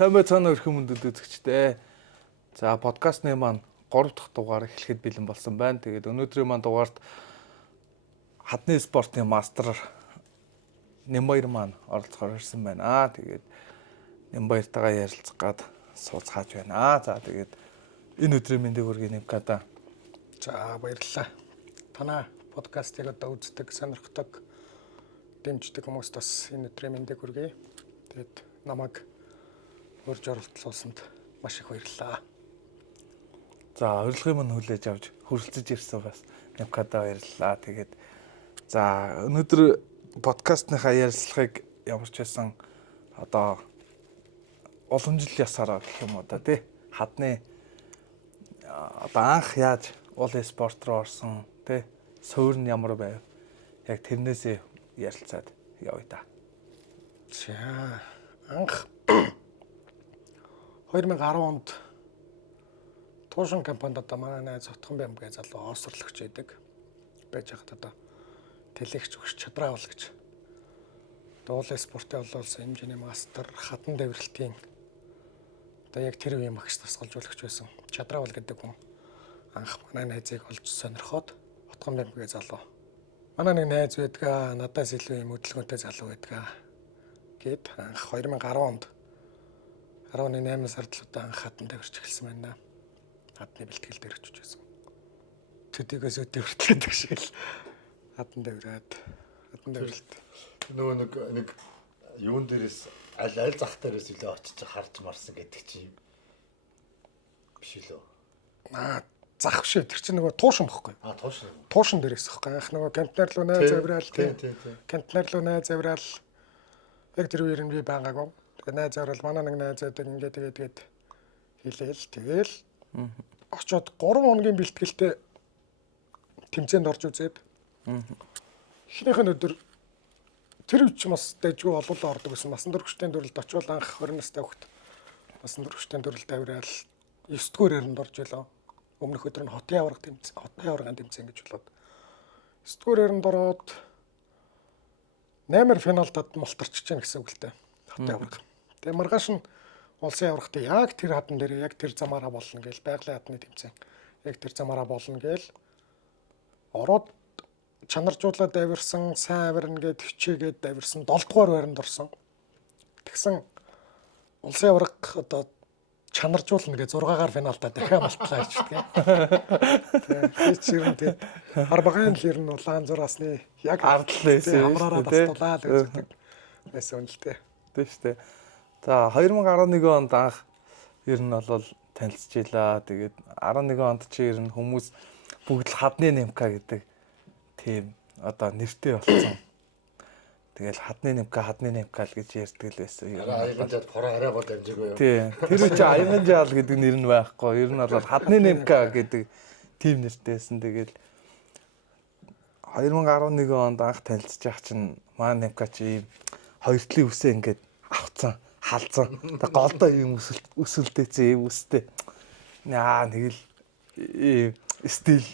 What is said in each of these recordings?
Сайн байцгаана өрхөн мөндөд үзэгчдээ. За подкастны маань 3 дахь дугаар эхлэхэд бэлэн болсон байна. Тэгээд өнөөдрийн маань дугаарт хадны спортын мастер Нямбаяр маань оролцохоор ирсэн байна. Тэгээд Нямбаяртайгаа ярилцах гад суулцгааж байна. За тэгээд энэ өдрийн мэндийг хүргэе Нямбкада. За баярлалаа. Танаа подкастыг одоо үздэг, сонирхдог, дэмждэг хүмүүст бас энэ өдрийн мэндийг хүргэе. Тэгээд намайг урьж оролцуулсанд маш их баярлалаа. За урилгын мань хүлээж авч хүрэлцэж ирсэн бас Нямбкада баярлалаа. Тэгээд за өнөөдөр подкастныхаа ярилцлагыг ямар ч байсан одоо олон жил ясаараа гэх юм уу да тий. Хадны одоо анх яаж уулын спорт руу орсон тий. Суурь нь ямар байв? Яг тэрнээсээ ярилцаад явъя да. За анх 2010 онд Туушин компанид одоо манай найз Хотгонбайм гэж залуу оосрлогч байдаг. Байж хахад одоо телегч өгч чадраавал гэж. Уулын спортын олуулсан хэмжээний мастер, хатан давиралтын одоо яг тэр үеийн багш тасгалжуулагч байсан. Чадраавал гэдэг хүн анх манай найзыг олж сонирхоод Хотгонбайм гэж залуу. Манай нэг найз байдгаа, надаас илүү юм хөдөлгөөнтэй залуу байдгаа гэд анх 2010 онд 18 сард л удаан хатан давирч эхэлсэн байна. Хатны бэлтгэл дээр очиж байсан. Төдийгөөс өдөө хүртэлдэг шиг л хатан давираад хатан давиралт. Нөгөө нэг юун дээрээс аль зах дээрээс үлээ очиж харж марсан гэдэг чинь биш үлээ. Зах биш. Тэр чинь нөгөө туушин бохгүй. Туушин. Туушин дээрээс бохгүй. Анх нөгөө кантнаар руу найз авираал тийм. Кантнаар руу найз авираал яг тэр үеэр нь би байгаагүй. Тэгээ найз авраал манай нэг найзаадаг ингээд тэгээд хэлээл тэгэл очоод 3 хоногийн бэлтгэлтэй тэмцээнд орж үзээд эхнийх нь өдөр тэр үуч бас дэжгүй олуулаа ордог гэсэн насан туршидтын төрөлд очивол анх 20 настай хөлт насан туршидтын төрөлд авираал 9 дугаар яринд орж илаа. Өмнөх өдөр нь хотын аваргын тэмцээн гэж болоод 9 дугаар яринд ороод 8-аар финалдад мултарч чинь гэсэн үг л дээ. Хотын аварга. Тэгээ маргааш нь улсын аврагт яг тэр хатан дээр яг тэр замаараа болно гэж байгалийн хатны тэмцээн. Яг тэр замаараа болно гэж ороод чанаржуулаад давирсан, сайн авирна гэд хичээгээд давирсан 7 дугаар байранд орсон. Тэгсэн улсын авраг одоо чанаржуулна гэж 6-гаар финалдаа дахиад малтлаа гэж тийм. Тэгээ чирэн тийм арбагаан л ер нь улаан зураасны яг ардлээсээ амраараа тастуулаа л гэж байсан л дээ. Тийм шүү дээ. За 2011 онд анх ер нь бол танилцчихлаа. Тэгээд 11 онд чи ер нь хүмүүс бүгд л хадны Нямбка гэдэг тийм одоо нэртэй болсон. Тэгэл хадны Нямбка л гэж ярьдаг л байсан. Ер нь аянган жаад пороо арай бол амжаагүй юу? Тийм. Тэр үчи аянган жаал гэдэг нэр нь байхгүй. Ер нь бол хадны Нямбка гэдэг тийм нэртэйсэн. Тэгэл 2011 онд анх танилцж ах чинь маа Нямбка чи ийм хоёр талын үсээ ингээд авцсан. Халзан. Тэг голдоо юм өсөлдөөцөө юм өстэй. Нэг л стил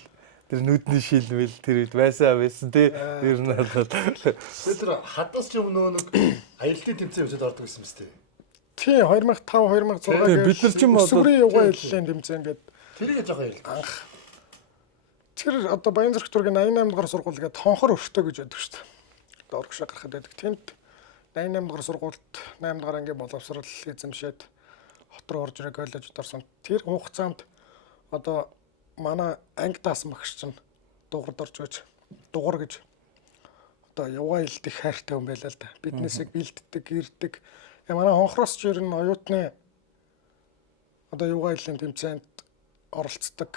тэр нүдний шилмэл тэр үед байсан тий. Ер нь бол тэр хадаас ч өмнө нэг аяллаа тэмцээн үзээд ордог байсан мэт. Тий 2005 2006 бид нар ч юм бол сүрийн югаа хэллээ тэмцээн гээд тэрийг жоохон ярил. Тэр одоо Баянзүрх дүүргийн 88 дугаар сургууль гээд хонхор өртөө гэж байдаг шүү дээ. Одоо урагшаа гарахад байдаг. Тэнд 88 дугаар сургуульд 8 дугаар ангийн боловсрол эзэмшээд хот руу орж ирээ коллежид орсон. Тэр хугацаанд одоо манай анги даасан багш чинь дуурд орж гэж дугур гэж одоо яваа илдэх хайртай хүн байлаа л да. Биднээсээ бэлддэг, ирдэг. Манай хонхроос ч ер нь оюутны одоо яваа илийн тэмцээнд оролцдог.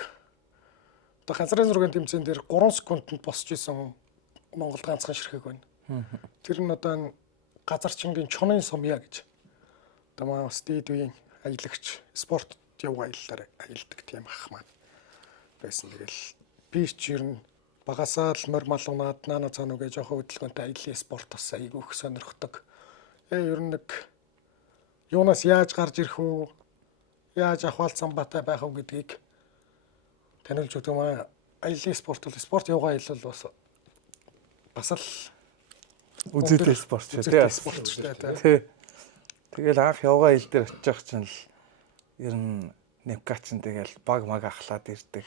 Одоо ганцхан зургийн тэмцээн дээр 3 секундэд босч исэн Монгол ганцхан ширхэг байна. Тэр нь одоо газарчингийн чонын сумья гэж. Одоо манай стед үеийн аялагч спорт яваа аяллаар аялдаг тийм ах маань байсан. Тэгэл би ч ер нь багасаа л морь малунаад наана цаануу гэж жоохон хөдөлгөөнтэй аяллаа спорт бас айгүйх сонирхдаг. Ер нь нэг юунаас яаж гарч ирэх үү? Яаж ахвал самбатай байх уу гэдгийг танилж өгдөг маань аяллаа спорт бол спорт яваа аялал бас л үзэлтэй спорт шүү Үзэлтэй дээ. спорт шүү дээ. Тий. Тэгэл анх явгаа ил дээр очих чинь л ер нь Невкачин тэгэл баг маг ахлаад ирдэг.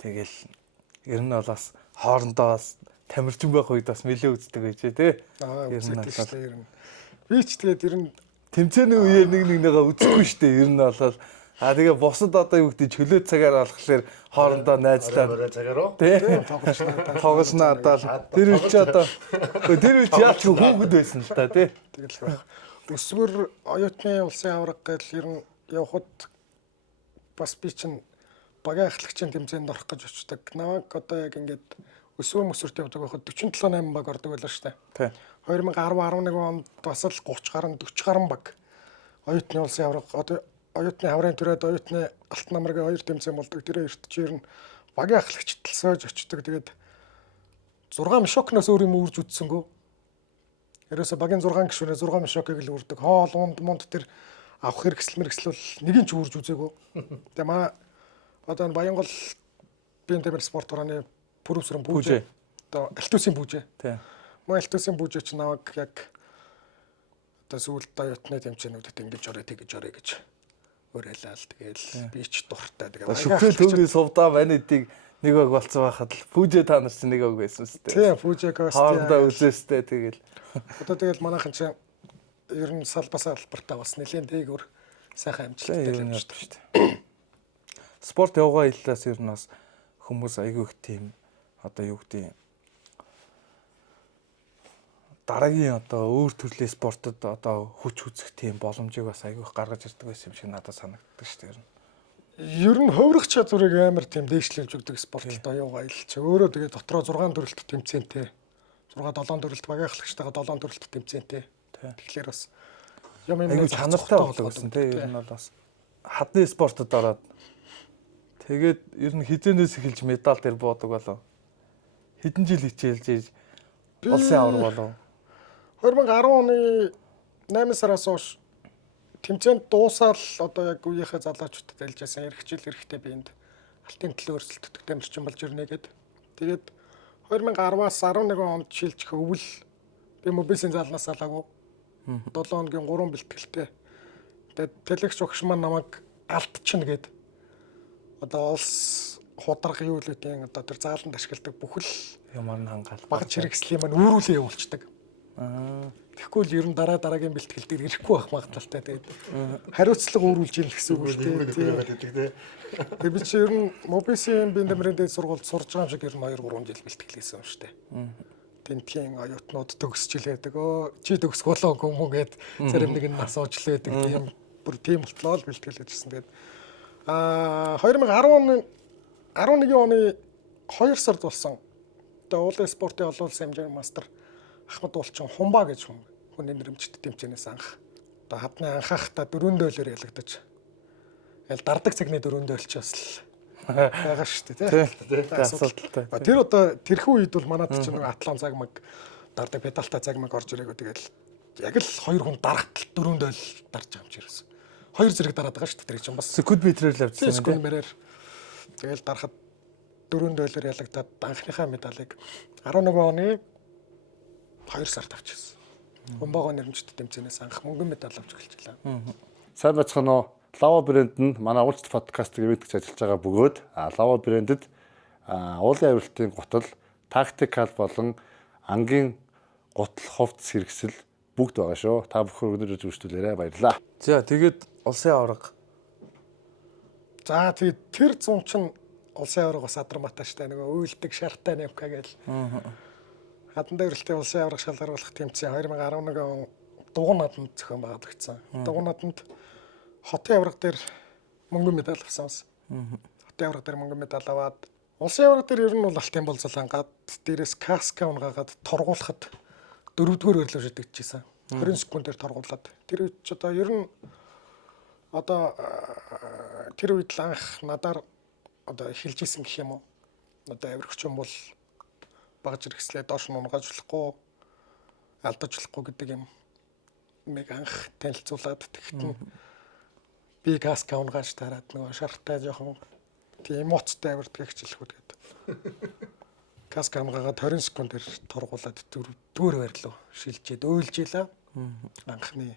Тэгэл ер нь бол бас хоорондоо бас тамирчин байх үед бас нэлээ үздэг байжээ тий. Үзэлтэй шүү дээ ер нь. Би ч тэгээд ер нь Тэмцээний үеэр нэгнийгээ үзэхгүй шүү дээ. Ер нь бол тэгээ бусад одоо юу гэдэг чөлөө цагаар болохоор хоорондоо найзлаад цагаар уу? тий. тоглож Надад тэр үл чи одоо тэр үл чи яач хүүхэд байсан л та тий. тэгэл байх. Өсвөр оюутны улсын авраг гэл ер нь явхад бас би чинь багийн ахлагчийн тэмцээнд орох гэж очдог. Намайг одоо яг ингээд өсвөр мөсвөрт явдаг байхад 47-8 баг ордог байлаа шүү дээ. Тий. 2010-11 онд бас л 30 гаруй 40 гаруй баг оюутны улсын авраг одоо оюутны хаврын төрөөд оюутны алт намрын 2 тэмцээн болдог. Тэр хоёрт чи ер нь багийн ахлагчд сойж очдог. Тэгээд 6 мишокноос өөр юм үрж үтсэнгөө. Ерөөсө багийн 6 гишүүнээ 6 мишокийг л үрдэг. Хоол унд мунд тэр авах хэрэгсэл мэрэгслэл нэг нь ч үрж үзээгүй. Тэгээ манай одоо Баянгол биеийн тамир спорт хурааны пүрэвсрэн бүүжээ. Одоо альтуусын бүүжээ. Тий. Манай альтуусын бүүжээ ч намайг яг одоо сүүлд оюутны тэмцээнүүдэд ингэж орё тэгэж орё гэж уриалал. Тэгээл би ч дуртай. Тэгээ Шүхэл төгний сувдаа манидыг нэг баг болцсон байхад л пүүжээ та нар чинь нэг баг байсан үстэй. тий бүүжээг Хоорондоо үзээстэй тэгэл. Одоо тэгэл манайхан чинь ер нь салбас албартаа бас нэлийн дээгүүр сайхан амжилттай л юм шүү дээ. Спорт явгаа иллээс ер нь бас хүмүүс айгүй их тийм одоо юу гэдэг дараагийн одоо өөр төрлийн спортод одоо хүч үзэх тийм боломжийг бас айгүй их гаргаж ирдэг байсан юм шиг надад санагддаг шүү дээ. Ер нь хувирах чадварыг амар тийм дээшлүүлж өгдөг спортлоо явгаа ил чи өөрөө тэгээ дотроо 6 төрөлт тэмцээнтэй 6-7 төрөлт багийн ахлагчтайгаа 7 төрөлт тэмцээнтэй. Тэгэхээр бас юм айгүй чанартай болдог гэсэн тийм ер нь бол бас хадны спортод ороод тэгээд ер нь хизээнээс эхэлж медаль дээр буудаг болов. Хэдэн жил хичээлж улсын авраг болов. 2010 оны 8 сараас хойш тэмцээнд дуусаал одоо яг үеийнхээ залуучуудад альжсэн эрхчил эрэхтэй биэнд алтын төлөө өрсөлддөг тамирчин болж ирнэ гэд. Тэгээд 2010-аас 11 онд шилжих өвөл би мобилийн залнаас алаагүй 7 хоногийн 3 бэлтгэлтэй. Тэгээд телегч огш маань намайг алдчихна гэд. Одоо улс худраг юу л үгийн одоо тэр зааланд ашигладаг бүхэл Ямар нь хангаал. багц хэрэгслийн маань үүрүүлээ явуулцдаг. Тэгэхгүй л ер нь дараагийн бэлтгэл дээр ирэхгүй байх магадaltaй. Тэгээд хариуцлага өөрүүлж ийн гэсэн үг л дээ. Тэгээд би чи ер нь мобилийн биеийн тамирын дээд сургуульд сурж байгаа юм шиг ер нь 2-3 жил бэлтгэл хийсэн юм шүү дээ. Тэнтхийн оюутнууд төгсч л байдаг. Чи төгсөх болоогүй юм уу гэд зарим нэг нь асууж л байдаг. Тийм бүр тийм болтлоо л бэлтгэл хийжсэн. Тэгээд 2011 оны 2 сард болсон. Одоо уулын спортын олон улсын хэмжээний мастер Ахмад Уулчин Хумба гэж хүний нэрмжтэй тэмцээнээс анх. Одоо хадны анхаахта 4 дөөлөөр ялагдаж. Ял дардаг цагны 4 дөөлч бас л байгаа шүү дээ тий. Асуудалтай. Тэр одоо тэрхүү үед бол манад ч нэг атлон цагмаг дардаг педалтай цагмаг орж ирээгүй тэгэл яг л 2 хүн дарахт 4 дөөл дарж байгаа юм чи ерөөс. 2 зэрэг дараад байгаа шүү дээ тэр чинь бас секунд метрээр л авчихсан. секунд мэрээр тэгэл дарахад 4 дөөлөөр ялагдаад анхныхаа медалыг 11 оны 2 сард авчихсан. Хумбагаа нэрмжтэй тэмцээнээс анх мөнгөн медаль авч эхэлчихлээ. Сайн бацхан уу. Лава брэнд нь манай уулзалт подкастыг ивент гэж ажиллаж байгаа бөгөөд Лава брэндэд уулын авиралтын гутал, тактикал болон ангийн гутал ховц хэрэгсэл бүгд байгаа шүү. Та бүхэн өнөөдөр үзүүлээрэй баярлалаа. За тэгээд улсын авраг. За тэгээд тэр зун чинь улсын авраг бас адармаатай штэ нөгөө уйлдэг шартай Невка гээл. Хатан дэврэлтийн улсын авраг шалгаруулах тэмцээн 2011 он Дугуй нааданд зохион байгуулагдсан. Дугуй нааданд хотын авраг дээр мөнгөн медаль авсан. Хотын авраг дээр мөнгөн медаль аваад улсын авраг дээр ер нь бол алтын болзол ангаад дээрээс каска унгаагаад торгуулахад 4-р өрлөө шидэгдэжсэн. 20 секундээр торгуулад. Тэр үед ч одоо ер нь одоо тэр үед л анх надаар одоо хэлжсэн гэх юм уу. Одоо аврагч юм бол багж хэрэгслээ доош нь унгааж болохгүй, алдаж болохгүй гэдэг юм. Мэг анх танилцуулаад тэгтэн би каска унгааж тараад нөгөө шартай жоохон тийм эмоцтой авирдаг хичээлхүүд гэдэг. каск хамгаагаад 20 секундээр тургуулад дүүр байрлуу шилжээд өөлжээлээ. Анхны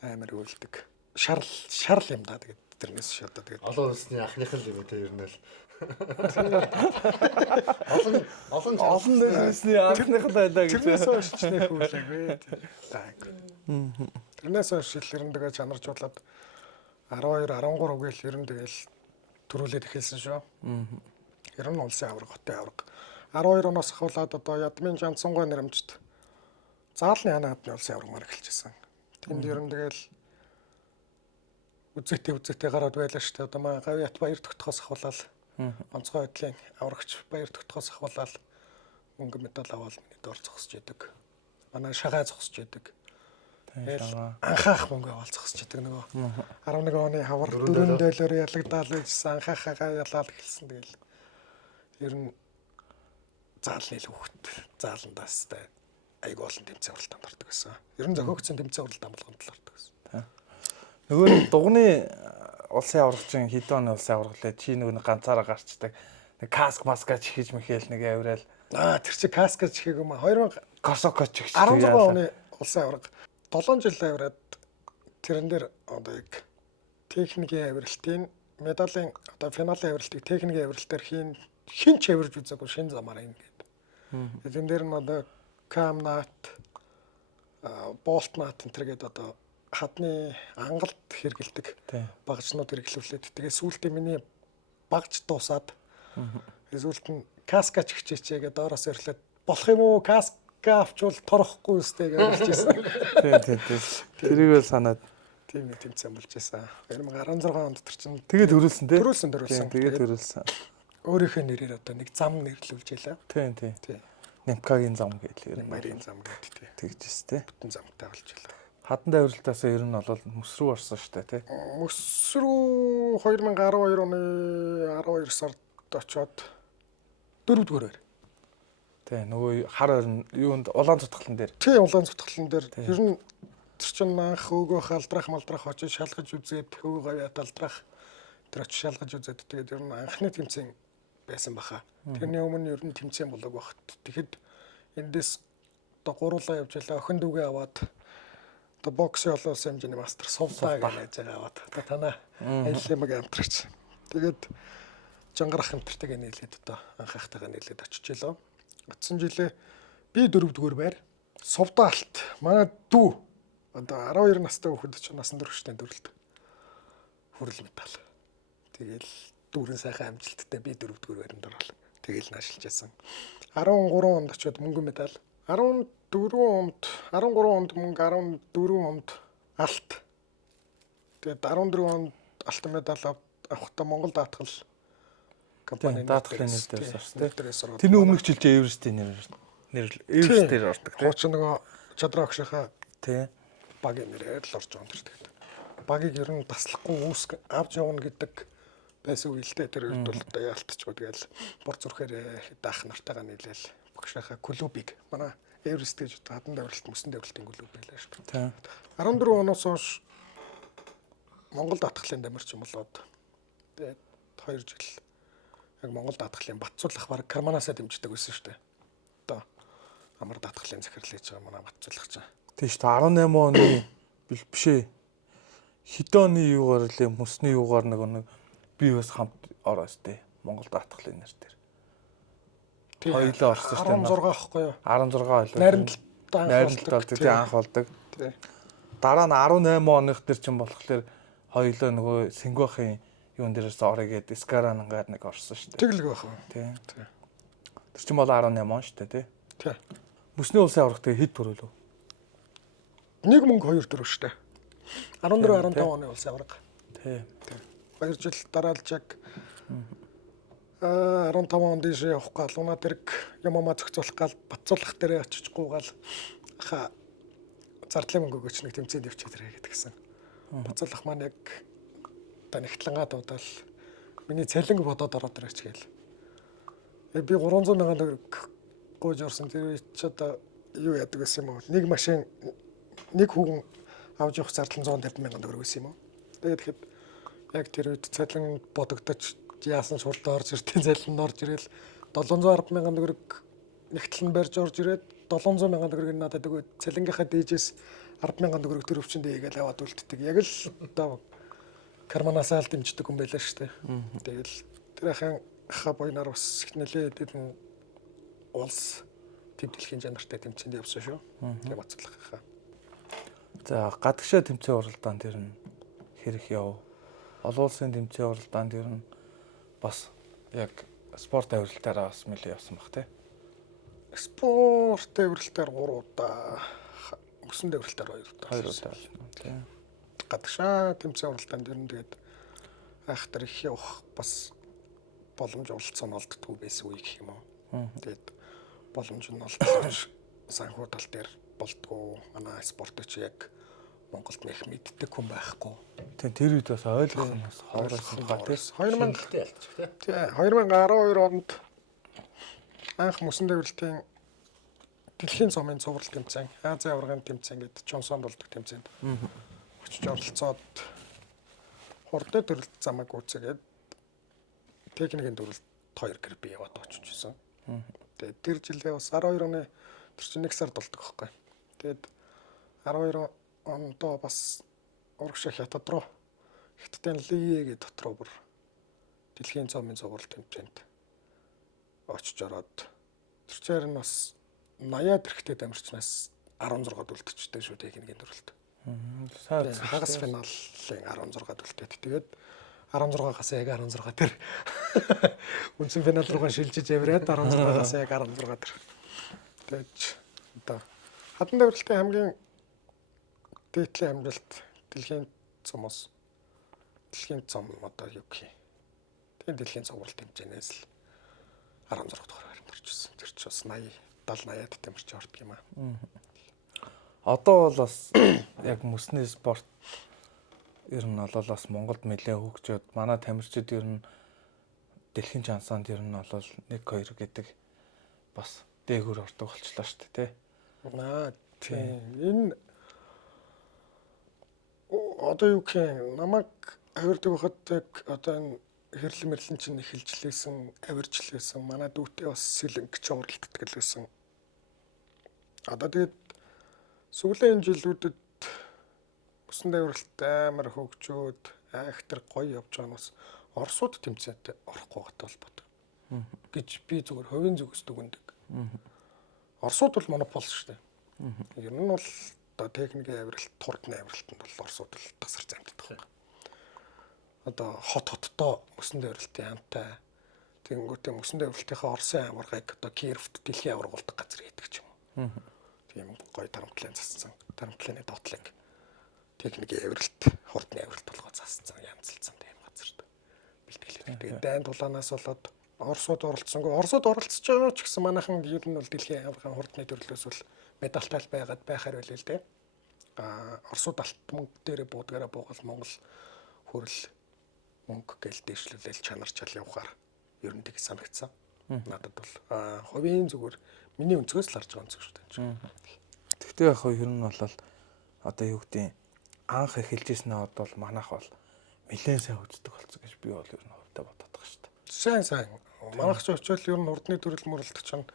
амар өөлдөг. Шарл юм да. Тэгээд тэрнээс шатаа тэгээд Олон улсны анхных л юм те ер нь л. Олон дэсний анхных л байлаа гэж. тэрнээс хойш ч нэх хүлээгүй. Тэрнээс хойш шилэрэн тэгээ чанаржуулаад 12 13 үгээл ер нь тэгэл төрүүлээд эхэлсэн шүү. Ер нь улсын авраг, хотын авраг. 12 оноос ахуулаад одоо ядмын жансангой нэрэмжт заалны ханаадны улсын авраг маар эхэлчихсэн. Тэнд ер нь тэгэл үзээтэй гараад байлаа шүү дээ. Одоо маа Гавьят баяр тогтохоос ахуулаад онцгой байдлын аврагч баяр тогтохоос ахуулаад мөнгө медаль аваад миний дор зогсож идэг. Манай шагаа зогсож идэг. Тэгэл анхаах мөнгө аваад зогсож идэг нөгөө 11 оны хавар дөрөв дөөлөөр ялагдаад байсан анхаахаа ялаад эхэлсэн. Тэгэл ер нь заалны л хөвгт зааландаас та айгу олон тэмцээн уралдаанд ордог гэсэн. Ер нь зохиогдсон тэмцээн уралдаан болгонд л ордог гэсэн. Нөгөө дугны улсын аврагчин хэдэн оны улсын авраглаа чи нөгөө ганцаараа гарчдаг. Нэг каск маскач хийж мэхэл нэг авирал. Тэр чи каскаж хийх юм аа 2000 Косокоч гэж 16 оны улсын авраг 7 жил авираад тэрэн дээр одоо яг техникийн авиралтын медалийн одоо финалийн авиралтыг техникийн авиралтаар хин ч авирж үзээгүй шинэ замаар юм гээд. Эдэн дээр нь одоо камнат болтнат энэ төргээд одоо хадны ангалд хэргэлдэг багажнууд хэрэглүүлээд тэгээ сүүлдээ миний багж дуусаад эсвэл нь каскач хичээчээ гэдэг доороос ирлээд болох юм уу каска авчвал торохгүй үстэй гэж хэлжсэн. Тийм. Тэрийг л санаад Тийм нэг тэмцээн болж байсан. 2016 онд тэр чинь тэгээд төрүүлсэн тий. Төрүүлсэн. Тэгээд төрүүлсэн. Өөрийнхөө нэрээр одоо нэг зам нэрлүүлж ялаа. Тийм. Тийм. Немкагийн зам гэлээ. Марийн зам гэдэг тий. Тэгжээс тий. Бүтэн замтай болж ялаа. Хатан давиралтаас ер нь бол мөс рүү орсон шүү дээ тий. Мөс рүү 2012 оны 12 сард очоод 4-р. Тий. Нөгөө хар орн юунд улаан цутгалан дээр. Тий, улаан цутгалан дээр ер нь тэр чинь анх өөгөө халдрах очиж шалгаж үзээд хөвгөө Гавьят алдрах тэр очиж шалгаж үзээд тэгээд ер нь анхны тэмцээн байсан баха. Тэрний өмнө ер нь тэмцээн болоог багт. Тэгэхэд эндээс одоо гурлаа явж ялаа охин дүүгээ аваад одоо боксын олон улсын хэмжээний мастер сувлаа гэж байгаа аваад одоо танаа айлмаг амтрагч. Тэгээд жангарах хамтартай нийлээд одоо анхаахтайгаа нийлээд очиж илоо. Очсон жилээ би 4-р байр сувдаалт манай дүү одоо 12 настай хүүхэд ч насан туршидаа дөрөлт хүрэл медаль. Тэгэл дүүрэн сайхан амжилттай би 4-р байранд орлоо. Тэгэл наашилж яасан. 13 онд очиод мөнгө медаль. 13 онд мөнгө, 14 онд алт. Тэгээд 14 онд алтан медаль авахдаа Монгол даатгал компани даатгалын нэр дээрээс орсон тий. Тэрний өмнөх жилд Эверестийн нэр Эверестээр ордог тий. Хууч нөгөө чадраа өгшийнхаа Тий. багийн нэрээр л орж байгаа юм шиг. Багийг ер нь таслахгүй үүсг авч явна гэдэг байсан үедээ тэр үед бол одоо яалтчгүй тэгэл бур зүрхээр даах нартайгаа нийлээл багшийнхаа клубыг манай Эверест гэж хатан давралт мөсөн давралтын клуб байлаа шүү дээ. 14 оноос хойш Монгол даатгалын дамирч юм болоод тэгээд 2 жил яг Монгол даатгалын Батцуулах баг Карманасаа дэмждэг байсан шүү дээ. Одоо амар даатгалын захирал хийж байгаа манай Батцуулах чинь. Тийм шүү дээ 18 оны биш ээ. Хэдэн оны юугаар лээ мөсний юугаар нэг би бас хамт ороос тээ Монгол даатгалын нэр дээр. Хоёулаа орсон шүү дээ. 16 ахгүй юу? 16 байлаа. Найрамдалт тий анх болдог. Тий. Дараа нь 18 оных дээр чинь болохоор хоёулаа нөгөө Сингохын юун дээрээс орё гэдэг Скаранангаар нэг орсон шүү дээ. Тэглэг байх уу? Тий. Тэр чинь бол 18 он шүү дээ тий. Тий. Мөсний улсын аврагт хэд төрөлөө? Нэг мөнгө 2 төр шүү дээ. 14 15 оны улсын авраг. Тий. 2 жил дараалж яг 15 онд дэше явах гал унаа тэрэг ямаа зохицуулах гал Батцуулах дээрээ очиж гуугаал ха зардлын мөнгө өгөөч нэг тэмцээнд явчих тэрэг гэдгсэн. Батцуулах маань яг танигтлангаа дуудаал миний цалинг бодоод ороод ирээч гээл. Би 300 мянган төгрөг гуйж орсон тэр ч одоо юу яадаг гэсэн юм уу? Нэг машин нэг хүүгэн авч явах зардал нь 150 мянган төгрөг байсан юм уу? Тэгээд тэгэхэд яг тэр үед цалин бодогдож яасан шууртаа орж иртийн цалин нь орж ирэл 710 мянган төгрөг нэгтэл нь барьж орж ирээд 700 мянган төгрөгийг надад өгөөд цалингийнхаа дээжээс 10 мянган төгрөг төр өвчөндөө хийгээл аваад үлддэг. Яг л одоо карманасаа л дэмждэг юм байлаа шүү дээ. Тэгэл тэр ахаа буйнаар бас их нэлээд хэдэн улс төв дэлхийн жанртай тэмцээнд явсан шүү. Тэгээ бацлах хаа. За гадагшаа тэмцээн уралдаанд ер нь хэрэг яв. Олон улсын тэмцээн уралдаанд ер нь бас яг спорт авиралтаараа бас нэлээд явсан баг тий. Спорт авиралтаар 3 удаа, мөсөн авиралтаар 2 удаа. 2 удаа тий. Гадагшаа тэмцээн уралдаанд ер нь тэгээд айхтар их явах бас боломж олцсон олддгүй байсан үе гэх юм уу. Тэгээд боломж нь олдсон санхүү тал дээр болдгоо. Манай спортч яг Монголд нэх мэддэг хүн байхгүй. Тэгээ тэр үед бас ойлгох нь бас хоороос байгаа тий. 2000 ялчих тий. тий 2012 онд анх мөсөн дэврэлтийн дэлхийн цомын цуврал тэмцээн, Азийн аваргын тэмцээн гэдэг Чонсонд болдог тэмцээнд очиж оролцоод хурдны төрөлд замаг үүсгээд техникийн төрөлд 2 гэр бие яваад очижсэн. Тэгээд тэр жилээ бас 12 оны тэр чинь 1 сард болдог байхгүй. Тэгээд 12 ондоо бас урагшаа хятад руу Хятадын Лиегийн дотроо бүр дэлхийн цомын цуврал тэмцээнд очиж ороод тэр чаар нь бас 80-аад эрэхтэй дамжчнаас 16-д үлдчихтэй шүү техникийн төрөлд. Хагас финалын 16-д үлдээд тэгээд 16-аас яг 16 тэр үндсэн финал руугаа шилжиж явраад 16-аас яг 16 тэр. Тэгээд одоо хатан дэврэлтийн хамгийн дээдлийн амжилт дэлхийн цомоос дэлхийн цом одоо юу гэх юм. Тэгээд дэлхийн цоврал тэмцээнээс л 16 дугаар байранд орчихсон. Тэр ч бас 70-80-аад тамирч ордог юм аа. Одоо бол бас яг мөсний спорт ер нь бол бас Монголд нэлээд хөгжөөд манай тамирчид ер нь дэлхийн чансаанд ер нь бол 1-2 гэдэг бас дээгүүр ордог болчлаа шүү дээ тий. Тийм. Энэ одоо юу гэх намайг авирдаг байхад яг одоо энэ хэрлэн мэрлэн чинь эхэлжлээсэн, авиржлээсэн. Манай дүүтэй бас сэлэнгч уралддаг л байсан. Одоо тэгээд сүүлийн жилүүдэд мөсөн авиралт амар хөгжөөд айхтар гоё явж байгаа нь бас Оросууд тэмцээнд орохгүй гот холбоотой. Гэж би зүгээр хувийн зүгээс дүгнэдэг. Оросууд бол монопол шүү дээ. Ер нь бол одоо техникийн авиралт, турдны авиралтанд бол Оросууд л тасар замддаг байна. Одоо хоттой мөсөн авиралтын амтай тэгэнгүүтээ мөсөн авиралтынхаа Оросын аваргыг одоо Киевт дэлхийн аваргуулдаг газар гэдэг ч юм уу. Тийм гоё тарамтлын зассан. Тарамтлын доотлог техникийн авиралт, хурдны авиралт болгоо зассан, янзлцсан тийм газар. Бэлтгэлээ. Тэгээд дайнд тулаанаас болоод Оросууд оролцсонгүй. Оросууд оролцож байгаа ч гэсэн манайхан ер нь бол дэлхийн аваргын хурдны төрлөөс бол медальтай байгаад байхаар байлээ л дээ. Оросууд алтан мөнгө дээрээ буудгаараа буугаад Монгол хөрөл мөнгө гээл дэвшлүүлэл чанар чал явахаар ер нь тийг санагдсан. Надад бол хувийн зүгээр миний өнцгөөс л харж байгаа өнцөг шүү дээ. Тэгтээ яг ер нь бол одоо юу гэдэг анх эхэлжсэнээ бол манайх бол нэлээд сайн хөгждөг болсон гэж би бол ер нь хувьдаа боддог шүү дээ. Сайн. Манайх ч очивол ер нь урдны төрөл мөрөлдөг чинь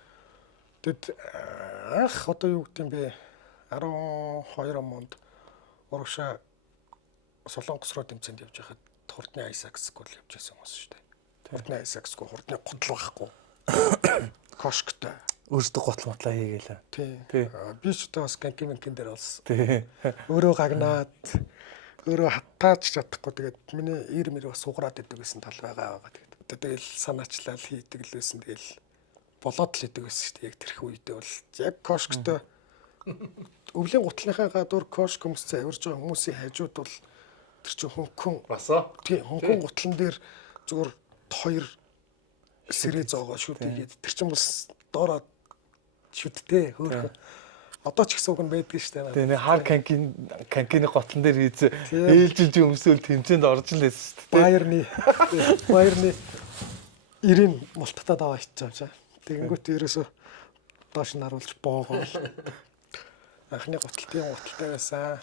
тэгэд анх одоо юу гэдэг юм бэ 12 онд урагшаа Солонгос руу тэмцээнд явж байхад хурдны Айсаксгүй л явж байсан хүмүүс шүү дээ. Хурдны Айсаксгүй хурдны гутал байхгүй. Кошктой. Өөрсдөө гутал мотлаа хийгээл. Тий. Би ч одоо бас ганкимэнкэн дээр болсон. Тий. Өөрөө гагнаад өөрөө хатаач чадахгүй тэгээд миний ир мэр бас сугараад идэг гэсэн тал байгаа. Тэгэл санаачлал хийдэг л байсан. Тэгэл болоод л идэг байсан шүү дээ. Яг тэрх үедээ бол яг кошктой өвлийн гутлынхаа гадуур кошк хүмүүсээ авирж байгаа хүмүүсийн хажууд бол тэр чинь хөнгөн басаа. Тий, хөнгөн гутлан дээр зүгээр 2 сэрээ зоогоо шүтгээд тэр чинь бас доороо шүттэй хөөх. Одоо ч гэсэн үг нь байдгийн шүү дээ. Тэгээ хар канкины готлон дээр хийцээ ээлжилж өмсөөл тэмцээнд орж л байсан шүү дээ. Баярны ирийн мултатаад аваа иччихвчаа. Тэгэнгүүт ерөөсө доош нь харуулж боогоо. Анхны гуталтын гуталтай байсан.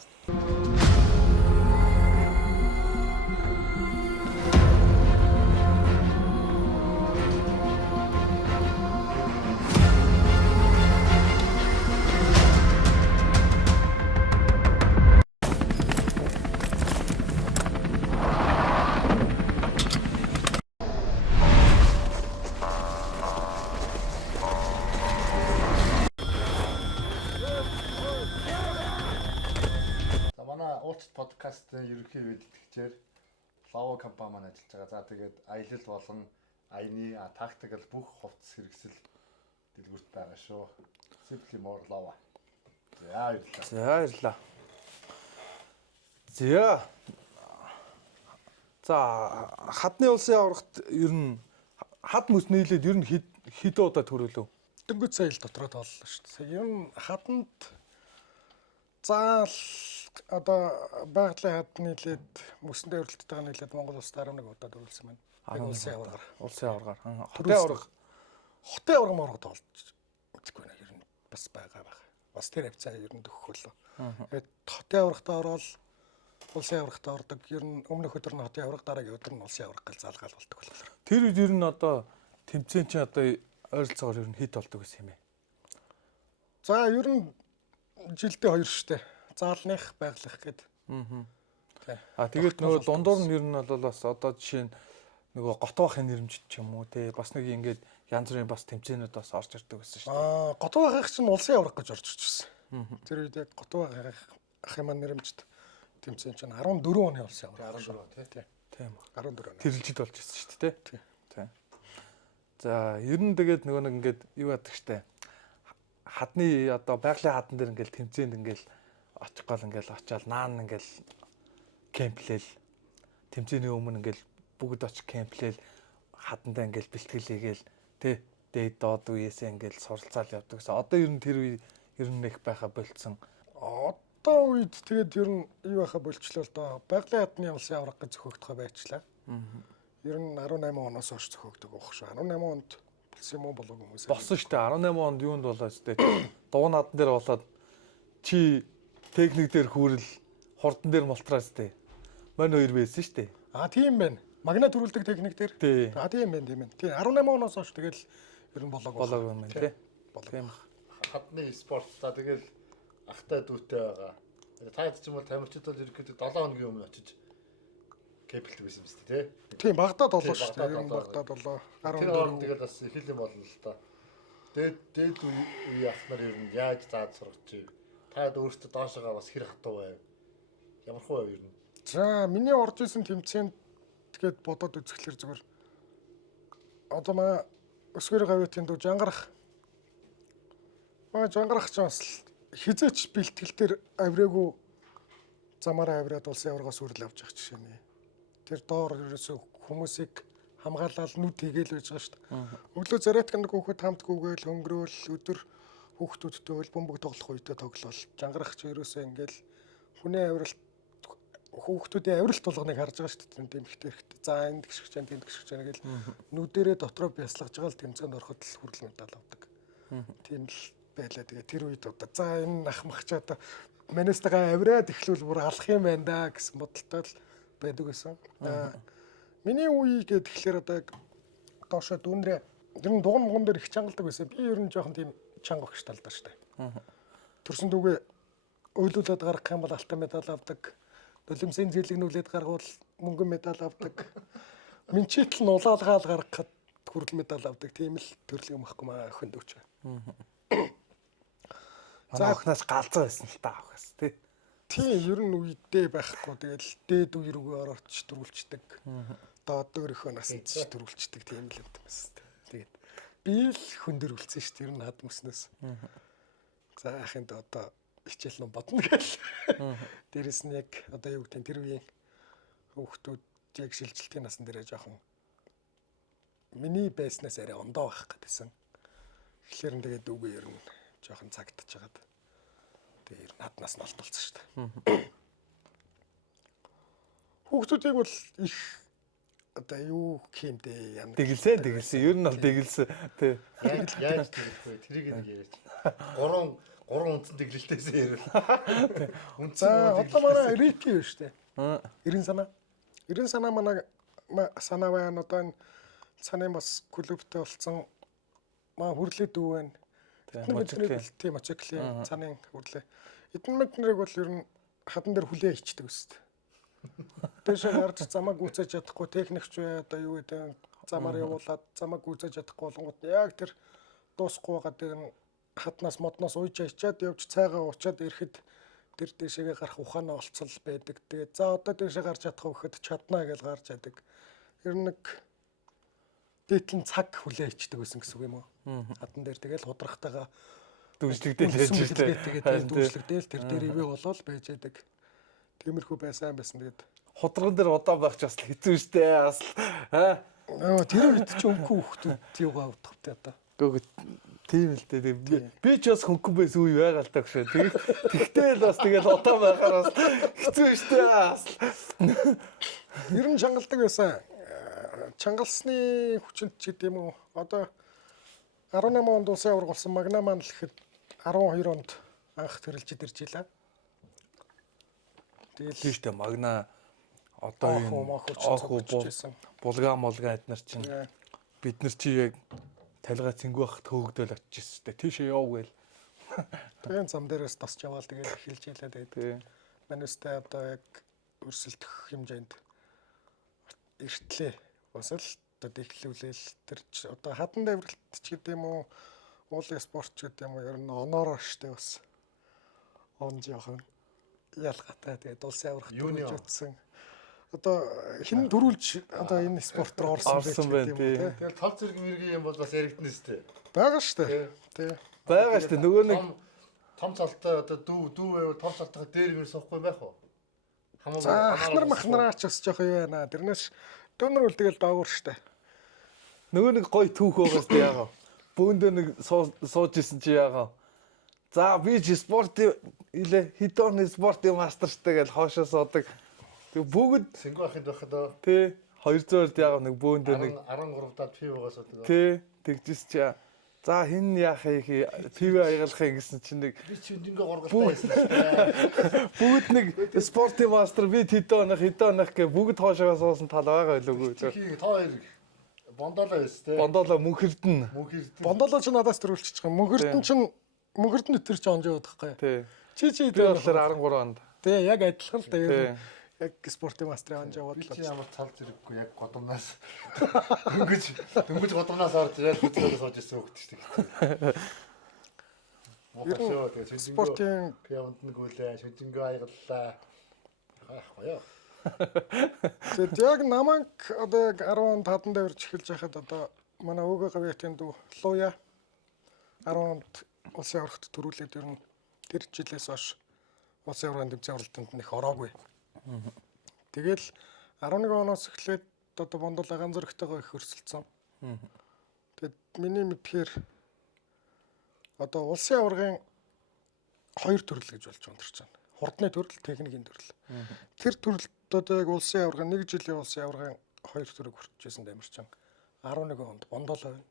уулзалт подкастын ерөнхий вэд итгэгчээр Lava компани маань ажиллаж байгаа. За тэгээд аялал болон аяны тактикал бүх хувцас хэрэгсэл дэлгүүрт байгаа шүү. Simply more Lava. За баярлалаа. За баярлалаа. За хадны улсын аврагт ер нь хад мөс нийлээд ер нь хэд удаа төрөлөө? Дөнгөж сая л дотроо тооллоо шүү дээ. Ер нь хаданд заал одоо байгалийн хад нийлээд мөсөндөө өрөлттэйгээ нийлээд Монгол улсад 11 удаа төрүүлсэн байна. Улсын аврагаар. Улсын аврагаар. Хотын авраг. Хотын авраг мороо тоолж мэдгүй нэ ер нь бас байгаа. Бас тэр хавцаа ер нь төгөх болоо. Тэгээд хотын аврагтаа ороод улсын аврагтаа ордог. Ер нь өмнөх өдөр нь хотын авраг, дараагийн өдөр нь улсын авраг гал заалгаал болдог болохоор. Тэр үед ер нь одоо тэмцээн чи одоо ойролцоогоор ер нь хэд болдог гэсэн юм бэ? За ер нь жилдээ 2 штэ. Заалных, байгалих гээд. Тэгээд нөгөө дундуур нь ер нь бол бас одоо жишээ нь нөгөө Готбахын нэрмжит ч юм уу те бас нэг ингээд янз бүрийн бас тэмцээнүүд бас орж ирдэг гэсэн шүү дээ. Готбахын чинь улсын авраг гэж орж ирчихсэн. Тэр үед яг Готбахын маань нэрмжит тэмцээн чинь 14 оны улсын авраг. 14 Тийм. 14 оны. Тэрэлжид болж ирсэн шүү дээ те. Тийм. За ер нь тэгээд нөгөө нэг ингээд юу яадаг штэ. Хадны одоо байгалийн хадан дээр ингээд тэмцээнд ингээд очих гол ингээд очиад наан ингээд кемплэл тэмцээний өмнө ингээд бүгд очиж кемплэл хадандаа ингээд бэлтгэлээгээл тэ дээд доод үеэсээ ингээд суралцаал явдаг гэсэн. Одоо ер нь тэр үе ер нь их байха болцсон. Одоо үед тэгээд ер нь юу байха болчлоо л доо. Байгалийн хадны улсын авраг гэж зохиогдохоо байчлаа. Ер нь 18 оноос хойш зохиогддог байх шүү. 18 онд болсон юм уу болов хүмүүс. Болсон шүү дээ. 18 онд юунд болоо шүү дээ. Дугуй надан дээр болоод чи техник дээр хүүрэл хурдан дээр мултраас дээ. Мань хоёр байсан шүү дээ. Тийм байна. Магнит төрүүлдэг техник дээр. Тийм байна. Тийм 18 оноос хойш тэгэл ер нь болоог юм байна тий. Тийм. Хадны спорт та тэгэл ахтай дүүтэй байгаа. Та ч юм бол тамирчид бол ерөөхдөө 7 хоногийн өмнө очиж кепэлдэг байсан юм шүү дээ тий. Тийм багтаад болоо шүү дээ. Ер нь багтаад болоо. Тэр хооронд тэгэл бас их юм болно л та. Дээд үе ахнаар ер нь яаж заад сургаж чи та өөрөөсөө доошоо бас хэр хатуу байв. Ямар хөө байв ер нь. За миний орж исэн тэмцээнд тэгээд бодоод үзэхлээр зүгээр одоо маа өсгөр гавьтын дүү жангарах ч бас хизээч бэлтгэл дээр авираагүй замаараа авираад улсын аврагаас үрэл авч явах жишээ нэ. Тэр доор ерөөсөө хүмүүсийг хамгаалал нүд хийгээл байж байгаа шүү дээ. Өглөө заряатканд хөөхөд хамт гүгээл хөнгөрөөл өдөр хүүхдүүдтэй хөл бөмбөг тоглох үедээ тоглол. Жангарах ч ерөөсөө ингээл хүний авиралт хүүхдүүдийн авиралт болгоныг харж байгаа шүү дээ. Тэмхтэй хэрэгтэй. За энд гიშгэж जैन тэнд гიშгэж जैन гэл нүдэрээ дотроо бясалгаж байгаа л тэмцээнд ороход л хүрэл медаль авдаг. Тийм л байлаа. Тэгээ тэр үед одоо за энэ ах мах ч одоо манайстайгаа авираад эхлүүл бүр алах юм байна да гэсэн бодолтой л байдаг гэсэн. Миний үе гээд тэгэхээр одоо яг доошоо дүүнрээ ер нь дугуй мгон дээр их чангалдаг байсан. Би ер нь жоохон тийм чанга багш талдаа штэ. Төрсөн дүүгээ өйлүүлээд гаргах юм бол алтан медаль авдаг. Нулимсийн зэлэгнүүлээд гаргавал мөнгөн медаль авдаг. Минчитл нь улаалгаал гаргахад хүрэл медаль авдаг. Тийм л төрлийн юм ахгүй маа охин дүүч. За охноос галзуу байсан л та авахс тий. Тийм ер нь үедээ байхгүй. Тэгэл дээд үе рүүгээ орооч төрүүлчдэг. Доод өөрийнхөө насанд ч төрүүлчдэг тийм л юм байна. Тэгээд би л хөндөр үлдсэн шүү дээ. Ер нь хад мөснөөс. За ахынд одоо хичээл ном бодно гэл. Дээрэс нь яг одоо юу гэдэг тэр үеийн хүүхдүүд яг шилжилтийн насан дээрээ жоохон миний байснаас арай ондоо байх гэдсэн. Тэгэхээр тэгээд үгүй ер нь жоохон цагдаж жагаад тэгээд ер нь хаднаас нь олдолцсон шүү дээ. Хүүхдүүдийг бол их одоо юу хиймдээ ямар Дэглсэн. Ер нь бол дэглсэн. Тий. Яаж тэгэх вэ? Тэрийг нэг яриач. Гурван үндсэн дэглэлтээс ярил. За одоо манай Рики байна шүү дээ. 90 санаа манай санаа байна. Одоо энэ санаан бас клубтэй болсон. Маа хүрлээ дүү байна. Тийм мотоциклын цанын хүрлээ. Эдэн мэднэрийг бол ер нь хадан дээр хүлээ ичдэг өстэй. Тэшээ гарч замаа гүйцээж чадахгүй техникч бай одоо юу гэдэг замаар явуулаад замаа гүйцээж чадахгүй болгонгод яг тэр дуусахгүй байгаа дээр хаднаас модноос уйж ачаад явж цайгаа уучаад ирэхэд тэр дэшегээ гарах ухаанаа олцол байдаг. Тэгээд за одоо дэшээ гарч чадах уу гэхэд чаднаа гэж гарч яадаг. Ер нь нэг дээдлэн цаг хүлээ ичдэг гэсэн үг юм уу? Хадан дээр тэгэл худрахтайгаа дүүжлэгдэл байж штэ. Тэгээд дүүжлэгдэл тэр дээр ивэ болол байж яадаг. Тиймэрхүү байсан. Тэгээд Худраган дээр удаан байх ч бас хэцүү штэ. Бас тэр үед чи өнгө хүүхдүүд юугаа утгатай одоо. Гүг тийм л дээ. Би ч бас хөнгөн байсан үе байгаа л таг шүү. Тэгтэл бас тэгэл удаан байхаар бас хэцүү штэ. Ер нь чангалдаг байсан. Чангалсны хүчинт ч гэдэм үү. Одоо 18 онд улсын аварга болсон Магна маань л ихэд 12 онд анх төрөлж ирж илаа. Тийм штэ Магна одоо энэ булган эднэр чинь бид нар чи яг талгаа цэнгүү хахад хөөгдөөл очижсэн штэ. Тийшээ яв гээл. Тэгээд зам дээрээс тасч яваал тэгээд эхэлж илаа. Тэгээд манайстай одоо яг өрсөлдөх хэмжээнд эртлээ. Бас л одоо дэглүүлээл тэр одоо хадан давралт ч гэдэм үү, уулын спорт ч гэдэм үү, ер нь оноороо штэ бас. Он жоохон ялгаатай. Тэгээд улсын аварга төрүүлж утсан. Одоо хэн төрүүлж одоо энэ спорт руу орсон байх тийм үү? Тэгээд тал зэрэг мэргийн юм бол бас яригдана штэ. Бага штэ. Тий. Бага штэ нөгөө нэг том цалтай одоо дүү байвал том цалтайгаа дээр юм суухгүй байх уу? Ахнар махнараа ч бас жоох юу байна. Тэрнээс дөнөр үл тэгэл доогуур штэ. Нөгөө нэг гой түүх байгаас тий яага. Бөөндөө нэг сууж исэн чи яага. За би ч спорт илээ хитоны спортын мастартай гэж хоошоо суудаг. Тэг бүгд сэнгүү ахад байхад тий 200-д яага нэг бөөндөө нэг 13 даад пив байгаас суудаг. Тий тэгжис чи. За хин яах юм пив аягалах гэсэн чинь нэг би ч ингээ гургалтай байсан. Бүгд нэг спортын мастер би хитоных гэ бүгд хоошоо суусан тал байгаа байлгүй. Та хоёр бондолоо байсан тий. Бондолоо мөнхөрдөн. Бондолоо ч надаас төрүүлчих юм. Мөнхөрдөн өтер ч онж яваад байхгүй. Тий. Чи тэр 13 онд. Тий, яг адилхан л да ер нь. Яг спортын мастер онж яваад л. Чи ямар цал зэрэггүй яг годомнаас дөнгөж годомнаас орж яг хөдөлгөөс сууж ирсэн хөвгт шүү дээ. Мохошоо тэгээ спортын пиавнд нэг үлээ, шүжингөө аягаллаа. Яахгүй яа. Тэгээд яг намайг одоо 10 тадан давирч эхэлж байхад одоо манай өвгөө гавьяатын дүү Луя 10 онд улсын аврагт төрүүлээд ер нь тэр жилээс хойш улсын аврагын дэвцэн авралтанд нэх ороогүй. Тэгэл 11 оноос эхлээд одоо бондол агаан зөрөгтэйгөө их өрсөлдсөн. Тэгэд миний мэдхээр одоо улсын аврагын 2 төрөл гэж болж байна. Хурдны төрөл, техникийн төрөл. Тэр төрөлд одоо яг улсын аврагын 1 жилийн улсын аврагын 2 төрөг хүрчээсэн дамирч байна. 11 онд бондол байна.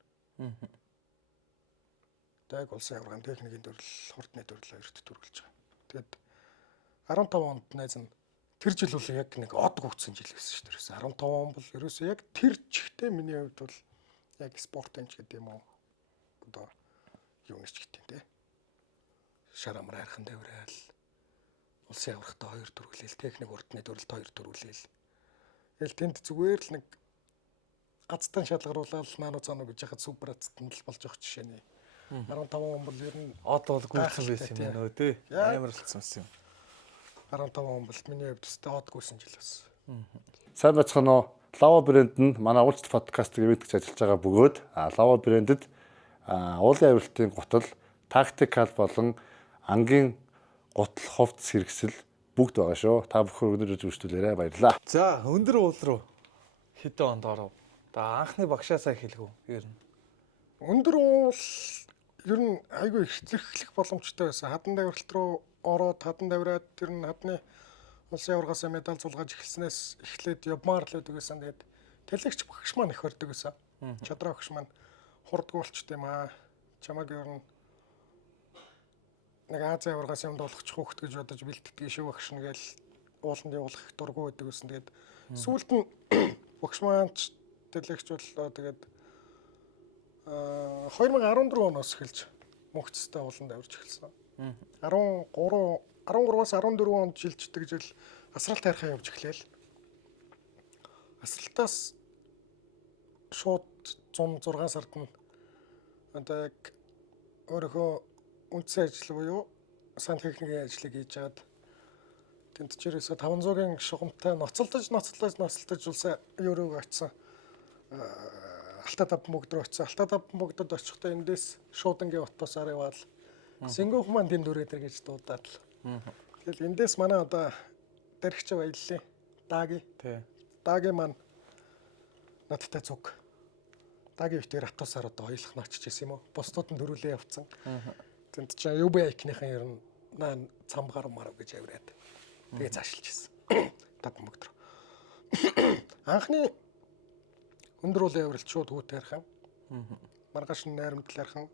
Яг улсын аврагын техникийн төрөл, хурдны төрөл 2-т төрүүлж байгаа. Тэгэд 15 онд найз нь тэр жил бол яг нэг од гүйтсэн жил байсан шүү дээ. 15 он бол ерөөсөө яг тэр чигтээ миний хувьд бол яг спортын ч гэдэг юм уу. Одоо юу нэг ч гэдэг те. Шар амар хайрхан дэврээл. Улсын аврагтаа 2 төрүүлээл, техник хурдны төрөлд 2 төрүүлээл. Тэгэл тэнд зүгээр л нэг гацтан шалгаруулаад наано цаано гэж яхад супер ацтан л болж байгаа жишээ нэ. 15 он бол ер нь од бол гүйцэн байсан юм нөө тий. Амар болцсон юм. 15 он бол миний хувьд өстэй од гүйсэн жил байсан. Сайн бацхан уу. Лава брэнд нь манай уулзалт подкастыг мэдгэж ажиллаж байгаа бөгөөд Лава брэндэд уулын авиралтын гутал, тактикал болон ангийн гутал хувцс хэрэгсэл бүгд байгаа шүү. Та бүхэн өнөөдөр үзүүлээрэй баярлалаа. За өндөр уул руу хэдэн онд оров. За анхны багшаасаа хэлгүү ер нь. Өндөр уул ер нь айгүй их зэрэглэх боломжтой байсан. Хадан давиралт руу ороод хадан давираад тэр нь хадны улсын аваргаас медаль зулгаж эхэлснээс эхлээд явмаар л байдаг гэсэн. Тэгээд тэлэгч багш маань их барьдаг гэсэн. Чадраа багш маань хурдгүй болчтой юм аа. Чамаг ер нь нэг Азийн аваргаас юмд болгочих хөөхт гэж бодож бэлтгэдэг шүү багш нь гээл ууланд явуулах их дургүй байдаг гэсэн. Тэгээд сүүлд нь багш маань тэлэгч боллоо. Тэгээд 2014 оноос эхэлж мөнхцтэй ууланд авирч эхэлсэн. 13-аас 14 онд жилждэг жил асралт хайрхаа явж эхлээл. Асралтаас шууд 106 сард нь одоо яг өөрийнхөө үндсэн ажил буюу сан техникийн ажлыг хийж аваад Тэнд ч ерөөсө 500-ын шугамтай ноцолдож улсаа өөрөө очсон. Алтад авбан бүгд рүү очсон. Алтад авбан бүгдэд очихдоо эндээс шууд ингээ утасаар яваад Сэнгүүх маань тэнд өрөөдөр гэж дуудаад л. Тэгэл эндээс манай одоо дэрхч баяллаа. Даги. Тий. Даги маань надтай цуг. Даги битээр автобусаар одоо хоёулах очиж ирсэн юм уу? Бусдууд нь дөрүлээ явцсан. Тэнд чинь UB-ийн ер нь наан цамгаар марав гэж авираад. Тэгээ цаашилж ирсэн. Таван бүгд рүү. Анхны өндөр уулын авиралт шууд хүүтэй ярхан. Маргааш нь найрамдал ярхан.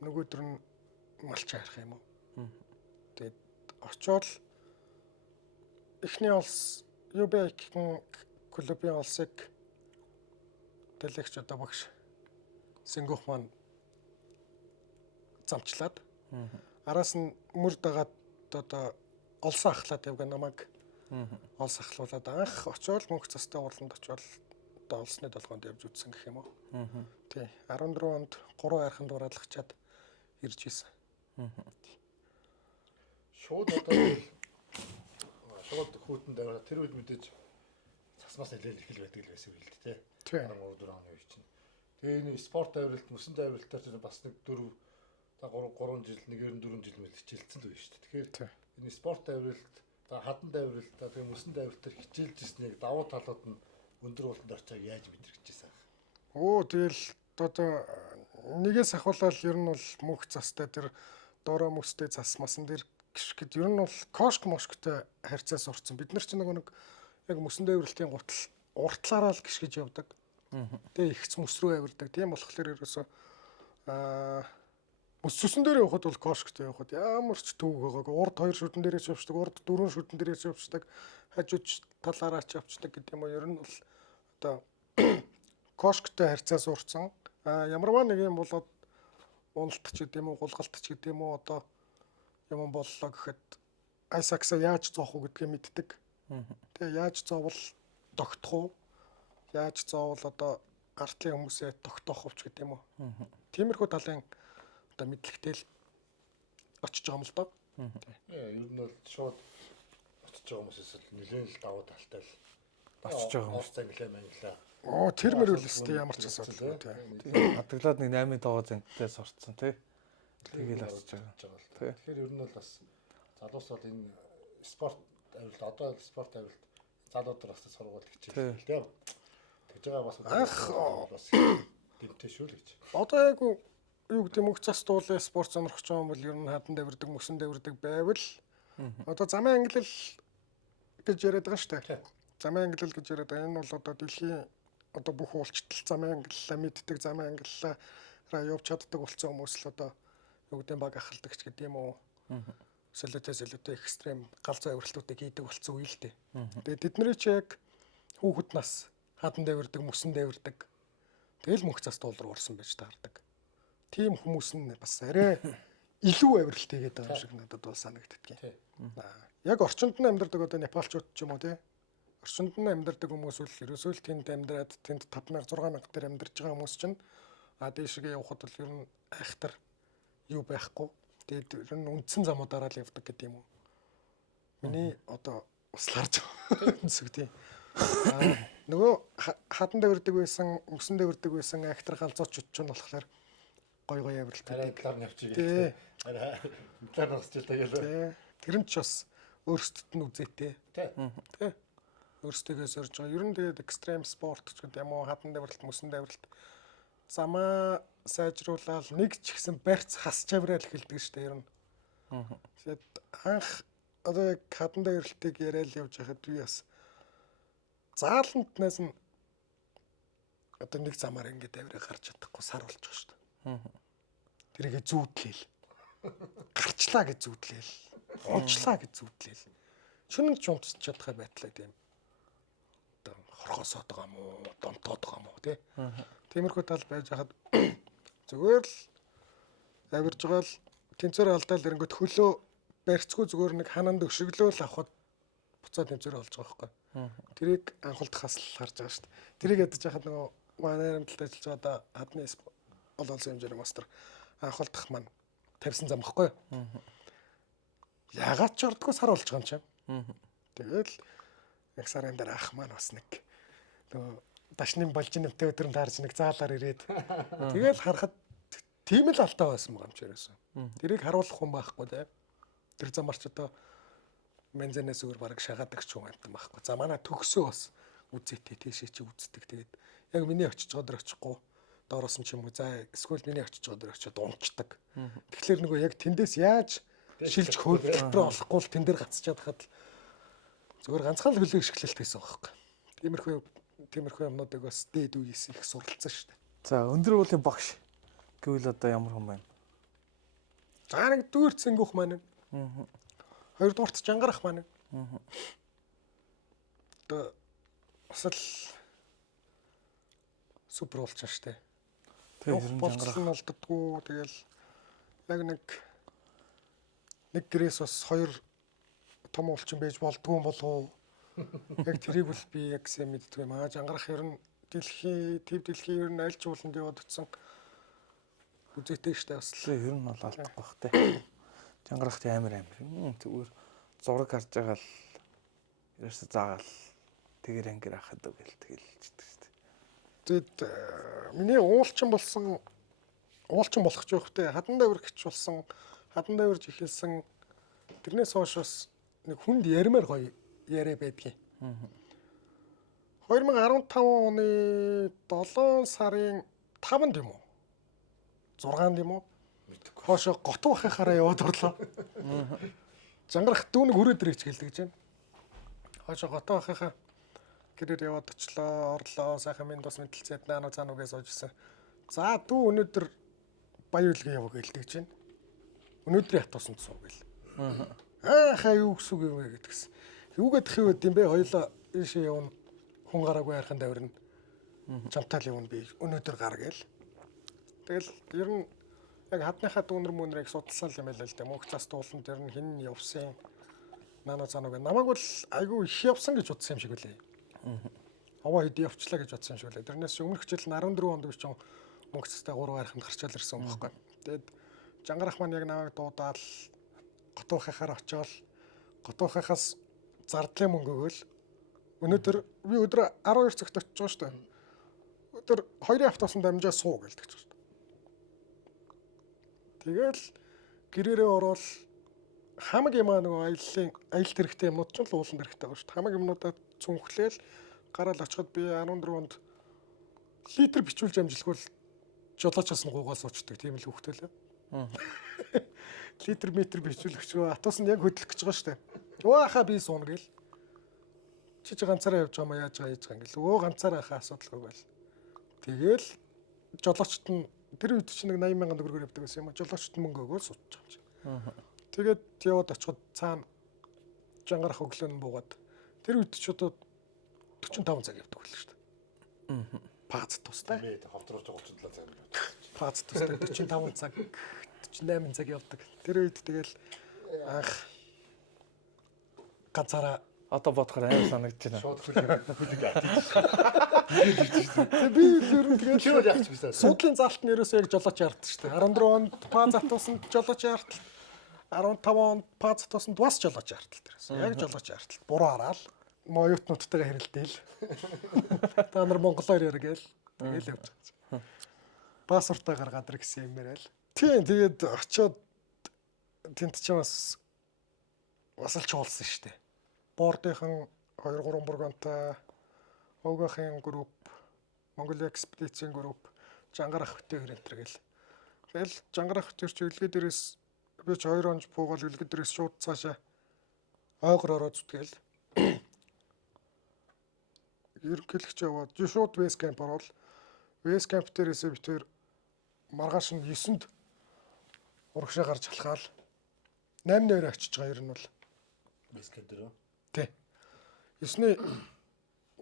Нөгөөдөр нь малч ярих юм уу? Тэгээд очоод эхний улс UB-ийн клубын улсыг дэлгэч одоо багш Сэнгүүх маань замчлаад араас нь мөр дагаад одоо олсон ахлаад явга намайг олс ахлуулаад анх очоод мөнх цастай уурланд очоод одоо олсны долгоонд явж үтсэн гэх юм уу. Тий 14 онд 3 хайрханд дураалгачаад ирж исэн. Шууд одоо шууд хүүтэнд аваад тэр үед мэдээж цасмаас нэлээд их л байдаг л байсан юм л дээ. Тий. 3 4 оны үе чинь. Тэгээ энэ спорт авиралт, мөсөн авиралтаар чинь бас нэг 3 жил, нэгээр нь 4 жил мэл хичээлсэн л байна шүү дээ. Тэгэхээр энэ спорт авиралт, хаданд авиралт, тэгээ мөсөн авиралтаар хичээлж ирснийг давуу талууд нь өндөр ууланд орчааг яаж мэдрэгчээсэн. Тэгэл одоо нэгээс ахуулаад ер нь бол мөнх цастай тэр доороо мөстэй цас масан дээр гэхэд ер нь бол кошк мошктой харьцаа сурцсан. Бид нар ч нэг яг мөсөн авиралтын уртлаараа л гიშгэж явдаг. Тэгээ ихц мөс рүү авирдаг. Тийм болохоор ерөөсөө мөссөн дээр явахад бол кошктой явахад ямар ч төвөг байгаагүй. Урд 2 шүтэн дээрээс явчихдаг, урд 4 шүтэн дээрээс явчихдаг, хажууч талаараа ч явчихдаг гэдэг юм уу. Ер нь бол одоо кошктой харьцаа сурцсан. Ямарваа нэг юм болоод уналт ч гэдэг юм уу, гулгалт ч гэдэг юм уу одоо юм боллоо гэхэд айсакса яаж зоох уу гэдгийг мэддэг. Тэгээ яаж зоовол тогтох уу? Яаж зоовол одоо артлын хүмүүсээ тогтоох уу гэдэг юм уу? Тиймэрхүү талын одоо мэдлэгтэй л очиж байгаа юм л доо. Ер нь бол шууд очиж байгаа хүмүүсээс л нэлээд л давуу талтай л очиж байгаа хүмүүс. Англиа манглаа. Тэр мөрөл өстэй ямар ч асуудал тий. Хадгалаад нэг 8-ын тоогоо зэнттэй сурцсан тий. Тэгэл очиж байгаа. Тэгэхээр ер нь бол бас залуус бол энэ спорт авиралт одоо спорт авиралт залуудаар бас сургууль хичээл тийм. Тэгж байгаа бас бас дэмтэй шүү л гэж. Одоо яг юу гэдэг мөнх цас дуулаа спорт сонирхож байгаа юм бол ер нь хаданд авирдаг, мөсөнд авирдаг байвал одоо замын ангилал гэж яриад байгаа шүү дээ. Замын ангилал гэж яриад байгаа. Энэ бол одоо дэлхийн одоо бүх уулчтал замын ангиллаа мэддэг, замын ангиллаараа явж чаддаг болсон хүмүүс л одоо юу гэдэг баг ахалдаг ч гэдэг юм уу. Солиотой экстрем галзуу авиралтуудыг хийдэг болсон үе л дээ. Тэгээд тэдний ч яг хүүхэд нас хаданд авирдаг, мөсөнд авирдаг. Тэгэл мөнх цас дуул руу орсон байж таардаг. Тийм хүмүүс нь бас арай илүү авиралт хийгээд байгаа юм шиг надад бол санагддаг юм. Яг орчинд нь амьдардаг одоо Непалчууд ч юм уу тий. Орчинд нь амьдардаг хүмүүс бол ерөөсөө л тэнд амьдраад тэнд 5000 6000 дээр амьдарч байгаа хүмүүс чинь дээшгээ явхад бол ер нь айхтар юу байхгүй. Тэгээд ер нь үндсэн замуудаараа л явдаг гэдэг юм уу. Миний одоо услаарч байгаа зүг тийм. Нөгөө хаданд авирдаг байсан, мөсөнд авирдаг байсан айхтар галзуучууд ч нь болохоор гой авиралтай. Талаар нь явчих гээ. Талаар насч л тагээл. Тэр нь ч бас өөрсдөд нь үзээтэй. Тий. Өөрсдөө сорж байгаа. Ер нь тэгээд экстрем спорт ч гэдэг юм уу, хаданд авиралт, мөсөнд авиралт замаа сайжруулаад нэг ч ихсэн барьц хасч авирал эхэлдэг шүү дээ ер нь. Тэгээд анх одоо яг хаданд авиралтыг яриад явж байхад би бас заалантнаас нь одоо нэг замаар ингээд авираа гарч чадахгүй сар болж байгаа шүү дээ. Тэрийгэ зүүдлээл. Гарчлаа гэж зүүдлээл. Онцлаа гэж зүүдлээл. Шүнэн ч унтсч чадхаа байтлаа тийм. Одоо хорхосоод байгаа юм уу, донтоод байгаа юм уу тий. Тиймэрхүү тал байж хахад зүгээр л авирж байгаа л тэнцээр алдаал ирэнгөт хөлөө барьцгүй зүгээр нэг хананд өшөглөөл авахд буцаад тэнцээр олж байгаа байхгүй. Тэрийг анхуулдахаас л харж байгаа шүү дээ. Тэрийг ядаж хахад нөгөө манай хамтлагт ажиллаж байгаа одоо хадны олон хэмжээний мастер анхуулдах маань тавьсан зам баггүй. ягаад ч ордгоо сар болж байгаа юм чинь. Тэгэл нэг сарын дараа ах маань бас нэг нөгөө дашны болж нэмтэй өдрөнд харж нэг заалаар ирээд тэгэл харахад тийм л алдаа байсан байгаа юм чи ерөөсөн. Тэрийг харуулах хүн байхгүй те. Тэр замарч одоо мензэнээс өөр бараг шагадаг ч юм амтан байхгүй. За манай төгсөө бас үзээтэй тийшээ чи үздэг. Тэгээд яг миний очиж байгаа дөр очихгүй доороос нь ч юм уу за эсвэл миний очиж байгаа дөр очиод унцдаг. Тэгэхээр нөгөө яг тэндээс яаж шилж хөлбөр болохгүй л тэн дээр гацчаад хахад зөвхөн ганцхан л хөлөг шиглэлт хийсэн байхгүй. Тиймэрхүү юмнуудыг бас дээд үеэс их суралцсан шүү дээ. За өндөр уулын багш гэвэл одоо ямар хүн байна? За нэг дүүр цэнгөх маань. Хоёрдугаарт жангарах маань. Одоо бас л супер болчихсон шүү дээ. Тэгээ болцсон нь олддоггүй. Тэгэл яг нэг гэрээс бас хоёр том уулчин байж болдгүй юм болов уу? Яг тэрийг бол би яг сайн мэддэг юм аа. Жангарах ер нь дэлхийн ер нь аль ч ууланд яваад утсан үзээтэй штэ бас л ер нь бол алдахгүй бах те. Жангарахт амар. Зүгээр зураг харж байгаа л ерөөсө заагаал тэгэр ангир ахад уу гэл тэгэлждэг штэ. Тэгэд миний уулчин болох ч байхтай хадан давирч болсон хадан давирж ихэлсэн тэрнээс хойш бас нэг хүнд ярмаар гоё яриа байдгийн. 2015 оны 7 сарын 5-нд юм уу? 6-нд юм уу? Хоошо готов ахихаараа яваад орлоо. Жангарах дүүнэг хүрээд ирэж гэлдэг гэж байна. Хоошо готов ахихаа гэрээр яваад очлоо, орлоо, сайхан минь тус мэдлцээд наано цаануугаас суужсэн. За дүү өнөөдөр баярлгээ яваа гэлдэг гэж байна. Өнөөдрийн хатуусан суу гэл. Хаа юу гэсэн үг юм бэ гэдгсэн. Юугээд хэвэд юм бэ? Хоёлоо ийшээ явна. Хүн гараагүй харахын давирна. Чамтаал явна би өнөөдөр гар гээл. Тэгэл ер нь яг хадныхаа дүүнэр мөнрийг судалсан юм байл л да. Мөнх цас дуулан тэр нь хин явсан. Наано цаанууг намайг бол айгүй их явсан гэж бодсон юм шиг үлээ. Аваа хэд явчлаа гэж бодсон юм шиг үлээ. Тэрнээс өмнөх жил 14 онд биш ч мөнх цастай 3 хараханд гарчаал ирсэн юм байхгүй. Тэгэд жангарах маань яг намайг дуудаал готоохахаар очиол готоохахаас зардлын мөнгө өгөөл өнөөдөр би өдөр 12 цагт очиж байгаа шүү дээ. Өдөр 2 автобусанд амжаа суу гэлдэг ч шүү дээ. Тэгэл гэрээрээ ороод хамаг юм нөгөө аялал хэрэгтэй юмнууд ч л ууланд хэрэгтэй байгаа шүү дээ. Хамаг юмнуудаа цүнхлээл гараал очиход би 14 онд литр бичүүлж амжилгүй жолоочоос нь гуугаа суучдаг тийм л хөвгтэй лээ. Литр метр бичүүлэгчгүй атус нь яг хөдлөх гэж байгаа шүү дээ. Ууахаа би суун гээл. Чи ганцаараа явж байгаа маа яаж байгаа ингээл. Өө ганцаараа хаа асуудалгүй байл. Тэгэл жолоочт нь тэр үед чинь 80,000 төгрөгөөр явдаг байсан юм а. Жолоочт нь мөнгө өгөөл сууж байгаа юм чинь. Тэгээд яваад очиход цаана жангарах өглөө нь буугаад тэр үед ч одоо 45 цаг явдаг байлаа шүү дээ. Пац тустай. Хавтруулж байгаа 37 цаг байна. Пац тустай 45 цаг 48 цаг явдаг. Тэр үед тэгэл анх ганцаараа Одоо бодохоор амар санагдаж байна. Шууд хүлэг атчих. би ер нь тэгэл Чивэл яах ч гэсэн. суудлын заалт нь ерөөсөө яг жолооч яардаг шүү дээ. 14 онд пац атусанд жолооч яартал. 15 онд пац атусанд бас жолооч яартал дээрээс. Яг жолооч яартал. Буруу хараал. Моёутнуудтайгаа хэрэлдээл. Та нар монголоор яригээл. Тэгэл явж байгаа. Паспортаа гаргаад ир гэсэн юм яриад. Тийм тэгээд очиод тент ч бас л чуулсан шүү дээ. Бордынхан 2-3 бургантай Овгахын групп, Монгол экспедицийн групп, жангарах хөтөөр энэ гэл. Тэгэл жангарах хөтөөр чи үлгээ дээрээс би ч 2 онж буугаал үлгээ дээрээс шууд цаашаа ойгор ороод зүтгэл. Ерөнхийлөгч яваад шууд бейс камп ороод бейс камп дээрээсээ битээр маргааш нь 9-нд урагшаа гарч алхаал 8-нд очиж байгаа ер нь бол Бискет дөрөө. тий. 9-ний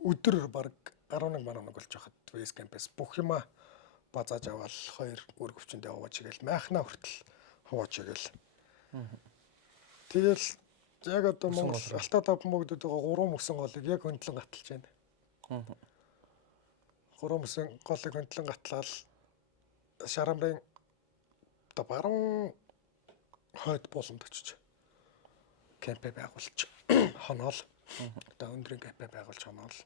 өдөр баг 11 болж хахад бейс кампээс бүх юма базааж аваад 2 өргөвчөнд яваач гээл майхнаа хүртэл хаваач гээл. Тэгэл яг одоо Монгол Алтаа таван богдод байгаа 3 мөсөн голыг яг хөндлөн гаталж байна. 3 мөсөн голыг хөндлөн гатлал Шарамрын одоо баруун хойд болонд очиж. кемпэ байгуулж хоноол. Одоо өндрийн кемпэ байгуулж хоноол.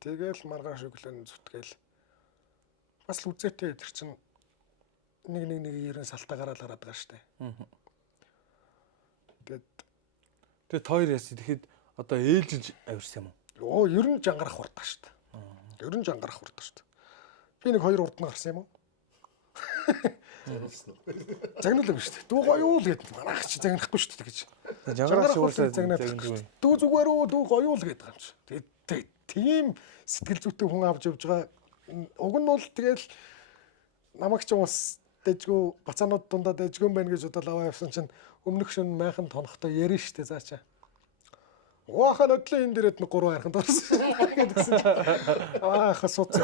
Тэгэл маргааш өглөө зүтгээл бас л үзээтэй тэр чинь нэг ерэн салтаа гараад гараад байгаа штэ. Тэгээд хоёр яс тэгэхэд одоо ээлжиж авирсан юм уу? Оо ер нь жангарах хурдаа штэ. Ер нь жангарах хурдаа штэ. Би нэг 2 урд нь гарсан юм уу? Загнуулаг шүү дээ. Дүү гоё л гэдэг. Манайх чи загнахгүй шүү дээ гэж. Жангарах шуусаа загнуулах. Дүү зүгээр үү, дүү гоё л гэдэг юм чи. Тэгээд тийм сэтгэл зүйтэй хүн авч явж байгаа. Уг нь бол тэгэл намайг ч бас дэжгүй бацаанууд дундаа дэжгүй юм байна гэж удаа аваа явсан чинь өмнөх шөнө майхан тонохтой ярина шүү дээ заачаа. Уухаа өдлөө энэ дээрээ нэг 3 хайрханд орсон гэдгсэн. Ааха суцсан.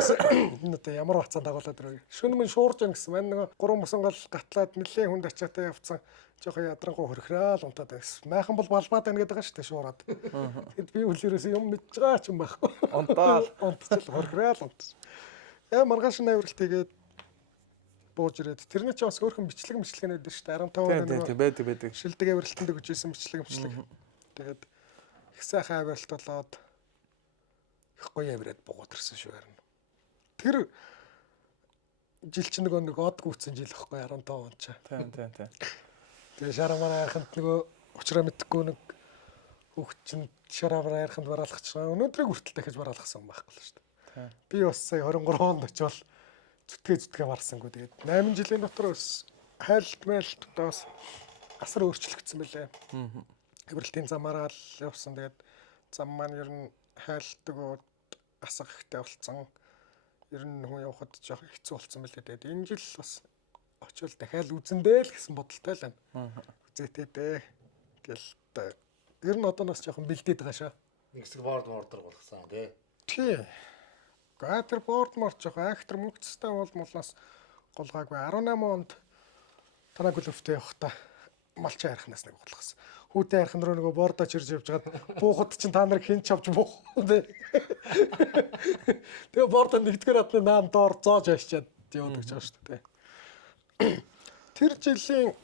Энэ одоо ямар бацаан дагуулад ирвэ. Шөнө мөн шуурж ин гэсэн. Мань нэг 3 мусангал гатлаад нэлээ хүнд ачаатай явцсан. Жохон ядрангуй хөрхрөөл унтаад байсан. Майхан бол балбаад байна гэдэг байгаа шүү дээ шуураад. Тэгэд би үлээрээс юм мэдж байгаа ч юм байхгүй. Унтаал унтчихл хөрхрөөл унтсан. Маргааш навралт тэгээд бууж ирээд тэрний ч бас өөрхөн бичлэг нэдэж шүү дээ. 15 байдаг. Шилдэг авралтанд өгчээсэн бичлэг. Тэгээд их сайхан авралт болоод их гоё авраад буугаад ирсэн шүү харин. Тэр жил чинь нэг од гүйтсэн жил ихгүй 15 он ч. Тийм. Тэгээ шарамаа хайханд нөгөө учраа мэдхгүй нэг хүүхд чинь шарамаа хайханд бараалгах чинь өнөөдрийг хүртэл дахиж бараалгасан байхгүй л шүү дээ. Би бас сая 23 онд очивол зүтгээ марсангүй. Тэгээд 8 жилийн дотор бас хайлт мэлт бас асар өөрчлөгдсөн байлээ. Хэврэлтийн замаараа л явсан. Тэгээд зам маань ер нь хайлтдаг асах ихтэй болцсон. Ер нь хүн явахад жоох хэцүү болцсон байлээ. Тэгээд энэ жил бас очивол дахиад үзэндээ л гэсэн бодолтой л байна. Үзээтэй дээ. Тэгэл ер нь одоо нас жоохон бэлдээд байгаа шаа. Нэг хэсэг борд мордор болгосон тий. Тий. Гатер борд морд жоохон актер мөнгөцтэй бол мулаас голгаагүй 18 онд танаг өлөвтэй явахдаа малч хайрхнаас нэг болгосон. Хүүтэй хайрхан руу нөгөө бордоо чирж явж байгаад буухад чинь та нарыг хэн ч авч буух үү. Тэгээ бордоо нэгдүгээр адны наан доор зоож яшчаад явдаг ч байгаа шүү дээ. Тэр жилийн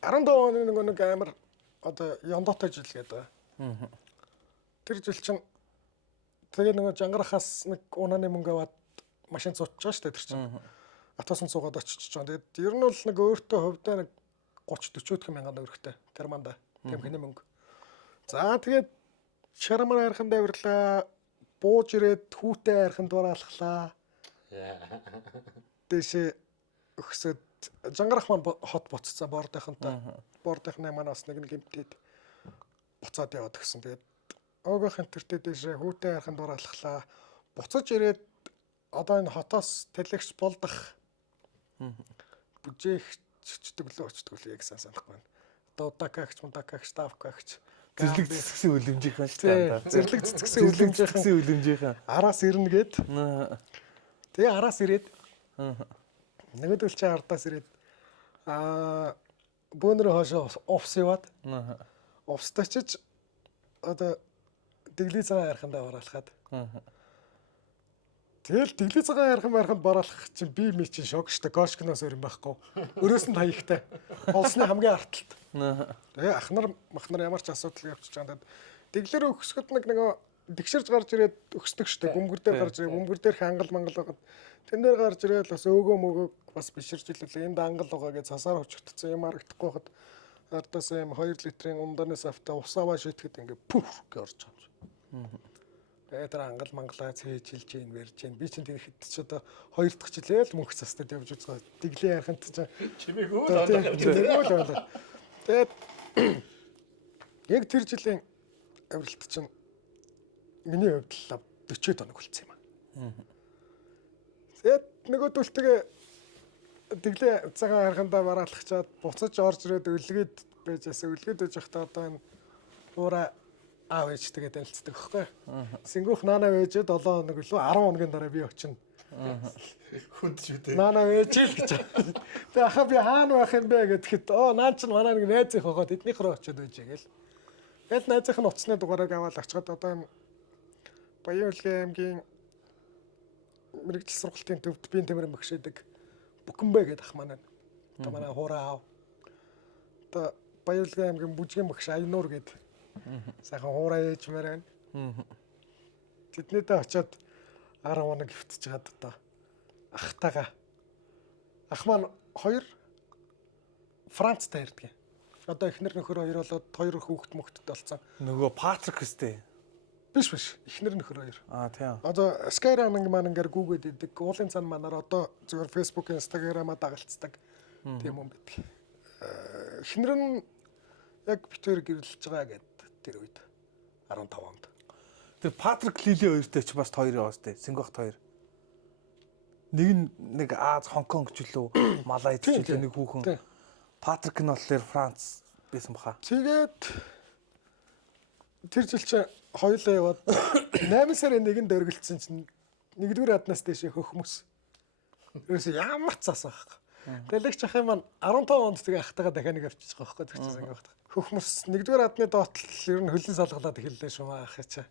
15 оны нэг амар одоо яндотой жил гэдэг. Тэр жил чинь тэгээ нөгөө жангарахаас нэг унааны мөнгө аваад машин цуцж байгаа шүү дээ тэр чинь. Атосон суугаад очиж байгаа. Тэгээд ер нь бол нэг өөртөө хувьдаа нэг 30-40 мянган төгрөгтэй карманда тэмхний мөнгө. За тэгээд шарамаар хайрханд авирлаа, бууж ирээд хүүтэй хайрханд бараалхлаа. Дэшээ өгсөд жангарах маань хот боцсон бордынхантай. Бордынхны маань бас нэг гэмтээд буцаад яваад гисэн. Тэгээд оогийнх энтертэй дэшээ хүүтэй хайрханд бараалхлаа. Буцаж ирээд одоо энэ хотоос тэлэгч болдох бүжээх чичдэг лөө яг санахгүй байна. Одоо удакагч, ставкагч Зэрлэг цэцгсэн үлэмжийнх байна шүү дээ. Зэрлэг цэцгсэн үлэмжийнхэн араас ирнэ гээд. Тэгээ араас ирээд нөгөөдөл чи ардаас ирээд бөөнөрөө хоошоо офс яваад офстой чиж одоо дэглээ цагаан хайрхандаа бараалхаад. Тэгэл дэглээ цагаан хайрханд бараалхах чинь би ми чинь шок штэ кошкноос өөр юм байхгүй. Өрөөс нь хаягтай. Олсны хамгийн арталт. Тэгээ махнар ямар ч асуудал явчихж байгаа. Дэглэр өгсгöd нэг тэгшэрж гарч ирээд өгсдөг штэ. Бөмбөр дээр гарч ирээ. Бөмбөр дээр хангал байгаад. Тэн дээр гарч ирээд бас өөгөө мөгөөг бас биширж илээ. Энд ангал байгаа гэж цасаар хөвчөгдсөн юм харагдахгүй хад. Ардаас юм 2 литрийн умдааны савтаа усааваа шийтгэхэд ингээ пүф гэж орж байгаа. Тэр ангал мангалаа цээжилж ийн барьж ийн би чинь тэгэхэд ч одоо 2 дахь жилээ л мөнх цастад явж байгаа. Дэглээ яраханд чинь чимээгөө л болоо. Тэгээд яг тэр жилийн авралт чинь миний хувьд л 40 тоног болцсон юм аа. Тэгээд нөгөөдөлтөг дэглээ цагаан хархандаа бараалхачаад буцаж орж ирээд өлгээд байж ясаа өлгээд байж захтаа одоо энэ уура аав ээж тэгээд танилцдаг байхгүй. Сингүүх наана ээжээ 7 хоног лөө 10 хоногийн дараа би очино. Хүнд шүү дээ. Наана ээж л гэж. Тэгээ ахаа би хаана байх юм бэ гэхэд наа чинь манай нэг найзынх байгаа тэднийх рүү очиод байж гээл. Тэгэл найзынх нь утасны дугаарыг аваад очиод одоо энэ Баян-Улгийн аймгийн мэрэгжил сургалтын төвд биеийн тэмрэн багшаадаг Бүкэнбэ гэдэг ах маань. Одоо манай хуураа аав. Одоо Баян-Улгийн аймгийн бүжгийн багш Айнуур гэдэг Сайхан хуурай ээжмээр байна. Тэднийдээ очиод 10 хоног хөвтөж чад одоо ахтайгаа. Ах маань 2 Францтай ирдэг. Одоо эхнэр нөхөр 2 болоод 2 хүүхэд мөхтөд болсон. Нөгөө Патрик өстэй. Биш. Эхнэр нөхөр 2. Тийм. Одоо Skyrim маань ингээд гүүгээд идэг. Уулын цан манаар одоо зөвхөн Facebook, Instagram-а дагалцдаг. Тийм юм байдаг. Эхнэр нь яг битээр гэрэлж байгаа гэд тэр үед 15 онд. Тэр Патрик Лили хоёртой ч бас 2 яваас тээ. Сингапурт 2. Нэг Аз, Хонконг ч үлээ, Малайз ч үлээ нэг хүүхэн. Патрик нь болохоор Франц байсан баха. Тэгээд тэр жил чи хоёулаа яваад 8 сарын 1-нд дөргөлдсөн чинь 1-р аднаас дэше хөхмөс. Ерөөсөө ямар ч цаас байхгүй. Дэлгч ах юм 15 онд тэгээ ахтайгаа дахиад нэг авчиж байгаа байхгүй тэгчихсэн ингээд. Хөхмөс 1-р адны доотл ер нь хөлн салгалаад эхэллээ шүү маа ах чи.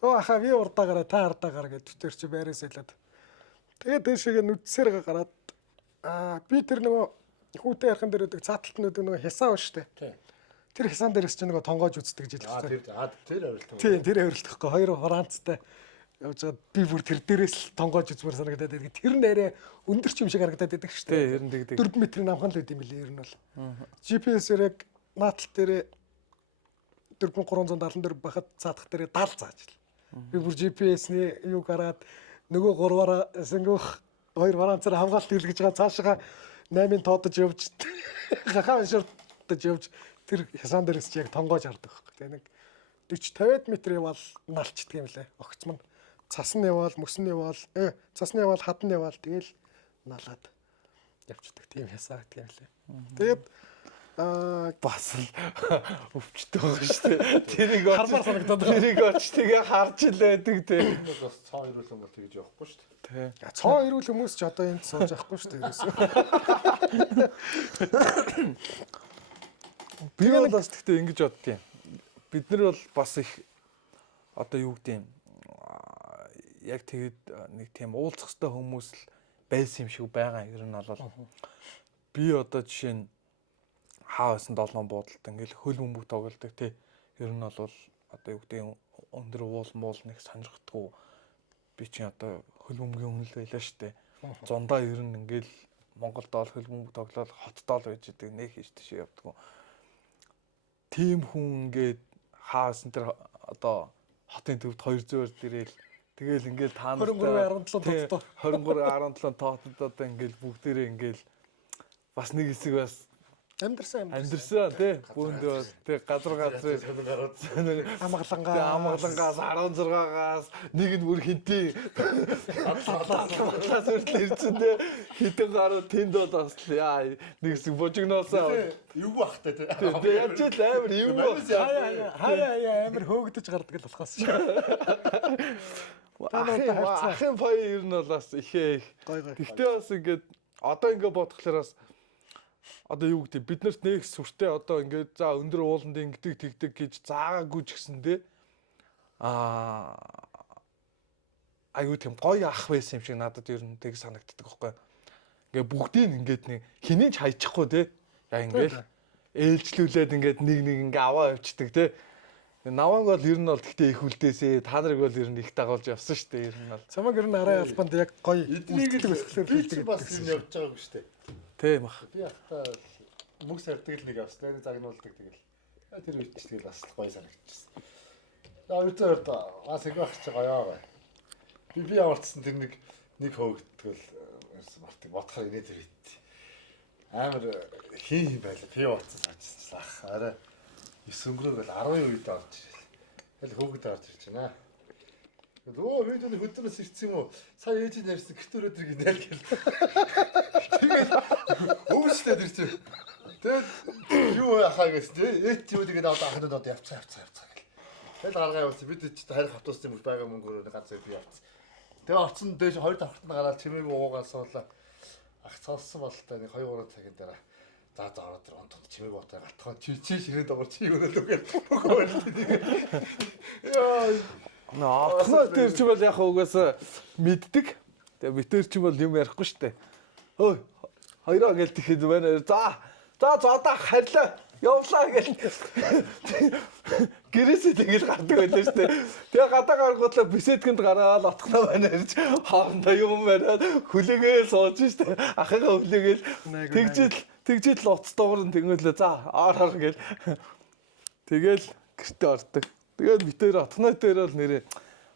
Өө аха би урдаагаараа та ардаагаар гэдэг тэр чи байраас хэлээд. Тэгээд дэшегээ нүдсээр гараад би тэр нөгөө хүүтэй ярхан дээр өгдөг цааталтнууд нөгөө хясаа ба штэ. Тэр хясаан дээрээс чи нөгөө тонгоож үздэг жил хэвчээ. Тэр авиралт. Тийм тэр авиралт гэхгүй 2 Францтай явж байгаа би бүр тэр дээрээс л тонгоож үзмээр санагдаад байдаг. Тэр нь арай өндөр ч юм шиг харагдаад байдаг шүү дээ. Ер нь тэгдэг. 4 метрийн амхан л үт юм лээ ер нь бол. GPS-ээр яг наатал дээр 4374 бахад цаадах дээр 70 зааж л. Би бүр GPS-ний юу гараад нөгөө 3-аараа сингөх 2 Францаар хамгаалт хийлгэж байгаа цаашаа 8-ын тоодож явж хахаа шортож явж тэр хясаан дээрээс чи яг тонгоож хардаг байхгүй. Тэгээ нэг 40-50 метр явал налчдаг юм лээ. Огц мань цас нь явал, мөс нь явал, цасны явал, хад нь явал тэгэл налаад явчихдаг тийм хясаа гэдэг юм лээ. Тэгээд бас л өвчтэй байгаа шүү дээ. Тэрийг хармаар санагдаад байгаа. Тэрийг оч тэгээ харж л байдаг те. Бас цаа ирүүлэн бол тэгж явахгүй шүү дээ. Тэ. Цоо ирүүл хүмүүс ч одоо энд сууж авахгүй шүү дээ ерөөсөө. Би бол бас тэгтээ ингэж боддیں۔ Бид нар бол бас их одоо юу гэдэг юм яг тэгээд нэг тийм уулзах хэвээр хүмүүс л байсан юм шиг байгаа. Ер нь бол би одоо жишээ нь хаасан 7 буудалд ингээл хөл бөмбөг тоглолдог тий. Ер нь бол одоо юу гэдэг өндөр уул нэг сонирхдаггүй. Би чинь одоо хөл бөмбөгийн өмнө л байлаа штэ. Зундаа ер нь ингээл Монголд ол хөл бөмбөг тоглоод хоттоо л байж идэг нэг хийж тийш явдаггүй. Тим хүн ингээд хаасан тэр одоо хотын төвд 200-аар дээрэл тэгэл ингээл та нартай 23.17 тоотоо 23.17 тоотод одоо ингээл бүгдээрээ ингээл бас нэг хэсэг бас амьдэрсэн тий бүүндээ тий газар амгалангаас 16-аас нэг нь бүр хинтий атлаас ирсэн тий хитэн гаруу тэнд бол бас яа нэг хэсэг божигноосоо Юу бахтай тий. яаж л амар юу хаяа амар хөөгдөж гардаг л болохоос шүү. ахын фай ер нь бол бас ихээ их. Тэгтээ бас ингээд одоо ингээд бодглохоор бас одоо юу гэдэг бид нарт нэг сүртэй одоо ингээд за өндөр ууланд ингэдэг тэгдэг гэж заагаагүй ч гэсэн те аюу тийм гоё ах байсан юм шиг надад ер нь тэг санагддаг байхгүй. Ингээ бүгдийг ингээд нэг хинээч хайчихгүй те яа ингээд ээлжлүүлээд ингээд нэг ингээ аваа явчихдаг те. Наванг бол ер нь бол гэхдээ их үлдээсээ та нарыг бол ер нь их дагуулж явсан шүү дээ ер нь бол. Самаг ер нь арай албанд яг гоё Эднийг л хэлдэг бас юм явж байгаагүй шүү дээ. Тийм бах. Би ахта мөс сардаг л нэг авсан. Нэг загнуулдаг тэгэл. Тэр үед ч тэгэл бас гоё санагдчихсан. Ойртоо бас их байх ч гоё. Би явуулсан тэр нэг хөөгдгөл ерсэн мартыг бодохоор инээд ирээд. Амар хин байлаа. Би явуулсан санагдсан. Арай 9 өнгөрөөр л 10 үед орж ирэл. Тэгэл хөөгд орж ирж байна. Өө видеоны хөдөлмөс ирсэн юм уу? Сая ээж нь ярьсан гэрт өрөөдрийг инээл гэл. Тэгэл өвчлээд ирсэн. Тэгэл юу яхаа гэсэн тий. Ээж юу тэгээд одоо ахнууд одоо явцгаа гэл. Тэгэл гаргаа явуулсан. Бид ч харих автобусны мөр байгаа мөнгөөр ганцаа би явцсан. Тэгээ орцсон дээш 2 давхртанд гараад чимээгүй уугаас суулаа. Ах цаалсан бол та нэг 2-3 цагийн дараа за ороод тэр онтод чимээг утаа галтхан чи ширээ дагуур чи юу нөлөө гэл. Яа Ахнаа тэр чи бол яг угаасаа мэддэг. Тэгээ би тэр чи бол юм ярихгүй штэ. Ой хоёроо гээл тэгэхэд байна. За одоо харьлаа. Явлаа гэл. Гэрээсээ тэгэл гардаг байлаа шүү дээ. Тэгээ гадаа гаргуудлаа бисетгэнд гараад отхноо байна гэж хоорондоо юм бариад хүлээгээл сууж шүү дээ. Ахыгаа хүлээгээл тэгжэл уц дуурн тэгмэлээ за аар гэл. Тэгэл гэртээ ордог. Тэгээд битээр отхноо дээр бол нэрээ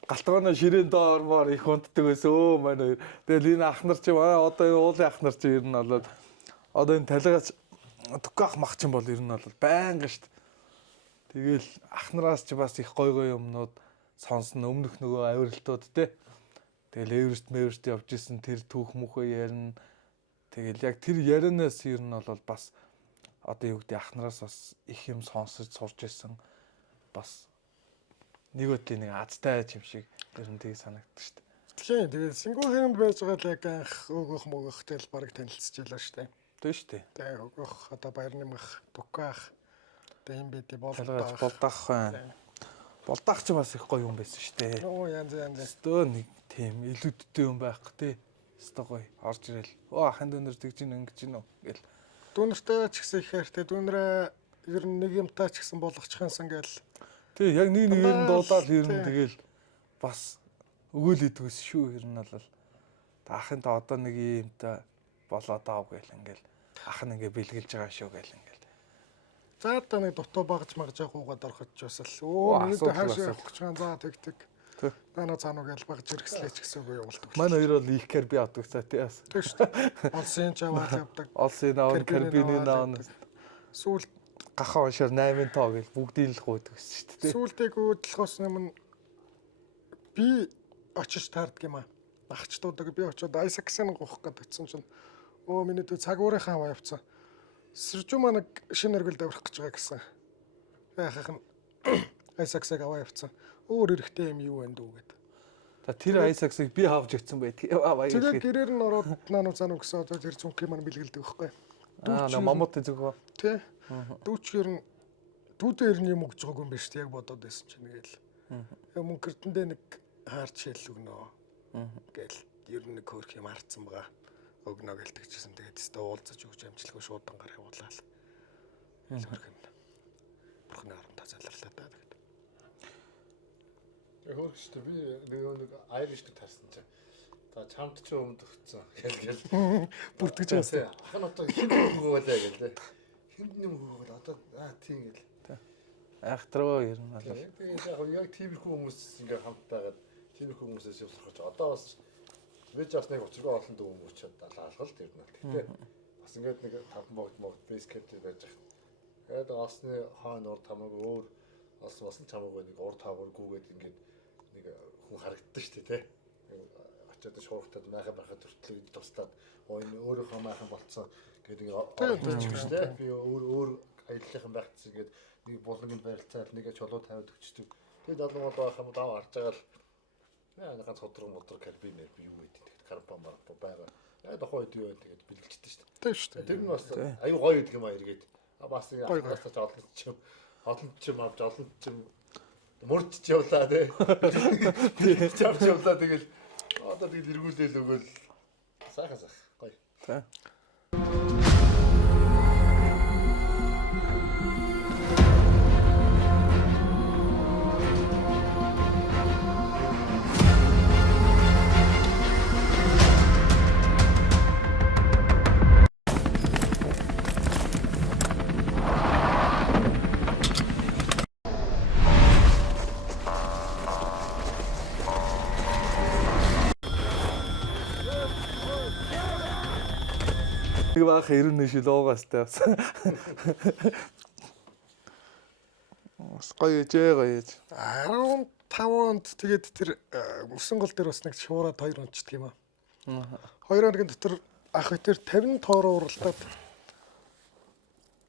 галтгооно ширээн доормоор их унтдаг байсан өө маань хоёр. Тэгэл энэ ах нар чи одоо энэ уулын ах нар чи ер нь болоод одоо энэ талигаач түках мах чинь бол ер нь бол байнга штт. Тэгэл ах нараас чи бас их гой юмнууд сонсно өмнөх нөгөө авиралтууд те. Тэгэл Эверест явж исэн тэр түүх мөхөө ярина. Тэгэл яг тэр ярианаас ер нь бол бас одоо юу гэдэг ах нараас бас их юм сонсож сурч исэн бас нэг үеийн нэг азтай юм шиг ер нь тийг санагддаг шүү дээ. Тэгээд Сингапур хэрэнд байж байгаа л яг анх өгөх мөгөхтэй л баг танилцчихлаа шүү дээ. Тийм шүү дээ. Тэгээд өгөх одоо баяр нэмэх, дукаах, тэгээд юм бид болдох байна. Болдох ч бас их гоё юм байсан шүү дээ. Оо янз. Өстөө нэг тийм илүүдтэй юм байх тий. Өстөө гоё орж ирэл. Оо ахын дүүнэр тэгж ин ингэж гинөө гэл. Дүүнэртэй ч гэсэн ихээр тэ дүүнэрээ ер нь нэг юмтай ч гэсэн болгочихсан гэл. Тий яг нэг нэгээр нь дуулаад ер нь тэгэл бас өгөөл идэгс шүү ер нь бол ахын та одоо нэг юмтай болоод аав гэл ингээл ах нь ингээ бэлгэлж байгаа шүү гэл ингээл. За одоо нэг дутуу багж явахгүйгээд орохч бас л өө нэгдээ хаашаа явах гэж байгаа тэг. Нана цаануу гэл багж хэрэгслээч гэсэн үг явуулдаг. Манай хоёр бол их карби авдаг цаа тий бас. Тэг шүү дээ. Олсын чаваад явдаг. Олсын наон карбины наон Сүүл гахаа уншаар 8 тоо гэл бүгдийг л гуйдаг шүү дээ. Сүүлдээ гүйдлэхос юм би очиж таардаг юм аа. Ахчдуудаг би очиод Айсаксын гоох гээд очисон чинь өө миний дүү цаг уурынхаа аваа явцсан. Сэржүү маань шинэ өргөлд аврах гэж байгаа гэсэн. Яахах нь Айсаксыг аваа явцсан. Өөр эрэхтэй юм юу вэ дүү гэд. За тэр Айсаксыг би хавж өгсөн байдгийг аваа явсан. Тэгээ гэрээр нь ороод наануу цаануу гэсэн одоо тэр цүнхий маань бэлгэлдэг байхгүй. Мамут зүгөө. Тэ. Дүүчээр нь дүүдээр нь юм өгж байгаагүй юм байна шүү дээ. Яг бодоод байсан чинь нэгэл. Яг мөнгөрдөндөө нэг хаарч шил өгнөө. Гэл ер нь нэг хөөх юм харцсан байгаа. Өгнөө гэлтэгчсэн. Тэгээд өстө уулзаж өгч амжилтгүй шуудан гар явуулаад. Ил хөргөн. Бурхны харамтаа залрлаа та тэгээд. Яг хөргөчтэй би нэг Irish-д тарсан чинь. Та чамд ч өмд өгцөн гэл бүртгэж байсан. Ах нь одоо хин өгөөлээ гэлээ. Хинд нэм өгөөл одоо тийм гэл. Айхтраа ер нь бол. Тэгээд яг тиймэрхүү хүмүүс ингээ хамттайгаад тиймэрхүү хүмүүсээс явсарч одоо бас вэж бас нэг учиргүй олон дүү хүмүүс ч алхалт ер нь бол. Гэтэ бас ингээд нэг таван богд бейс кэптэй байж байгаа. Тэгээд осны хойно урд хамаагүй өөр осон чамаагүй нэг урд таагаар гүгээд ингээд нэг хүн харагддаг шүү дээ тий. Очоод шуурхтад майхан байхад төртлөг тустаад энэ өөрийнхөө майхан болцсон гэдэг ингээд шүү дээ. Би өөр аяллахын байгц ингээд нэг булангийн барилцаал нэгэ чулуу тавиад өчтдөг. Тэгээд олон байх юм даа харж байгаа л нэг ганц ходрог карбинер би юу гэдэг тэгэхэд карбон байгаа. Яг дохоо үед юу вэ тэгээд бэлгэлжтэй шүү дээ. Тийм шүү дээ. Тэр нь бас аюу гоё гэдэг юм аа эргээд. Бас ингэ ахнаас олон ч юм авч олон ч юм мурдч явлаа тий. Чавч явлаа тэгэл одоо тэгэл эргүүлээл өгөөл сайхан гоё. Тий. Нэг баах 90 шил уугастай бас. Бас гоё ээж. 15 онд тэгээд тэр мөсөн гол дээр бас нэг шуураад 2 онцдаг юм аа. 2 хоногийн дотор ах битэр 50 тоороо уралдаад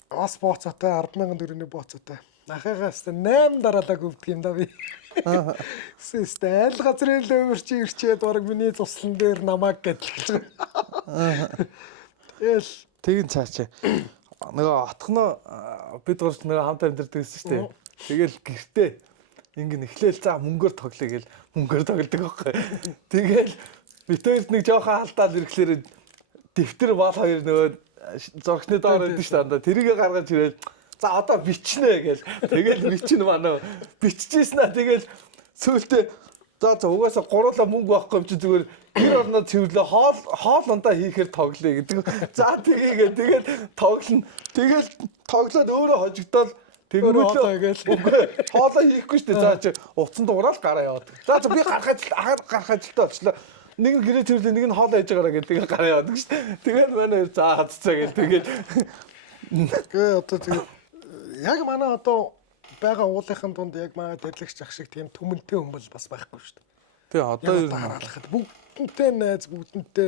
бас бооцоотой 100000 төгрөгийн бооцоотой. Ахыгаас 8 дараалаг өвдөг юм да би. Систэ аль газрын л өмөрч ирчээд баг миний туслан дээр намайг гэдэлж байгаа. Тэгин цаачаа. Нөгөө отхноо бид гурч нөгөө хамт амьдардаг гэсэн шүү дээ. Тэгэл гэртээ ингэн эхлээл за мөнгөөр тоглоё гэл мөнгөөр тоглодог байхгүй. Тэгэл битээрд нэг жоохон халдаал ирэхлээр дэвтэр бол хоёр нөгөө зургчны доор байдаг шүү дээ. Тэрийгэ гаргаж ирээд За одоо бичнэ гээл. Тэгэл бичнэ манай. Биччихсэн аа тэгэл сөүлтээ за угаасаа гурлаа мөнгө байхгүй юм чи зүгээр гэр орноо цэвэрлээ хоол ундаа хийхээр тоглоё гэдэг. За тгийгээ тэгэл тоглоно. Тэгэл тоглоод өөрөө хожигдоод тэгмүүлээ хоолоо хийхгүй шүү дээ. За чи утсан дуурал гараа яваад. За би гарах ажилтаа болчлоо. Нэг нь гэрээ цэвэрлээ, нэг нь хоол хийж байгаараа гэдэг тэгээ гараа яваад шүү дээ. Тэгээд манай за хаццаа гэл тэгээд гээ одоо тэгээд яг манай одоо байгаа уулынхын дунд яг манай дэдлэгч ах шиг тийм түмэнтэй хүмүүс бас байхгүй шүү дээ. тий одоо ер нь харахад бүгднтэй найз бүгднтэй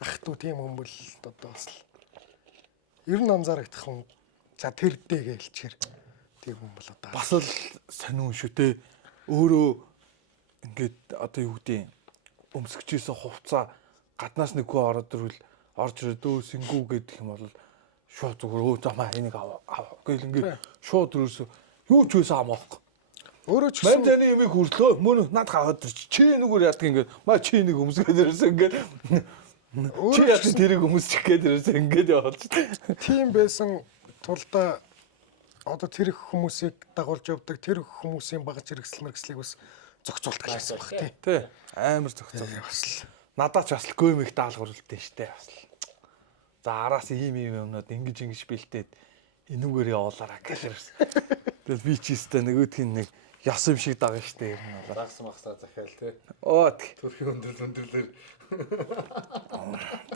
ах トゥ тийм хүмүүс одоо бас ер нь анзаарагдах хүн за тэр дээгээ хэлчихэр тийм хүмүүс одоо бас л сонирн шүү те. Өөрөө ингээд одоо юу гэдэг өмсгчээсээ хувцаа гаднаас нэг хөө ороод ирвэл орж ирээд сингүү гэдэг юм бол шууд зүгээр өө замаа энийг аваа гэл ингээд шууд өрөөсөө юу ч байсан амаахгүй. өөрөө ч Мань таны ямиг хүртлөө мөн над хаваад чи нүгээр яадаг ингээд маа чи нэг өмсгээд ирсэн ингээд чи яг тэрийг өмсчих гээд ирсэн ингээд явуулж. тийм байсан тулдаа одоо тэр хүмүүсийг дагуулж явдаг тэр хүмүүсийн багаж хэрэгсэл мэрэгслийг бас зохицуулдаг гэсэн баг Тий. Амар зохицоо. бас Надад ч бас л гомиг даалгавар үлдээ штэ бас л. За араас ийм юмнууд ингэж бэлтээд энүүгээр явуулаараа гэлэрсэн. Тэгэл би ч өстэй нөгөөдхийн нэг яс юм шиг дагна штэ ер нь бол. Загсан махсаа захиал тий. Оо Төрхийн өндөрлөөр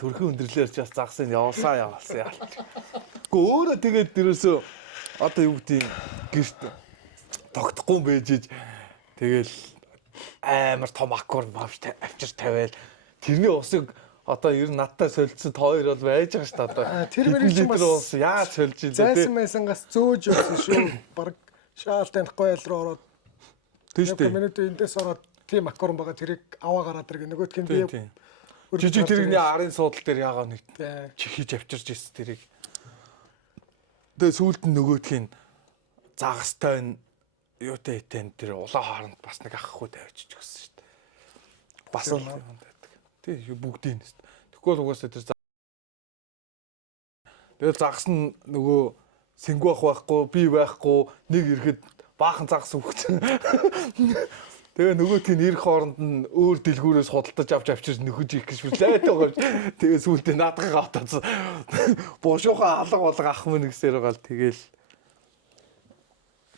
төрхөн өндөрлөөр ч бас загсан явуулсан яалч. Гэхдээ өөрөө тэгээд дэрөөсөө одоо юу гэдэг гэрт тогтохгүй байж иж тэгэл амар том аккорд авчир тавиал тэрний усыг одоо ер нь надтай солилцсон хоёр бол байж байгаа шүү дээ одоо. Тэр мэрийг чинь бас яаж солж ил зайсан майсангаас зөөж явсан шүү. Бараг шаал танихгүй айл руу ороод тийм шүү дээ. Минут эндээс ороод тийм аккорд байгаа тэрийг аваа гараад ирэх нөгөөдх нь би жижиг тэрэгний арын суудал дээр яагаа нэг Тий. чихиж авчирч ирсэн тэрийг. Тэгээ сүүлд нь нөгөөдхийн загастай нь юутай хитэн тэр улаан хооронд бас нэг ахгүй тавьчих гэсэн шүү дээ. Бас л юм байдаг. Тий бүгдийн нэст. Тэгвэл угаасаа тэр тэгэл загас нь нөгөө сэнгүү байхгүй би байхгүй нэг ирэхэд баахан загас өгсөн. Тэгээ нөгөөдхийн ирэх хооронд нь өөр дэлгүүрээс худалдаж авч авчирч нөхөж их гэж хүлээдэг байгаа. Тэгээ сүүлдээ наадгаагаа отооцсон. Буушуухан алга болго ах мөн гэсээр байгаа л тэгэл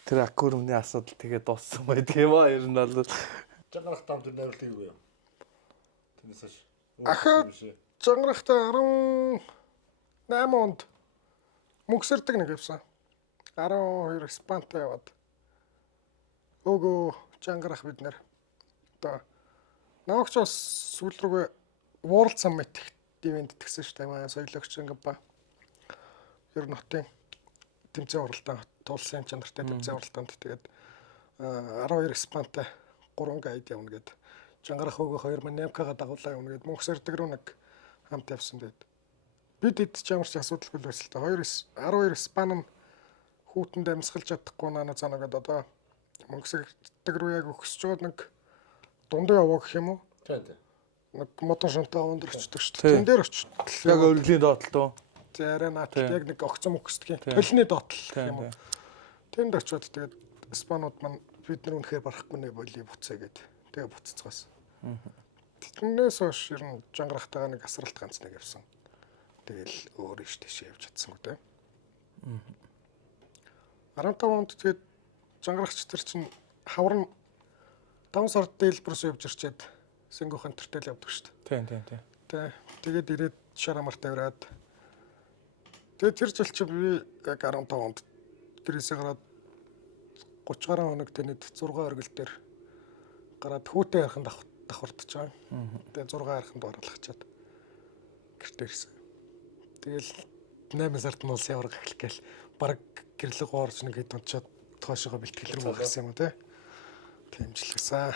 тэр аккурмны асуудал тэгээ дууссан байдаг юм аа ер нь бол. Жангарах там тэр найруулга юу юм? Тэрнээс хойш. Ахаа жангарахтай 18 онд мөнгөсөрдөг нэг явсан. 12 Испантай яваад. Өгөө жангарах бид нэр. Одоо навагч бас сүүл рүүгээ World Summit ивент тэгсэн шүү дээ. Манай соёлогч ингээ ба. Ер нь хотын тэмцээн уралдаан тулсын чанартай тэмцээн уралдаанд тэгээд 12 Испантай 3 гайд явна гэд. Жангарах өгөө 2008-га дагуулаа явна гэд мөнгөсөрдөг рүү нэг хамт явсан тэгээд. Бид хэд ч ямар ч асуудалгүй л байсан л та 12 Испан нь хүүтэнд амьсгалж чадахгүй нана цаана гэдэг одоо мөнгөсөрдөг рүү яг өгсөж байгаа нэг дундын аваа гэх юм уу? Тий, тий. Нэг модон шонтой авандрчдаг шүү дээ. Тэн дээр очив. Яг өргөлийн доотлол тоо. За арай наатал яг нэг огцом өгсдөг. Толны доотлол гэх юм уу? Тэнд очиод тэгээд Испанууд маань бид нар үнэхээр барахгүй нэ боли буцаа гэд. Тэгээ буцацгаас. Тэрнээс хойш ер нь жангарахтайгаа нэг асралт ганц нэг явсан. Тэгэл өөр иш тийш явж чадсангүй те. 15 онд тэгээд жангарагч тэр чинь хавар нь 5 сард дэлбэрс явж ирчээд сэнгүүх энтертэл явдаг шүү дээ. Тийм. Тэ. Тэгээд ирээд шарамар тавираад. Тэгээд тэр жил чи би яг 15 онд гэрээсээ гараад 30 гаруй хоног тэнэд 6 оргил дээр гараад хүүтэй хараханд давхардж байгаа. Тэгээд 6 хараханд оруулахчаад гэртээ ирсэн. Тэгэл 8 сард нь улсын авраг эхлэх гээл баг гэрлэг гоорч нэг хэд унчаад тоошоо бэлтгэл рүү гарсан юм уу те. Тийм жил гэсэн.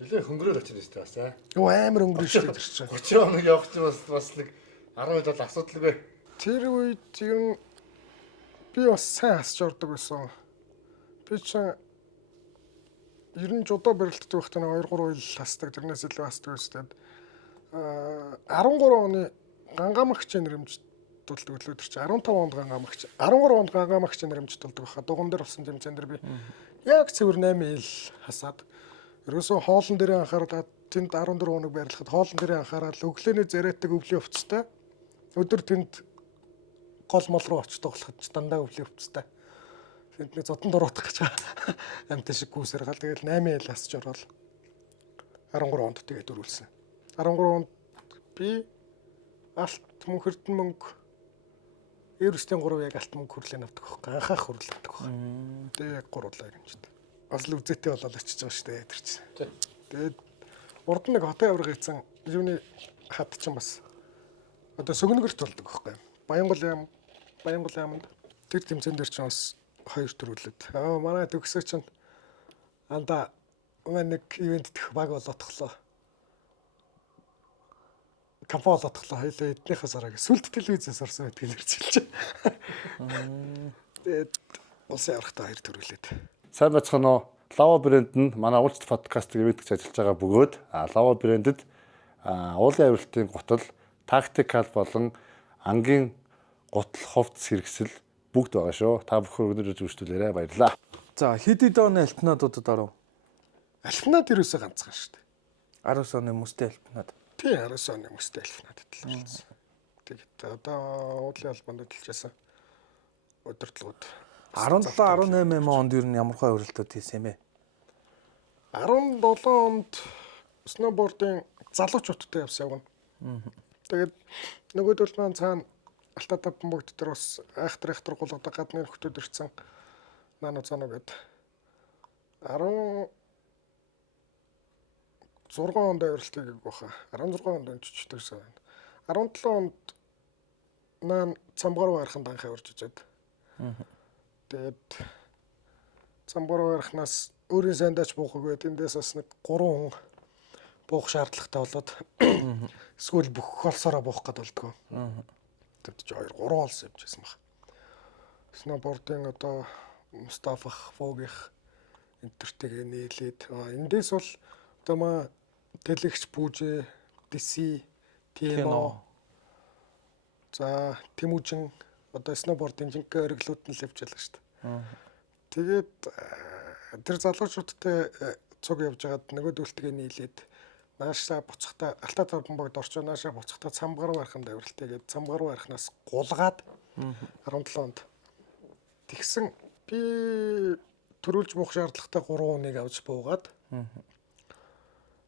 Нилээ хөнгөрөөл очиж байна бас аа. Юу амар өнгөрөн шүү дээ тэр чинь. 30 хоног явах чинь бас нэг 10 хэд бол асуудалгүй. Тэр үед ер нь би бас сайн хасч ордог байсан. Би чинь ер нь жудаа барилттай байхдаа 2-3 жил хасдаг. Тэрнээс илүү хасдаг байсан. 13 оны Гангамагч нэрэмж дууддаг өглөөдөр чи 15 онд гангаамагч 13 онд гангаамагч нэрэмжтүүлдэг баха. Дуган дээр болсон тэмцээн дээр би яг цэвэр 8 ил хасаад ерөөсөө хоолн дээрээ анхаарал тэнд 14 хоног байрлахад хоолн дээрээ анхаарал өглөөний зэрэгтэй өвлийн өвцтэй өдөр тэнд гол мол руу очиж тоглоход ч дандаа өвлийн өвцтэй. Тэнд нэг зодон дуруутах гэж амтан шиг гүйсээр гал тэгэл 8 ил хасч ороод 13 онд тэгээд дөрүүлсэн. 13 онд би алт мөнх эрдэн мөнгө Евростийн 3 яг алт мөнгө хүрлээ авдаг байхгүй анхаах хүрлээ авдаг байхгүй. Тэгээ яг гурлаа гэмжтэй. Бас л үзээтэй болоод очиж байгаа шүү дээ тэр чинь. Тэгээд урд нэг хотын авраг хийсэн юуны хад чинь бас одоо сөгнөгөрт болдог байхгүй. Баянгол яамд тэр тэмцээн дээр чинь бас 2 төрүүлээд. Манай төгсөө чинь анда нэг ивент дэх баг болоотглоо. Кампо болоотглоо. Хоёлаа эднийхээ сараг сүлд телевизээс орсон байдгийг нэрчилж. Тэгээд улсын аврагтаа 2 төрүүлээд. Сайн бацхан уу. Лава брэнд нь манай уулзалт подкастыг ивэнтгч ажиллаж байгаа бөгөөд Лава брэндэд уулын авиралтын гутал, тактикал болон ангийн гутал хувцас хэрэгсэл бүгд байгаа шүү. Та бүхэн өнөөдөр үзүүлээрэй баярлалаа. За хэд хэд оны альпинадуудад оров? Альпинад ерөөсөө ганцхан шүү дээ. 19 оны мөстэй альпинад. Тий 19 оны мөстэй альпинад хэлсэн. Тэгээд одоо уулын албанд хэлчихсэн. Удирдлагууд 17 18 онд ер нь ямар хөө авиралтууд хийсэн юм бэ? 17 онд сноубордын залуучуудтай явсан явна. Тэгээд нөгөөдөл маань цаана Алтата бомбогд дээр бас айхтар гол одоо гадны нөхдүүд ирсэн. Нано цаана гээд 16 онд авиралтыг баха. 16 онд онцчдэгсэн. 17 онд наан цамгаар байрханд анх авирч үзээд. Тэгээд цамгаар байрхнаас өөрийн сайндаач буухаг байт. Эндээс бас нэг 3 хүн буух шаардлагатай болоод эсвэл бүх олсороо буух гээд болдгоо. Тэд ч 2 3 олс явжсэн баг. Сноубордын одоо Мустафах, Фогих энтертэйгээ нийлээд эндээс бол одоо маа дэлгч Пүүжэ, Диси, Тино. За Тэмүүжин одоо сноубордын жинхэнэ ориглууд нь л явж байлаа шүү дээ. Тэгээд тэр залуучуудтай цуг явж байгаад нөгөөдөлтгөө нийлээд наашаа буцахта Алтата бомбогд орчоо наашаа буцахта цамгаар бариханд авиралтайгээд цамгаар барихнаас гулгаад 17 онд тэгсэн би төрүүлж буух шаардлагатай 3 хүнийг авч буугаад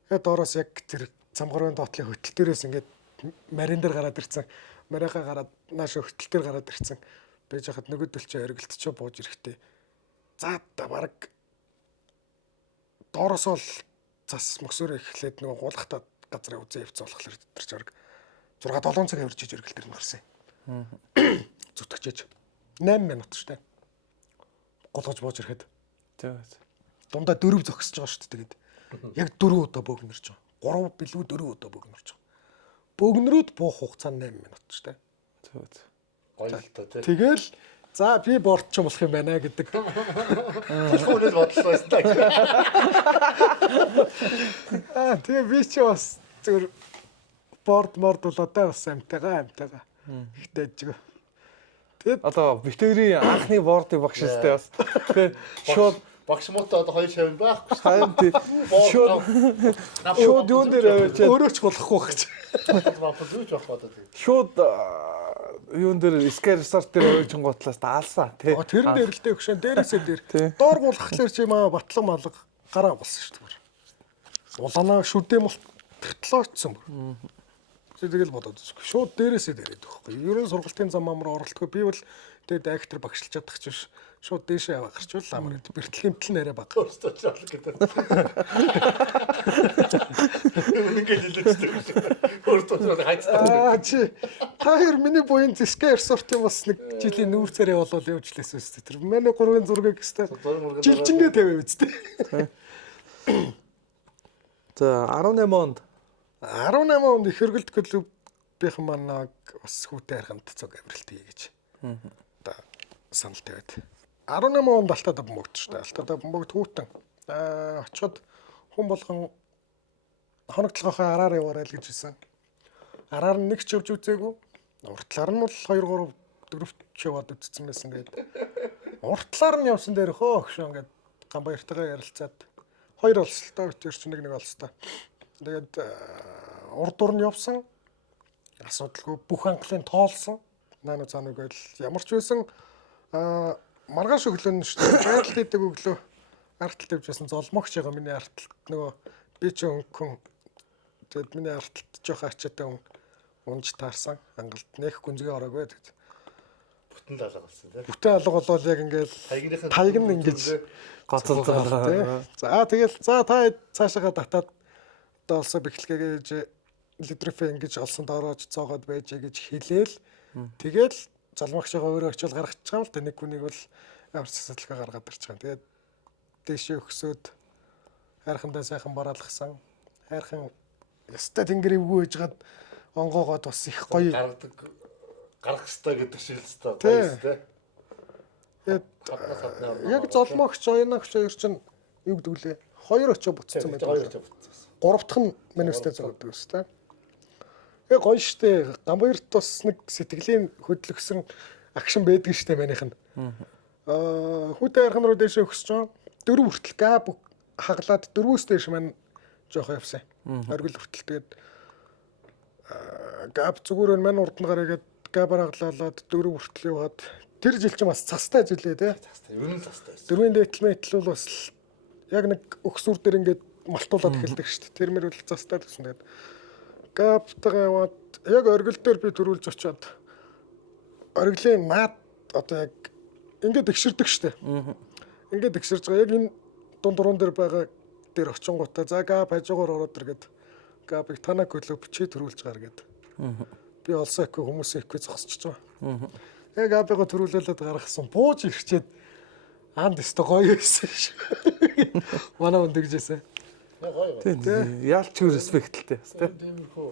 тэгээд доороос яг тэр цамгаарын доотлын хөтөл дээрээс ингээд марин дээр гараад ирсэн марийнхаа гараад наашаа хөтөл дээр гараад ирсэн байж хахад нөгөөдөлчөө ориглтчоо бууж ирэхтэй за та баг доороос бол цас мөксөөр эхлээд нөгөө гулахтаа газраа үзээ явц болохоор тэр чарг 6 7 цаг авирчиж өргөл төр мөрсөн. Зүтгэжээж 8 минут штэ. Голгож бууж ирэхэд. Тийм. Дундаа 4 зогсож байгаа штэ тэгээд. Яг 4 удаа бөөгнөрч байгаа. 3 билүү 4 удаа бөөгнөрч байгаа. Бөөгнөрөөд буух хугацаа 8 минут штэ. Тийм. Гоё л тоо тий. Тэгэл за би бортч болох юм байна гэдэг. Түүнээс бодлоо байсан та. Тэгээ би ч бас зөв борд бол одоо бас амтайгаа. Ихтэйж. Тэгээд Одоо битэрийн анхны бордын багш өстэй бас. Тэгээ шууд Багш муутай одоо 2 шавь байхгүй шүү. хайм тий. Шууд юун дээр авчаад өөрөө ч болохгүй гэж. Баапал зүүж байх одоо тий. шууд юун дээр скер ресорт дээр ойжин готлаас таалсан тий. Тэрэн дээр л дээ хөшөө дээрээсээ дээр. Доор гулхахлаар чи маа батлан малга гараа болсон шүү дээ. Улаанаа шүдээ мал технологичсон. Тэгэл бодоод үзгүй. Шууд дээрээсээ дээрээд өгөхгүй. Ерөн сургалтын зам амар оролтгүй. Би бол тэгээд актер багшилж чадах ч биш. Шууд дээшээ аваа гарчвал амар гэдэг. Бэртэл хэмтэл нэрэ баг. Өөртөө ч алга гэдэг. Үнэхээр хэлээчтэй. Өөртөө ч хайцтай. Чи та хоёр миний буян зэскэ ресортын бас нэг жилийн нүүр царай болол явж лээсэн үстэй. Тэр манай 3-ын зургийг өстэй. Жилчингээ тавиа үстэй. За 18 онд 18 онд их хөргөлт клубийнхэн манаг бас хүүтэй хариханд цог авиралт хий гэж. Одоо санал тавиад. 18 онд Алтата бомбогд шүү дээ. Алтата бомбогд хүүтэн. Очоод хүн болгон хоногтлохоо араар яваарай л гэж хэлсэн. Араар нэг ч явж үзээгүй. Уртлаар нь бол 2 3 4 яваад үтцсэн байсан гэдэг. Уртлаар нь явсан дээр хөө хөшөө ингээд Гамбаяртайгаа ярилцаад 2 олсолтой өтөрч нэг олстой. Тэгээд урдуур нь явсан. Асуудалгүй бүх англын тоолсон. Наана цааныг байл ямар ч байсан маргааш өглөө нь шүү дээ. Байдал хийдэг өглөө артал тавьж байсан золмогч байгаа миний артал нөгөө би ч өнгөн тэгэд миний арталт жоох ачаатай унж таарсан. Ангалд нэх гүнзгий ороогүй тэгэд. Бүтэн алга болсон тийм. Бүтэн алга болол яг ингээл тайг нь ингэж гоцолцоо. За тэгэл за та цаашаа татаад доолсоо бэхлэгээ гэж литрифэ ингэж олсон доороож цоогоод байж гэж хэлээл тэгэл залмагч байгаа өөрөө очил гаргачих чам л та нэг хүнийг бол аварч засалгаа гаргаад ирчих юм. Тэгээд дэшээ өгсөд хайрхандаа сайхан бараалгасан. Хайрхан яста тэнгэр эвгүй байжгаад онгоогоод бас их гоё гарах ёстой гэдэг шилжтэй гоё ёстой. Яг золмогч оянагч хоёр чинь юу гэдэг лээ 2 очоо буцсан байдаг. 3 дахь нь менюстэй зогддог өстэй. Яг гоё штэ. Гамбаярт бас нэг сэтгэлийн хөдөлгсөн акшн байдаг штэ манийх нь. Хүүтэй хайрхан руу дэшээ өгсөж байгаа. 4 хүртэл габ хаглаад 4-өөс дэш маань жоох явсан. Оргил хүртэл тэгээд габ зүгээр маань урд нь гараад габаар хаглаад 4 хүртэл яваад тэр жил чинь бас цастай жилээ те. Ер нь цастай. 4-ийн дэтлмэтэл бол бас яг нэг өксүр дээр ингээд малтуулаад эхэлдэг шүү дээ. Тэр мөр бол цастай гэсэн. Тэгээд габтайгаа яваад яг оргил дээр би төрүүлж очиод оргилын наад одоо яг ингээд игширдэг шүү дээ. Ингээд игширж байгаа яг энэ дундуурын дээр байгаа дээр очингуудаа за габ хажуугаар ороод иргээд габыг танаа клуб чи төрүүлж гар гээд. Би олсоо ихгүй хүмүүсээ ихгүй зогсчихж байгаа. Яг габыгаа төрүүлээд гаргасан бууж ирчээд анд өстө гоё байсан шүү. Манай хүн дэгжээсэн. Тийм. Яалч респекттэй тийм. Тиймэрхүү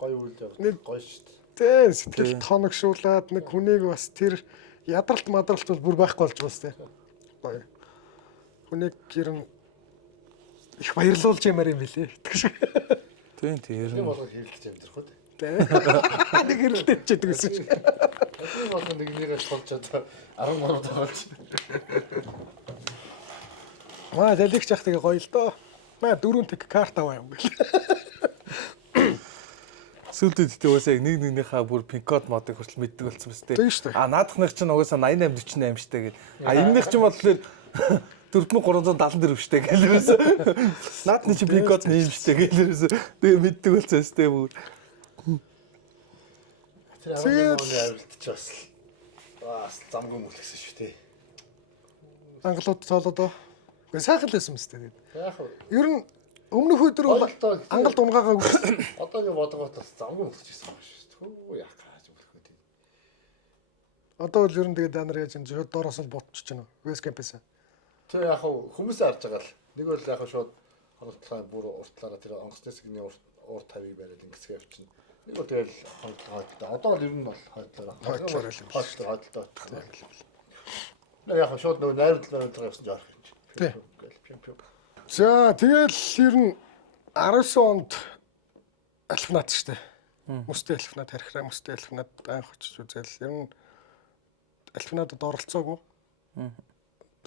гоё үйл явдал гоё шүү дээ. Тэ сэтгэл тоногшуулаад нэг хүнийг бас тэр ядралт мадралт бол бүр байхгүй болж бас тийм. Гоё. Хүнийг гэрэн их баярлуулж ямаар юм билээ. Тийм тийм. Тийм болго хэрэлдэж амьдрах үү? Тийм. Нэг хэрэлдэж чаддаг гэсэн чинь. Тийм болго нэг нэгээ толчод 13 тагалж. Маа дэлгч яах тэгээ гоё л доо. Маа 4 тэг карт аваа юм бэл. Сүүлдээ тэгтээ уусаа яг нэг нэгнийхээ бүр пинкод модыг хүртэл мэддэг болсон биз Тийм шүү дээ. дээ. Наадахнах чинь угаасаа 88 48 штэ гээд. Энийх чинь бодлоор 4374 штэ гээл ерөөсө. Наадны чинь пинкод нэм штэ гээл ерөөсө. Тэгээ мэддэг болсон штэ бүр. Тэр амны авилтч бас замгүй мөлгсөн шүү дээ. Англууд цоолоо. Гэ сайхан л байсан мэт тэгээд. Яг Ер нь өмнөх өдөр бол ангалд унгаагаа үссэн. одоогийн бодгоот бас замгүй мөлгчихсэн юм шүү. Төө яах гэж мөлгөхөд. Одоо бол ер нь тэгээд данар яаж юм шууд доороос л бутчих чинь. Вест кампэс. Тэг яг хүмүүсээ харж байгаа л нэг бол яг шууд хоногтлаа бүр уртлаараа тэр онгоцны сэгний уур тавийг бариад ингэсгээ явчихна. Нэг бол тэгэл хоногтлаа. Одоо л ер нь бол хойдлоо. Хойдлоо. Яг шууд нөгөө найруулга явсан жоох юм чи. За тэгэл ер нь 19 онд альфнат штэ. Мөстэй альфнат харихраа мөстэй альфнат анх очиж үзэл ер нь альфнатад оролцоогүй.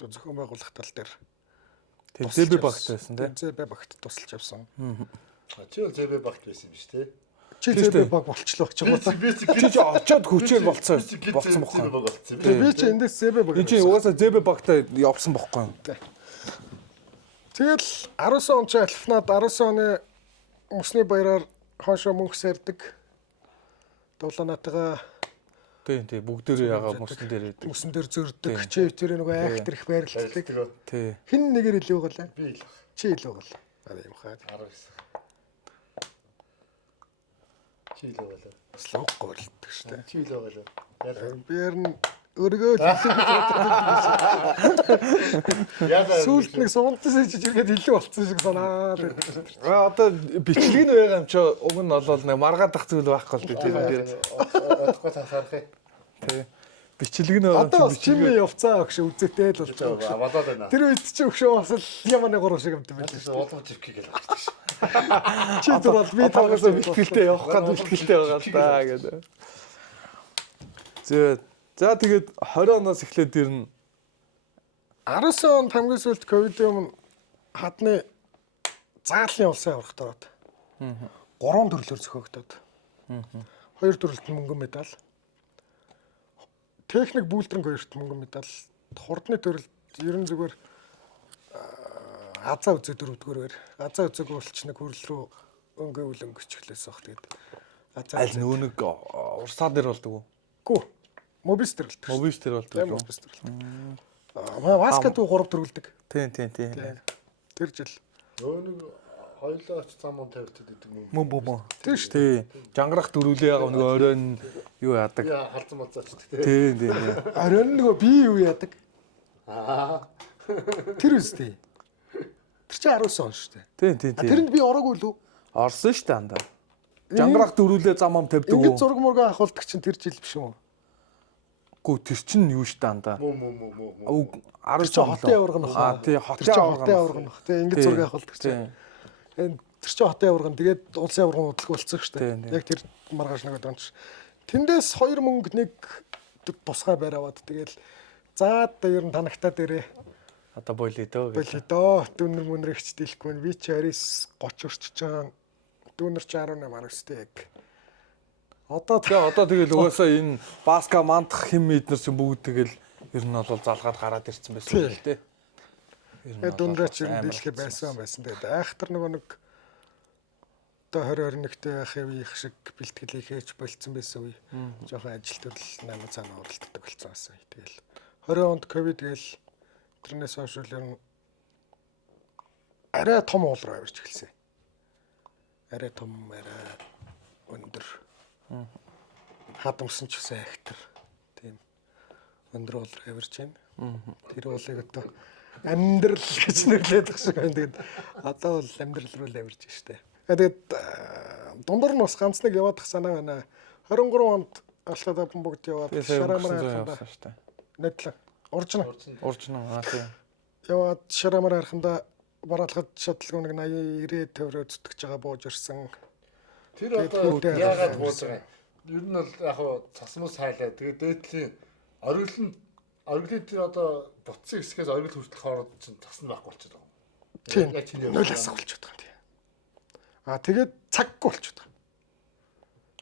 Зөвхөн байгуулах тал дээр. Тийм ЗБ багт байсан тийм. ЗБ багт тусалж явсан. Чи бол ЗБ багт байсан юм шүү дээ. Чи ЗБ баг болчлоо ч юм уу. Чи ч очоод хүчээр болцсон бохгүй. Би чи эндээс ЗБ баг. Энд чи угаасаа ЗБ багтаа явсан бохгүй. Тэгэл 19 он ч альфнад 19 оны мөсний баяраар хоошоо мөнгө сэрдэг. Дулаанатайгаа Тийм бүгдээрээ ягаа мөсөн дээр идэг. мөсөн дээр зөрдөг. Чи тэр нөгөө айх тэрх байрлалдаг. Тий. Хин нэгээр илүү гоо. Би л Чи илүү гоо. Аа юм хаа. 19. Чи л болоо. Бас л уггүй болдог штэ. Чи л болоо. Би ер нь өргөө л сүүлд нэг сугантаас ичиж иргээд илүү болцсон шиг санаад. Одоо бичлэг нь байгаа юм чи уг нь бол нэг маргаадах зүйл байхгүй л тийм дээр. Одохгүй тасарах юм. Тий. Бичлэг нь байгаа Одоо бас чимээ явцаа өгш үзэтэй л болж байгаа. Болоод байна. Тэр үед чи өгшөө бас л яманы гурав шиг юм байна. Улам живхийг л авчих ш. Чи тэр бол би Тавгаас бэлтгэлтэй явах гээд бэлтгэлтэй байгаа л да гэдэг. За тэгээд 20 оноос эхлээд ирнэ. 19 онд хамгийн сүүлд ковидын өмнө хадны заалын улсын аврагт ороод. 3 төрлөөр зохиогдоод. 2 төрөлд мөнгөн медаль. Техник бүүлтрэнг 2-т мөнгөн медаль. Хурдны төрөлд ерөн зүгээр Азаа үзэг 4-р. Азаа үзэг уулч нэг хөрөл рүү өнгөж эхлээс баг. Тэгээд Аль нүүнэг урсаа дээр болдог уу? Гүү. Мобис төрөлд. Мобис дээр болдог. Мобис төрөлд. Баскет 3 төрөлдөг. Тийм. Тэр жил. Нэг хоёулаа ч зам тавьтад идэг юм. Мөн. Тийм шүү. Тийм. Жангарах дөрүлээ яг нэг оройн юу яадаг. Яа халзан мацаачдаг те. Тийм. Оройн нөгөө би юу яадаг? Тэр үстэй. Тэр чи 19 он шүү дээ. Тийм. Тэрэнд би ороогүй лүү? Орсон шүү дээ андаа. Жангарах дөрүлээ зам тавьдаг Ингээд уу? зураг мурга авахулдаг чинь тэр жил биш үү? Гүү тэр чинь юу шүү дээ андаа. Мөн. 19 хотын аварга нөх. Тийм хотын аварга нөх. Тийм ингээд зураг авахулдаг чинь. Тэр чи хотын аварга. Тэгээд улсын аварга удалгүй болцсон шүү дээ. Яг тэр маргааш нэг донч. Тэндээс 2 мөнгө нэг тусгай байраад тэгэл за ер нь танагтаа дээрээ одоо болий дөө. Дүүнэр мөнрэгч дийлэхгүй. Би чи 29 30 өрчөж байгаа. Дүүнэр чи 18 19-тэй яг. Одоо тэгэл угаасаа энэ баска мандах хэм эднэр чинь бүгд тэгэл ер нь бол залгаад гараад ирсэн байсан л дээ. Дүүнрээ чи дийлэхэ байсан. Тэгээд айхтар нөгөө нэг одоо 2021-тэй ахын үеих шиг бэлтгэл хийж болцсон байсан үе. Жохон ажил төрөл 8 цагаан оролддог болсон байсан. Тэгэл 20 онд ковид гээл тэрнээс хойш л ер нь арай том уул руу авирч эхэлсэн. Арай том, арай өндөр. Хадамсан ч гэсэн айхтар. Тийм. Өндөр уул руу авирч байна. Тэр уулыг одоо амьдрал гэж нэрлээд байгаа шиг байна. Тэгээд одоо бол амьдрал руу л авирч штэ. Тэгээд дундуур нь бас ганц нэг яваадах санаа байна. 23 онд алхаад авсан бүгд яваад шарамаар харахад шүү дээ. нэтлээ. Оржин. Тийм. Яваад шарамаар харахад бараалхад шатлгүй нэг 80 90 төврөө зүтгэж байгаа бууж ирсэн. Тэр одоо яагаад бууж байгаа юм? Ер нь бол яг цасмус хайлаа. Тэгээд дээдлийн ориглын тэр одоо бутсан хэсгээс оригл хүртэл хоород чинь цас нь байхгүй болчиход байгаа юм. Тийм. Яг чиний Нулаас болчиход байгаа юм. Тэгээд цаггүй болчиход байгаа.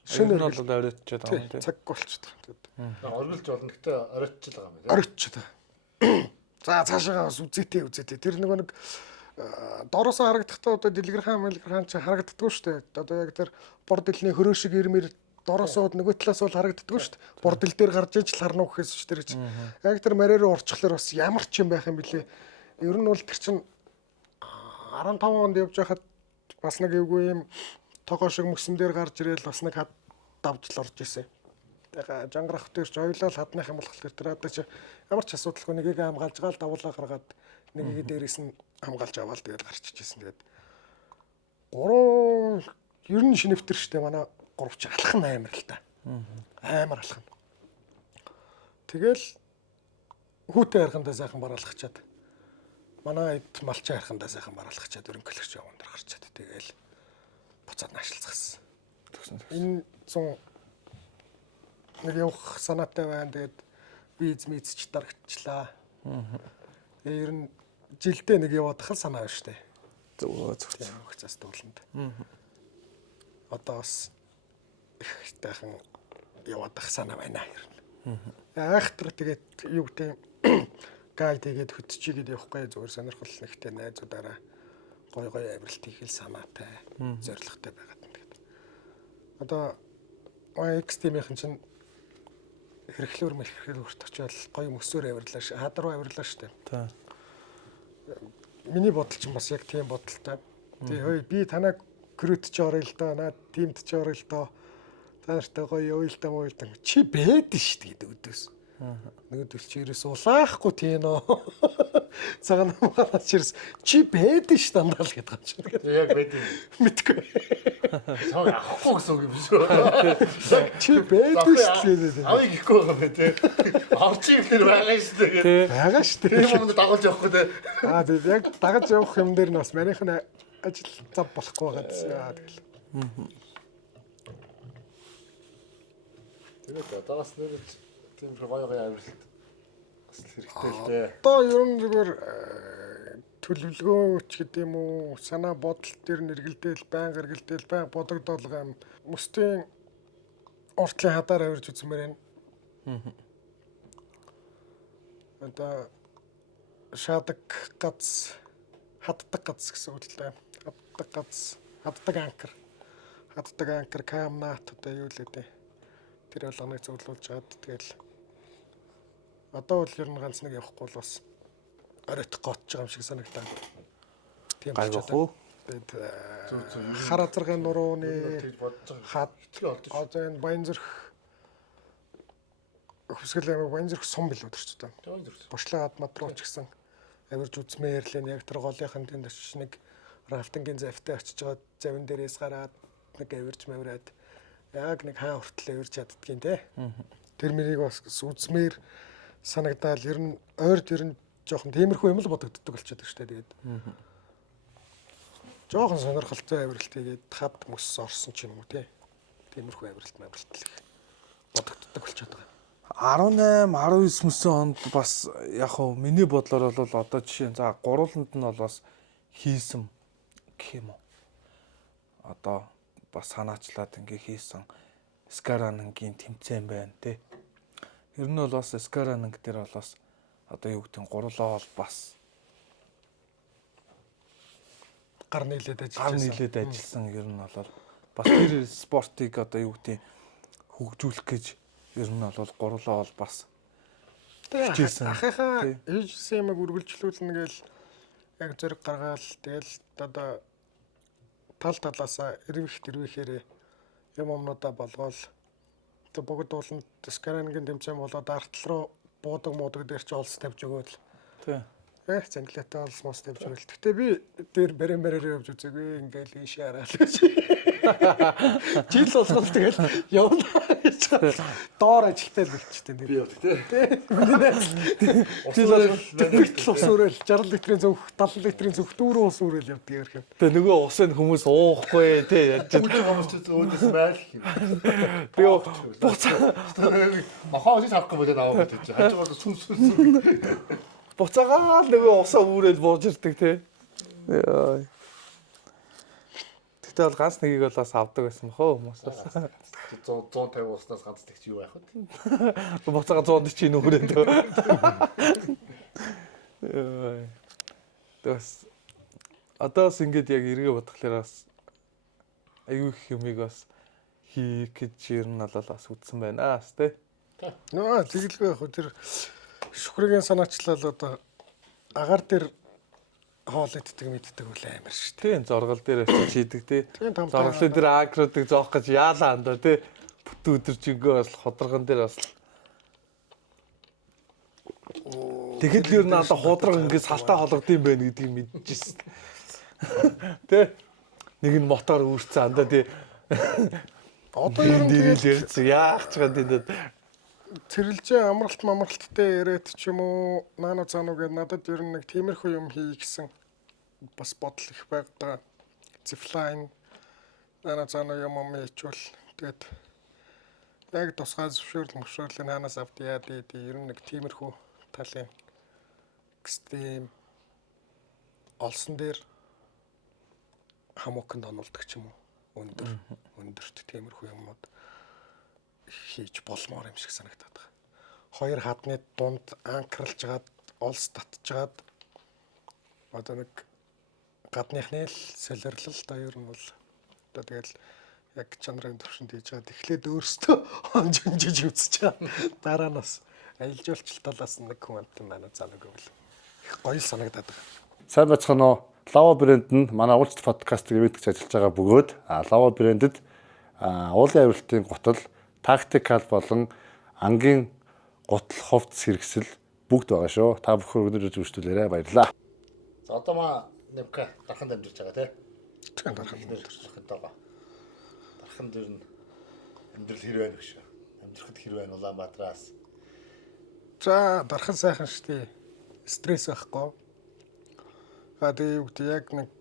Шинэ нь бол оройтчод байгаа юм тийм. Цаггүй болчиход байгаа. Ориглж болно. Гэтэ оройтчил байгаа юм байна. Оройтчод байгаа. За цаашаа бас үзээтэй. Тэр нэг доороосоо харагдахдаа одоо дэлгэрхан ч харагддаггүй шүү дээ. Одоо яг тэр бордэлний хөрөө шиг ирмэр доороосоо нөгөө талаас бол харагддаггүй шүү дээ. Бордэл дээр гарч иж л харна уу гэхээс ч тэр чинь. Яг тэр марээр урчлахлаар бас ямар ч юм байх юм бэлээ. Ер нь бол тэр чинь 15 онд явж байхад бас нэг эвгүй юм тогоо шиг мөсөн дээр гарч ирээл бас нэг давж л орж исэн. Тэгээ жангарах дээр ч ойлоо хадных юм болох тэр одоо чи ямар ч асуудалгүй нэгийг хамгаалж гаал давуулаа гаргаад нэгийг дээрээс нь хамгаалж аваад тэгээд гарч ичсэн. Тэгээд 3 ер нь шинэвтер штэ манай 3 ч алхах нь амар л та. Амар алхах нь. Тэгэл хүүтэй харахандаа сайхан бараалгачаад манай эд малчаа харахандаа сайхан бараалгачаад өрөнгөлөгч явган дээр гарчаад тэгэл буцаад наашлцсан. Энэ 100 нэг явах санаатай байна. Тэгээд виз мизч дарагчлаа. Ер нь жилдээ нэг яваад хал санаа байна штэ. Зөв. Хцаас дууланд. Одоо бас их тайхан яваад ах санаа байна ер нь. Айхтар тэгээд юу гэдэг гай тэгээд хөтчихийгээд явахгүй зүгээр сонирхол нэгтэй найзуудаараа гой авиралт хийх санаатай, зоригтой байгаад тэгээд. Одоо XT-ийн чинь хэрэглүүр хүртчихвол гоё мөсөөр авирлаа ш. Хадруу авирлаа штэ. Тийм. Миний бодол ч бас яг тийм бодолтой. Тэгээ би танаа крүт ч орё л доо, наад тимд ч орё л доо. Та нартай гоё явъя л да муу л да. Чи бэд штэ гэдэг өдөөс. Нөгөөдөл чи ерөөс улаахгүй тийм нөө. Цагаан хамгаалаач ерөөс чи бэд штэ дандаа л гэдэг юм чи. Яг бэд юм. Мэдгүй. Цаа авахгүй гэсэн үг юм шүү. Чи бэд штэ гэдэг. Авыг ихгүй байгаа мэ те. Авч ивэл байгаа штэ гэдэг. Байгаа штэ. Тийм юмд дагуулж явахгүй те. Тэгээд яг дагаж явах юм дээр нь бас манийх нь ажил зав болохгүй байгаа гэсэн. Тэгэл. Тэгээд одоогоос нэр тийм гоё авиралт бас хэрэгтэй л дээ. Одоо ер нь зүгээр төлөвлөгөөч гэдэг юм уу, санаа бодол төр нэргэлдээл, байнга эргэлдээл, байнга бодогдол юм. Мөстийн уртлын хадаар авирж үзмээр байна. Одоо шаадаг гац, хаддаг гац гэсэн үг л дээ. Хаддаг гац, хаддаг анкер. Хаддаг анкер камнат одоо юу л дээ. Тэр болгоныг зөвлүүлж чад тэгэл. Одоо бол ер нь ганц нэг явахгүй бол бас оройтох готж байгаа юм шиг санагдаад. Тийм Гайгүй. Тэгээд хар азаргын нурууны Тэгж бодож байгаа. хад Хитрхи олдож. одоо энэ Баянзүрх Хүсгэл аймаг Баянзүрх сум билүү төрч одоо. Тэгвэл зүрх. Бошлоо ад мад руу ч гэсэн авирж үзмээр л яг тэр голынхан тэнд очиж нэг рафтингийн завтай очиж байгаа завин дээрээс гараад нэг авирж мавраад яг нэг хаан хүртэл авирж чаддгийн те. Тэр мэрийг бас үзмээр санагдаад ер нь ойрд ер нь жоохон тиймэрхүү юм л бодогддог болчиход шүү дээ. Тэгээд жоохон сонирхолтой авиралт тэгээд хад мөс орсон ч юм уу те. Тиймэрхүү авиралт л бодогддог болчиход байгаа. 18, 19 мөсөн онд бас яг хөө миний бодлоор бол одоо жишээ нь за гурвууланд нь бол бас хийсэн гэх юм уу. Одоо бас санаачлаад ингээ хийсэн Скаранангийн тэмцээн байна тий. Ер нь бол бас Скарананг дээр бол бас одоо юу гэдэг нь гурлаа бол бас Гар нийлээд ажилласан ер нь бол бас тэр спортыг одоо юу гэдэг хөгжүүлэх гэж ер нь бол гурлаа бол бас хичээсэн. Ахыхаа ээжсэн юмыг үргэлжлүүлнэ гээл яг зэрэг гаргаал тэгэл одоо тал талаасаа эрвэхээр юмнуудаа болгоол тэг бүгд ууланд Скарангийн тэмцээн болоод артал руу буудаг муудаг дээр ч олс тавьж өгөөл. тий. Цанглаатай олс мос тавьж өгөөл. Гэтэ би дээр бэрэмбэрээр явж үзээгүй ингээл ийшээ хараал гэж. Жил болгол тэгэл явна гэж. Доор ажилтай л болчихтой нэр. Би явдаг тий. Ус уурал 60 литрийн зөвх 70 литрийн зөвх дүүрэн ус уурал явдаг ярих юм. Тэгээ нөгөө усыг хүмүүс уухгүй тий яаж Бүгд хүмүүс ч өөдөөс байл юм. би буцаа Махаа хийж авахгүй болоод авах гэж байна. Хажуугаар сүнс. буцаагаал нөгөө усаа үүрэл бууж ирдэг тий. Яа. Тэгтээ бол ганц нэгийг бол бас авдаг байсан бохоо хүмүүсээс. 150 уснаас ганц тэгч юу байх вэ? Буцаага 100 чинь нүрээд. Яа. Тэс одоос ингэж яг эргээ бодглохлоор бас аюу их юмыг бас хийх гэж ер нь бол бас үтсэн байна аас тий. Нөө тэгэлгүй яг тэр шүхрийн санаачлал одоо агаар дээр хоол иддэг мэддэг үл амар шүү дээ. Тийм зоргол дээр очиж хийдэг тий. Тийм том Зорголын дээр агруудыг зоох гэж яалаа андаа тий. Бүтэн өдөржингөө бас ходрогон дээр бас тэгэхэд ер нь одоо худраг ингээд салтаа хологдсон байх гэдгийг мэдчихсэн. Тэ нэг нь мотор үүрцэн андаа тий. одоо ер нь дэрэл ярьсан яах ч гад энэ цэрлжээ амралттай яриад ч юм уу наана цаануу гэдэг надад ер нь нэг тиймэрхүү юм хий гэсэн бас бодол их байгаа. Зифлайн наана цаануу юм хийчихвэл тэгээд яг тусгай зөвшөөрлөлийн хаанаас авдъя гэдэг ер нь нэг тиймэрхүү талын экстрим олсон дээр хамааканд онолдог ч юм уу өндөрт тиймэрхүү юмнууд хийж болмоор юм шиг санагдаад байгаа. Хоёр хадны дунд анкерлж гаад олс татчихад одоо нэг гадныхны л солирлол да ер нь бол одоо тэгэл яг чанарын төвшөнд хийж байгаа. Эхлээд өөрсдөө хонжиж үзэж байгаа. Дараа нь бас аялал жуулчлал талаас нэг хүн амт манай цаанаг гэвэл их гоё санагдаад байгаа. Сайн бацхан уу. Лава брэнд нь манай уулзалт подкастыг ивэнтгч ажиллаж байгаа бөгөөд Лава брэндэд уулын авиралтын гутал, тактикал болон ангийн гутал хувцс хэрэгсэл бүгд байгаа шүү. Та бүхэн өнөөдөр үзүүлээрэй баярлалаа. За одоо маа Невка дарханд амьдарч байгаа тий. Тэгэн дарахад Амьдарч байгаа. Дарханд ер нь амьдрал хэр байна гэж. Амьдрахад хэр байна Улаанбаатараас. за дархан сайхан штий. Стресс байхгүй. Тэгээ юу гэдэг яг нэг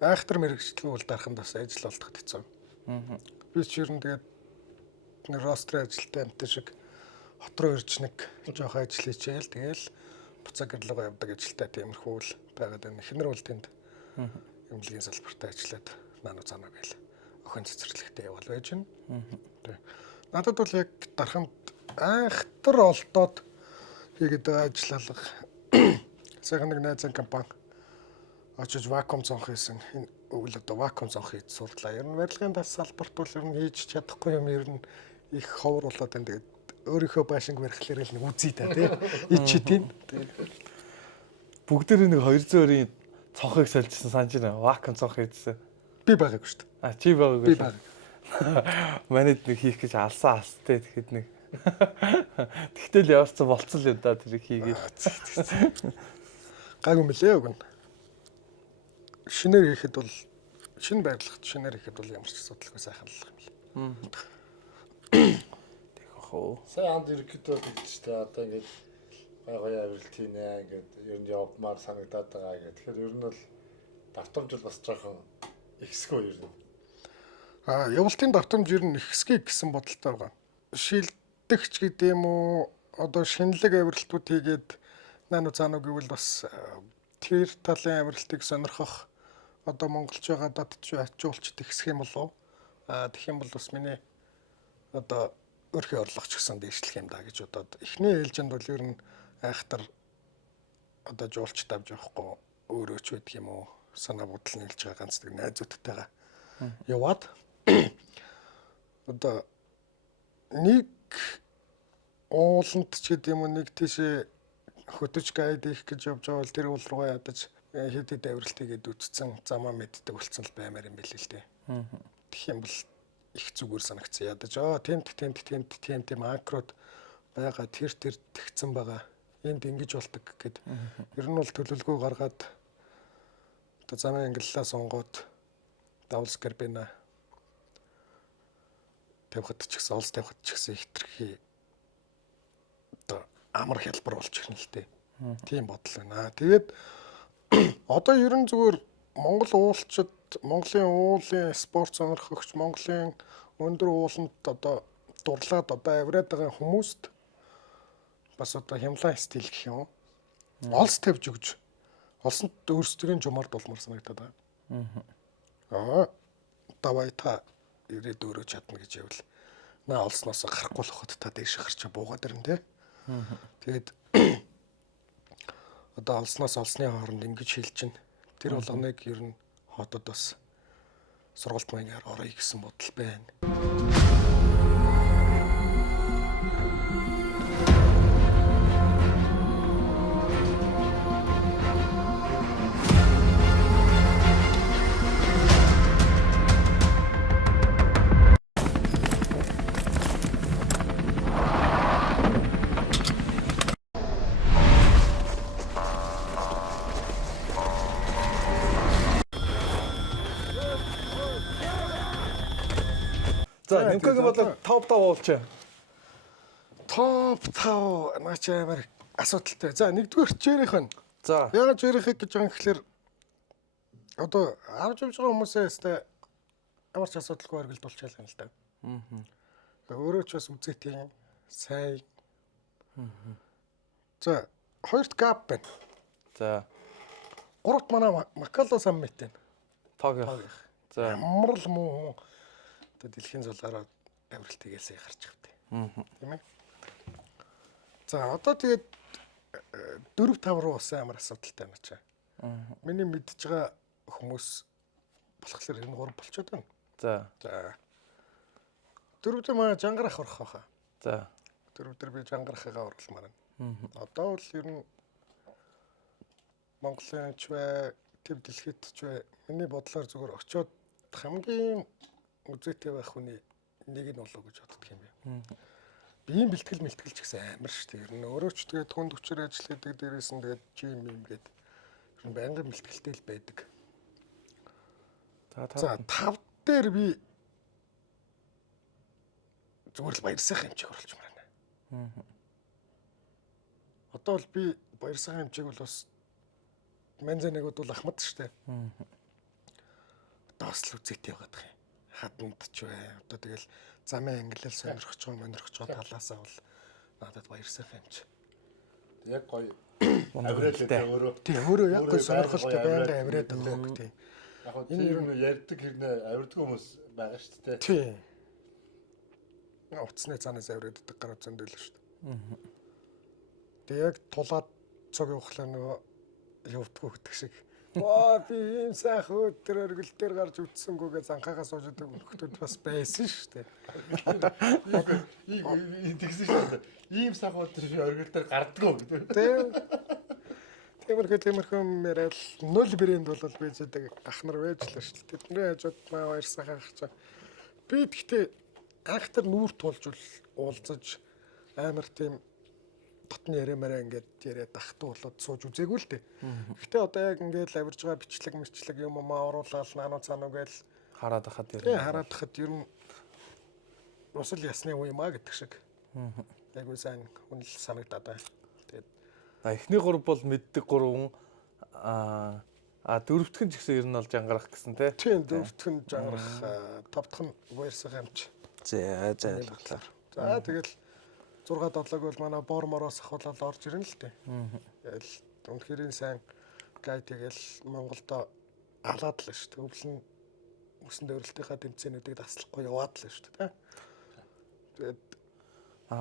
айхтар мэрэгчлэн бол дарханд бас ажил олдоход хэцүү. Би ч ер нь тэгээд нэг ростер ажилтай амт шиг хот руу ирж нэг жоохон ажил хийчихэл тэгэл буцаа гэрлэгөө явдаг ажилтай тиймэрхүү л байгаад байна. Эхнэр бол тэнд эмнэлгийн салбартаа ажиллаад нану цаанаа гээл охин цэцэрлэгтээ явал байж байна. Тэг. Надад бол яг дархамд айхтар олдоод хийгээд байгаа ажил алга. Сайхан нэг найзын компани очиж вакуум цонх хийсэн. Энэ үйл одоо вакуум цонх хийж сурлаа. Ер нь барилгын тас салбарт бол ер нь хийж чадахгүй юм ер нь их ховор болоод байна. Тэгээд өөрийнхөө баашинг барихлаар л нэг үзий та тий. Ичи тийм. Бүгдээр нэг 200-ийн цонхыг сольжсэн санаж байна. Вакуум цонх хийжсэн. Би байгаагүй шүү дээ. А чи байгаагүй. Би баг. Манайд нэг хийх гэж алсан астай тэгэхэд нэг. Тэгтэл яварсан болцсон л юм да тэр хийгээд. Гайгүй мөлий үг нь. Шинээр хийхэд бол шинэ барилгад шинээр хийхэд бол ямар ч асуудалгүй сайхан л юм лээ. Хөө. Сайн анд ерөөхдөө тэгж та одоо ингээд гой авиралт хийнэ ингээд ер нь явмаар санагдаад байгаа гэх. Тэгэхээр ер нь бол давтамж бол бас жоохон ихсгүй ер нь. Явалтын давтамж ер нь ихсгий гэсэн бодолтой байгаа. Шилдэгч гэдэг юм уу одоо шинэлэг авиралтууд хийгээд нану цаануу гэвэл бас тэр талын авиралтыг сонирхох одоо монголч байгаа дадч ачуулчд ихсэх юм болов. Тэгэх юм бол бас миний одоо өөрхий орлогоч гэсэн дэвшлэх юм да гэж бодоод эхний ээлжинд бол ер нь айхтар одоо жуулч тавьж явахгүй өөрөө ч байдаг юм уу санаа бодол нийлж байгаа ганц нэг найзуудтайгаа яваад одоо нэг ууланд ч гэдэг юм уу нэг тийшээ хөтөж гайд их гэж явж байгаа бол тэр уул руу ядаж хэд хэд авиралт хийгээд үтцсэн замаа мэддэг болсон л баймаар юм билээ л дээ. Тэгэх юм бол их зүгээр санагцсан ядаж тэмт макрод байгаа тэр тэгцэн байгаа энд ингэж болдог гэд ер нь бол төлөвлөгөө гаргаад одоо замын ангиллаа сонгоод давлс карбина тавихад ч гэсэн олс тавихад ч гэсэн хитрхи одоо амар хялбар болж ирнэ л дээ. Тийм бодол байна. Тэгээд одоо ер нь зүгээр Монгол уулчид, Монголын уулын спорт сонирхогч, Монголын өндөр ууланд одоо дурлаад одоо авираад байгаа хүмүүст бас одоо хямлан стил гэх юм. Олс тавьж өгч, олсонд өөрсдийн жумаар дулмаар санагдаад байгаа. Давай та ирээд өөрөө чадна гэж явал. Наа олсноос гарахгүй л хот та дээш гарчаа буугаад ирнэ те. Тэгээд одоо олсноос олсны хооронд ингэж хэлж чинь тэр болгоныг ер нь хотод бас сургалт маягаар орё гэсэн бодол байна. За, Нимкагийн бодлого топ 5 уулч. Топ 5 наач амар асуудалтай. За, нэгдүгээр Жерих нь. За. Яг Жерих гэж байгаа гэхэлэр одоо авч явж байгаа хүмүүсээс ямар ч асуудалгүй харгалт болчихлаа юм л да. Өөрөө ч бас үзээтэй сайн. За, хоёрт гап байна. За. Гуравт манай Макало саммит байна. Тог. За. Ямар л муу одоо дэлхийн зулаараа авиралт хийгээсэй гарч явтай. Тийм ээ. За одоо тэгээд 4-5 руу бас амар асуудалтай байна чаа. Миний мэдж байгаа хүмүүс болохоор энэ 3 болчиход байна. За. За. 4-д маа жангарах орох хаа. За. 4-д би жангарахыгаа оруулмаар байна. Одоо бол ер нь Монголын ч бай, төв дэлхийд ч бай миний бодлоор зүгээр очиод хамгийн үзээтэй байх хүний нэг нь болов гэж боддог юм байна. Биеийн бэлтгэл мэлтгэлч гэсэн амар шүү дээ. Ер нь өөрөө ч тэгээд хүнд хүчээр ажил хийдэг дээрээс нь тэгээд жим юм гээд ер нь байнгын бэлтгэлтэй л байдаг. За 5 дээр би зүгээр л баяр сайхан хэмжээг оруулж байна. Одоо бол би баяр сайхан хэмжээг бол бас манзанэгуд бол ахмад шүү дээ. Одоо бас л үзээтэй байгаад байгаа юм. Хаданд ч бай. Одоо тэгэл замын ангиллал сонирхож байгаа талаасаа бол надад баяр сайхан юм чи. Яг гоё авирал гэдэг өөрөө. Тий өөрөө яг гоё сонирхолтой байнга авираад байгаа хөөх тий. Яг хөө тийм ярьдаг хэрнээ авирдаг хүмүүс байгаа шүү дээ. Тий. Утасны цаанаас авираад гараа зөндөл шүү дээ. Тэг яг тулаад цог явахлаа нөгөө явдггүй гэдэг шиг. Оо би ийм сайхан өдөр өргөл дээр гарч үтсэнгүүгээ занхаагаас сууж байгаа хүмүүс бас байсан шүү дээ. Тэгсэн шүү дээ. Ийм сайхан өдөр өргөл дээр гардггүй гэдэг. Тиймэрхүү мэрэл 0 брэнд бол бийждэг ах нар байжлаа шүү дээ. Тэдний хажууд маа баяр сайхан ах чаа. Би тэгтээ актер нүүр тулж уулзаж амар тийм дотны яриамаараа ингээд яриад ахтуу болоод сууж үзээгүй л дээ. Гэхдээ одоо яг ингээд авирж байгаа бичлэг юм маа оруулаад наануу цаануу гээл хараад хахад тий хараад хахад ер нь бас л ясны үе маа гэдэг шиг. Яг үн сайн үнэл санагдаад байна. Тэгээд эхний гурав бол мэддэг гурван дөрөвтгөн ч гэсэн ер нь бол жангарах гэсэн тий. Тийм дөрөвтгөн жангарах тавдах нь баяр сайхан юмч. За зайлглаа. За тэгэл 6-7 бол манай бор мороос ахуулаад орж ирэн л дээ. Тэгэл үнэхээр сайн гай тэгэл Монголдо алаад л шүү дээ. Өвлөн үсэн дэврэлтийнхаа тэмцээнүүдийг таслахгүй яваад л шүү дээ. Тэгээд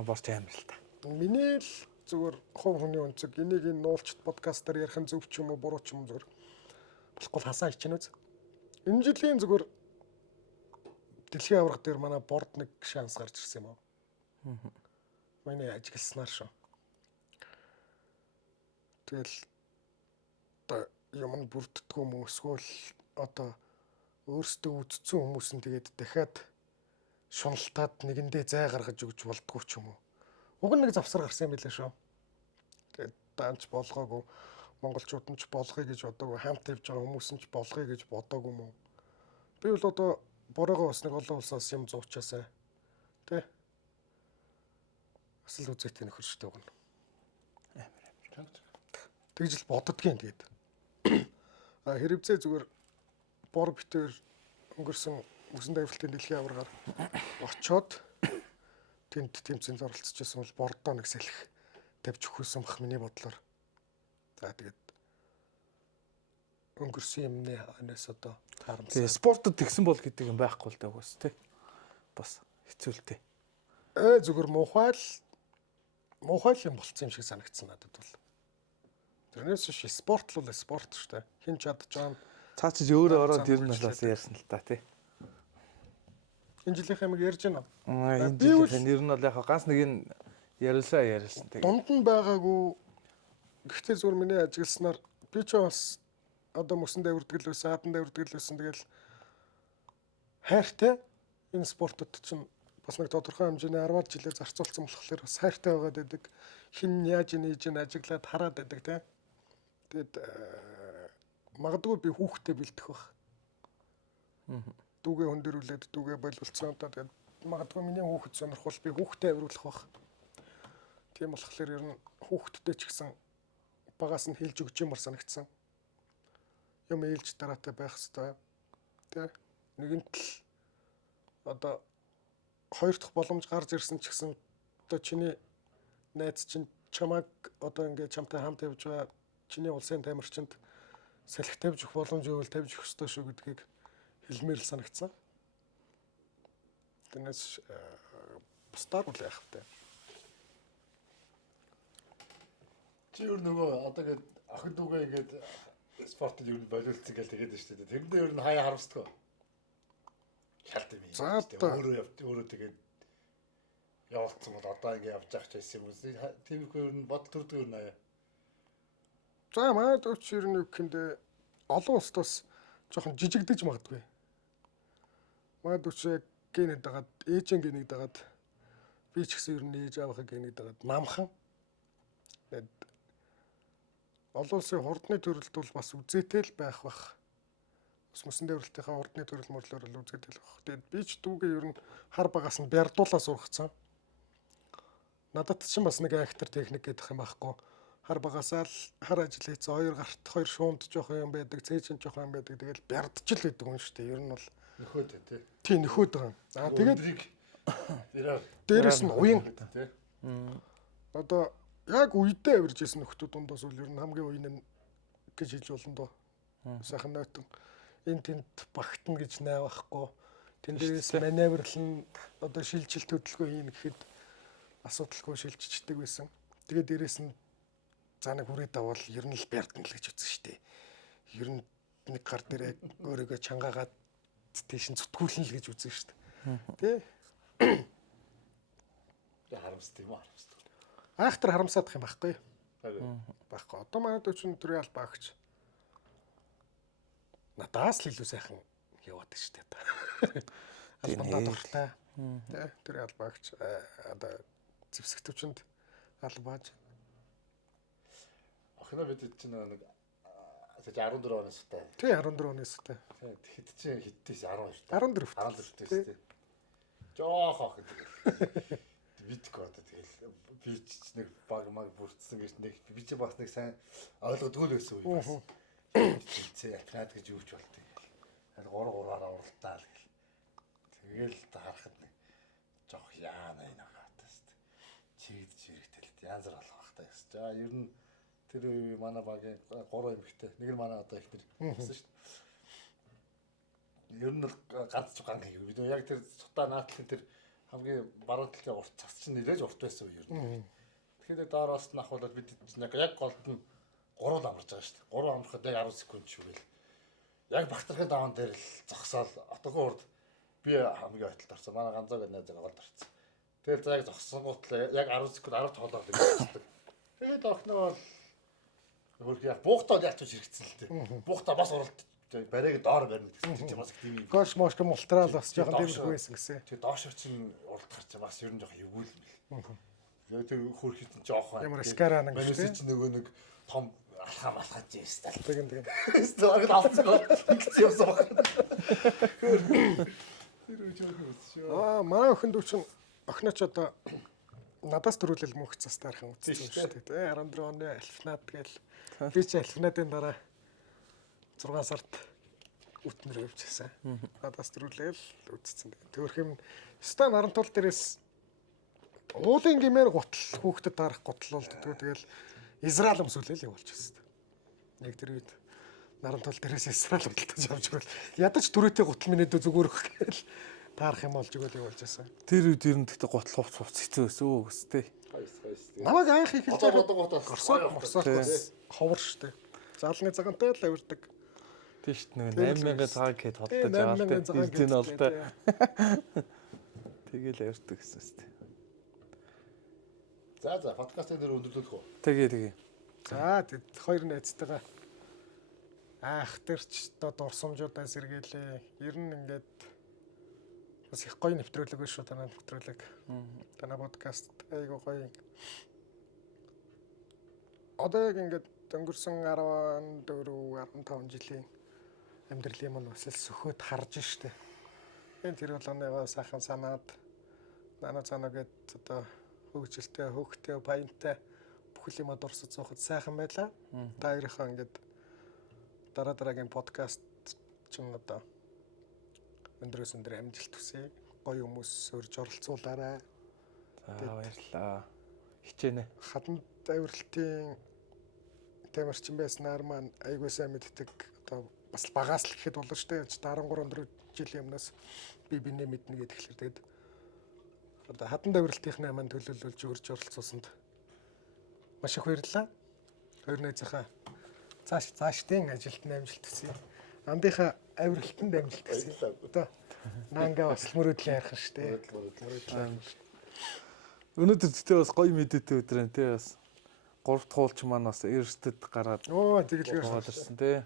борч амар л та. миний л зүгээр хувь хүний өнцөг энийг энэ нуулчт подкастаар ярих нь зөв ч юм уу буруу ч юм зүгээр болохгүй хасаа хичээнэ үз. Энэ жилийн зүгээр дэлхийн аврах дээр манай борд нэг шанс гарч ирсэн юм аа. Миний ажигласнаар шүү. Тэгэл одоо юм нь бүрддэггүй юм уу эсвэл одоо өөрсдөө үдцсэн хүмүүс нь тэгээд дахиад шуналтаад нэгэндээ зай гаргаж өгч болдгоо ч юм уу. Уг нь нэг завсар гарсан юм билээ шүү. Тэгээд даанч болгоогүй монголчууд нь ч болгоё гэж бодоогүй хамт тавьж байгаа хүмүүс нь ч болгоё гэж бодоогүй юм уу. Би бол одоо бороогоо бас нэг олон улсаас юм зуучаасаа тий. Бас л үзэгтэй нөхөр шүү дээ уг нь. Тэгж л боддгийн тэгээд. Хэрэгцээ зүгээр бор битээр өнгөрсөн үсэн дэвлэлтийн дэлхийн аваргаар очоод тэнд тэмцээнд оролцож байсан бол бордоо нэг салхи тавьж өгсөн бах миний бодлоор. За тэгээд өнгөрсөн юмны анаас одоо харамсаа. Тэгээ спортод тэгсэн бол гэдэг юм байхгүй л дээ угс тий. Бас хэцүүлтэй. Зүгээр муухай юм болцсон юм шиг санагдсан надад бол. Тэрнээс биш спорт л спорт шүү дээ. Хин чадж байгаа. Цаа чи өөрөө ороод ер нь бас ярьсан л та тий. Энэ жилийнх амиг ярьж байна. Энэ жилийнх нь ер нь бол яг ганц нэг нь ярьсан тий. Дунд нь байгаагүй. Гэхдээ зүгээр миний ажигласнаар би ч бас одоо мөсөн дэврдэг л байсан, хадан дэврдэг л байсан. Тэгэл хайртай энэ спортод чинь бас нэг тодорхой хэмжээний 10 жилээр зарцуулсан болохоор бас хайртай байгаад байдаг. Хин яаж нээж ажиглаад хараад байдаг тий. Тэгэд магадгүй би хүүхдээ бэлдэх баг. Дүүгээ хөндөрүүлээд дүүгээ боловцсон одоо тэгээд магадгүй миний хүүхэд сонирхол би хүүхдээ авируулах баг. Тийм болохоор ер нь хүүхдтэй ч гэсэн багаас нь хэлж өгч юмар санагдсан. Юм ээлж дараатай байх хэвээр. Тэ нэгэнт л одоо хоёр дахь боломж гарч ирсэн ч гэсэн одоо чиний найз чинь чамайг одоо ингээд чамтай хамт явж байгаа чиний улсын тамирчинд салхи тавьж өгөх боломж өгвөл тавьж өгөх ёстой шүү гэдгийг хэлмээр л санагдсан. Тэрнээс бусдаар үл яах вэ? Чи юу нөгөө одоо гээд охин дүүгээ ингээд спортод юу боловлцсон гэж тэгээд шүү дээ. Тэрэндээ юу хаяа харамсдаг. Шалт юм. За өөрөө тэгээд явуулсан бол одоо ингээд явж явах гэсэн юм үгүй. Тиймэрхүү юу бодол төрдөг юм аа. За магадгүй ч ер нь үхэндээ олон улсаас жоохон жижигдэж магадгүй. Магадгүй ч генэд дагаад ээжэн генэд дагаад би ч гэсэн ер нь ээж аавынхаа генэд дагаад намхан. Тэгээд олон улсын хурдны төрөлд бол бас үзээтэй л байх бах. Бас мөсөн дэврэлтийнхаа хурдны төрөл мөрлөөр л үзээтэй л байх. Тэгээд би ч дүүгээ ер нь хар багаас нь бярдуулаа сургацсан. Надад ч бас нэг актер техник гэдэг юм байхгүй. Хар багасаа л хар ажил хийсэн хоёр гарт хоёр шуунд жоох юм байдаг, цээжин жоох юм байдаг. Тэгэл бярдж л байдаг юм шүү дээ. Ер нь бол нөхөд тий. Тий нөхөд байгаа. Тэгээд дээрээс нь уян. одоо яг үедээ авирж исэн нөхдүүд дундаас үл ер нь хамгийн үеийн нь гэж хэлж болно доо. Сайхан нойтон энэ тэнд багтна гэж найвахгүй. Тэн дээрээс маневрлан одоо шилжилт хөдөлгөөн хийн гэхэд асуудалгүй шилжчихдэг байсан. Тэгээд дээрээс нь за нэг хүрээд авал ер нь л бярдна л гэж үзсэн шүү дээ. Ер нь нэг гар дээр өөрийгөө чангаагаад тийш нь зүтгүүлнэ л гэж үзсэн шүү дээ. Тэ? Харамсдаг юм харамсдаг. Айхтар харамсаадах юм байхгүй. Байхгүй. Одоо манайд өчн төрийн албаагч надаас л илүү сайхан яваад шүү дээ. Албандаа дуртай. Тэ төрийн албаагч одоо зэвсэгтөвчөнд албааж. Охиноо бид чинь нэг 14 оноос та. Тий 14 оноос та. Тэгэхэд чинь хэддээс 12 та. 14. 14 тий. Жоох охин тэгэл. Видгоо одоо тэгэл би ч нэг баг маг бүрдсэн гэж нэг би ч бас нэг сайн ойлгодгүй л байсан үе бас. Зэ апнад гэж юуч болтой. Тэгэл 3-3-аараа уралдаа л гэл. Тэгэл харахад нэг жоох яана энэ хатаст. Чигдж ирэгтэл янз бүр болох бах та гэсэн. За ер нь тэр үе манай багийн 3 эмэгтэй. Нэг нь манай одоо их тэр гэсэн шүү дээ. Ер нь ганц цугаан гэх юм. Яг тэр цутаа наатлын тэр хамгийн баруун талын урт цас чинь нэлээд урт байсан үе ер нь. Тэгэхээр доороос нь ахуулаад бид яг голд нь 3 амарч байгаа шүү дээ. 3 амархад яг 10 секунд шүгэл. Яг багтрахын даван дээр л зогсоол отгоо урд би хамгийн ойтолд орсон. Манай ганцаа гэдэг найз голд орсон. Тэгэл за яг зогссон гутал яг 10 секунд 10 тоглоод байсан. Тэгээд охноо хөрх яг буухтаа яг ч хэрэгцсэн л дээ. Буухтаа бас уралд барайг доор барина гэсэн чинь бас тийм юм. Гош мошк мултраал бас жоохон дэмжгүй байсан гэсэн. Тэгээ доошор чинь уралдахар чи бас ер нь жоохон эвгүй л мэл. Тэгээ тэр хөрхөд нь жоохон ямар скаран гэж тийм. Чи нөгөө нэг том алхаа малхаж ястал. Тэгэн. Стори алцсан гэсэн юмсан баг. Тэр үе Аа манай охин дүү чинь охиноч одоо надаас төрүүлэл мөнх цас таархан үзсэн шүү дээ. 14 оны альфнад гээл би чи альфнадын дараа 6 сард үтнэр өвчсөн. Надаас төрүүлэл үзсэн. Төрх юм ста наран тул дээрээс уулын гимээр гутал хүүхдэд дарах гутал болдгоо. Тэгэл Израиль өмсүүлэл явуулж байсан. Яг тэр үед наран тул дээрээс Израиль худалдаж авч игэл ядаж түрээтэй гутал минь зүгөөрөх гээл таарах юм болж игэл явуулж байсан. Тэр үед ер нь тэгтээ гутал хувц хэцүү байсан өө өстэй. Намайг анх их хэлж байгаа горсоо ховор штэ. Заалны цагаантай л авирдаг. Тийш нэг 8000 цаг гээд худалдаж аваад тийм олтой. Тэгэл авирдаг гэсэн үстэй. За подкастын дээр өндөрлөх үү? Тэгээ. За тэд хоёр найзтайгаа аах тэрч одоо дурсамжуудаа сэргээлээ. Ер нь ингээд бас их гоё нэвтрүүлэг биш шүү танаа нэвтрүүлэг. Танаа подкаст айгуу гоё. Одоо яг ингээд өнгөрсөн 14 15 жилийн амьдралын мань бас сөхөд харж штэ. Энэ тэр болгоныгоо сайхан санаад нана цаана гэд одоо хөгжилтэй, хөвгтэй, баянтай бүхэл юм дурсаж суухад сайхан байлаа. Та хоёрынхаа ингээд дараагийн подкаст чинь одоо өндрөөс өндөр амжилт хүсье. Гоё хүмүүс урьж оролцуулаарай. За баярлалаа. Хичээнэ. Хатанд авиралтын тамирчин байснаар маань айгуу сайн мэддэг. Одоо бас багаас л гэхэд болно шүү дээ. 13 4 жилийн өмнөөс би бинэ мэднэ гэдэг хэлэр тэгээд одоо хатанд авиралтынхны маань төлөвлөлж урьж оролцуулсанд маш их баярлалаа. Хоёр найзынхаа цаашдын ажилтны амжилт хүсье. Андынхаа авиралтанд амжилт хүсье. Одоо наанга бас мөрөдлийн ярих шүү дээ. Өнөөдөр тэтээ бас гоё мэдээтэй өдөр энэ тий бас 3 дахь уулч маань бас эрсдэд гараад тэгэлгээр ирсэн тий.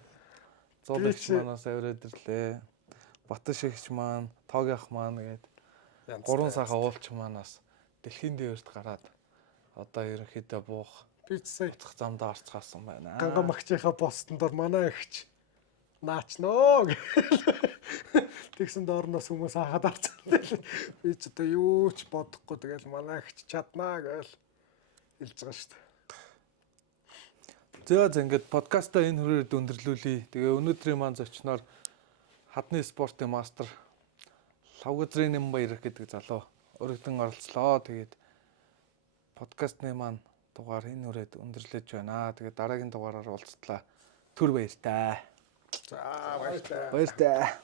Зуулагч манаас авираад ирлээ. Батан шигч маань, Тоог ах маань гээд 3 саха уулч манаас дэлхийн дээрд гараад одоо ерөнхийдөө буух би сая утгах замдаа орцгаасан байна. Ганга магчийнхаа постон дор манай ихч наачноо тэгсэн доорноос хүмүүс хахад арцсан. Би ч одоо юу ч бодохгүй тэгэл манай ихч чаднаа гэж хэлж байгаа шүү дээ. За ингээд подкастаа энэ хүрээд өндөрлүүлье. Тэгээ өнөөдрийн маань зочноор хадны спортын мастер Лавгазрын Нэмбаяр гэдэг залуу өргөдөн оролцлоо. Тэгээд подкастны маань дугаар энэ үрээд өндөрлөж байна. Тэгээд дараагийн дугаараар уулзтлаа. Түр баяртай. За баярлалаа. Баяртай.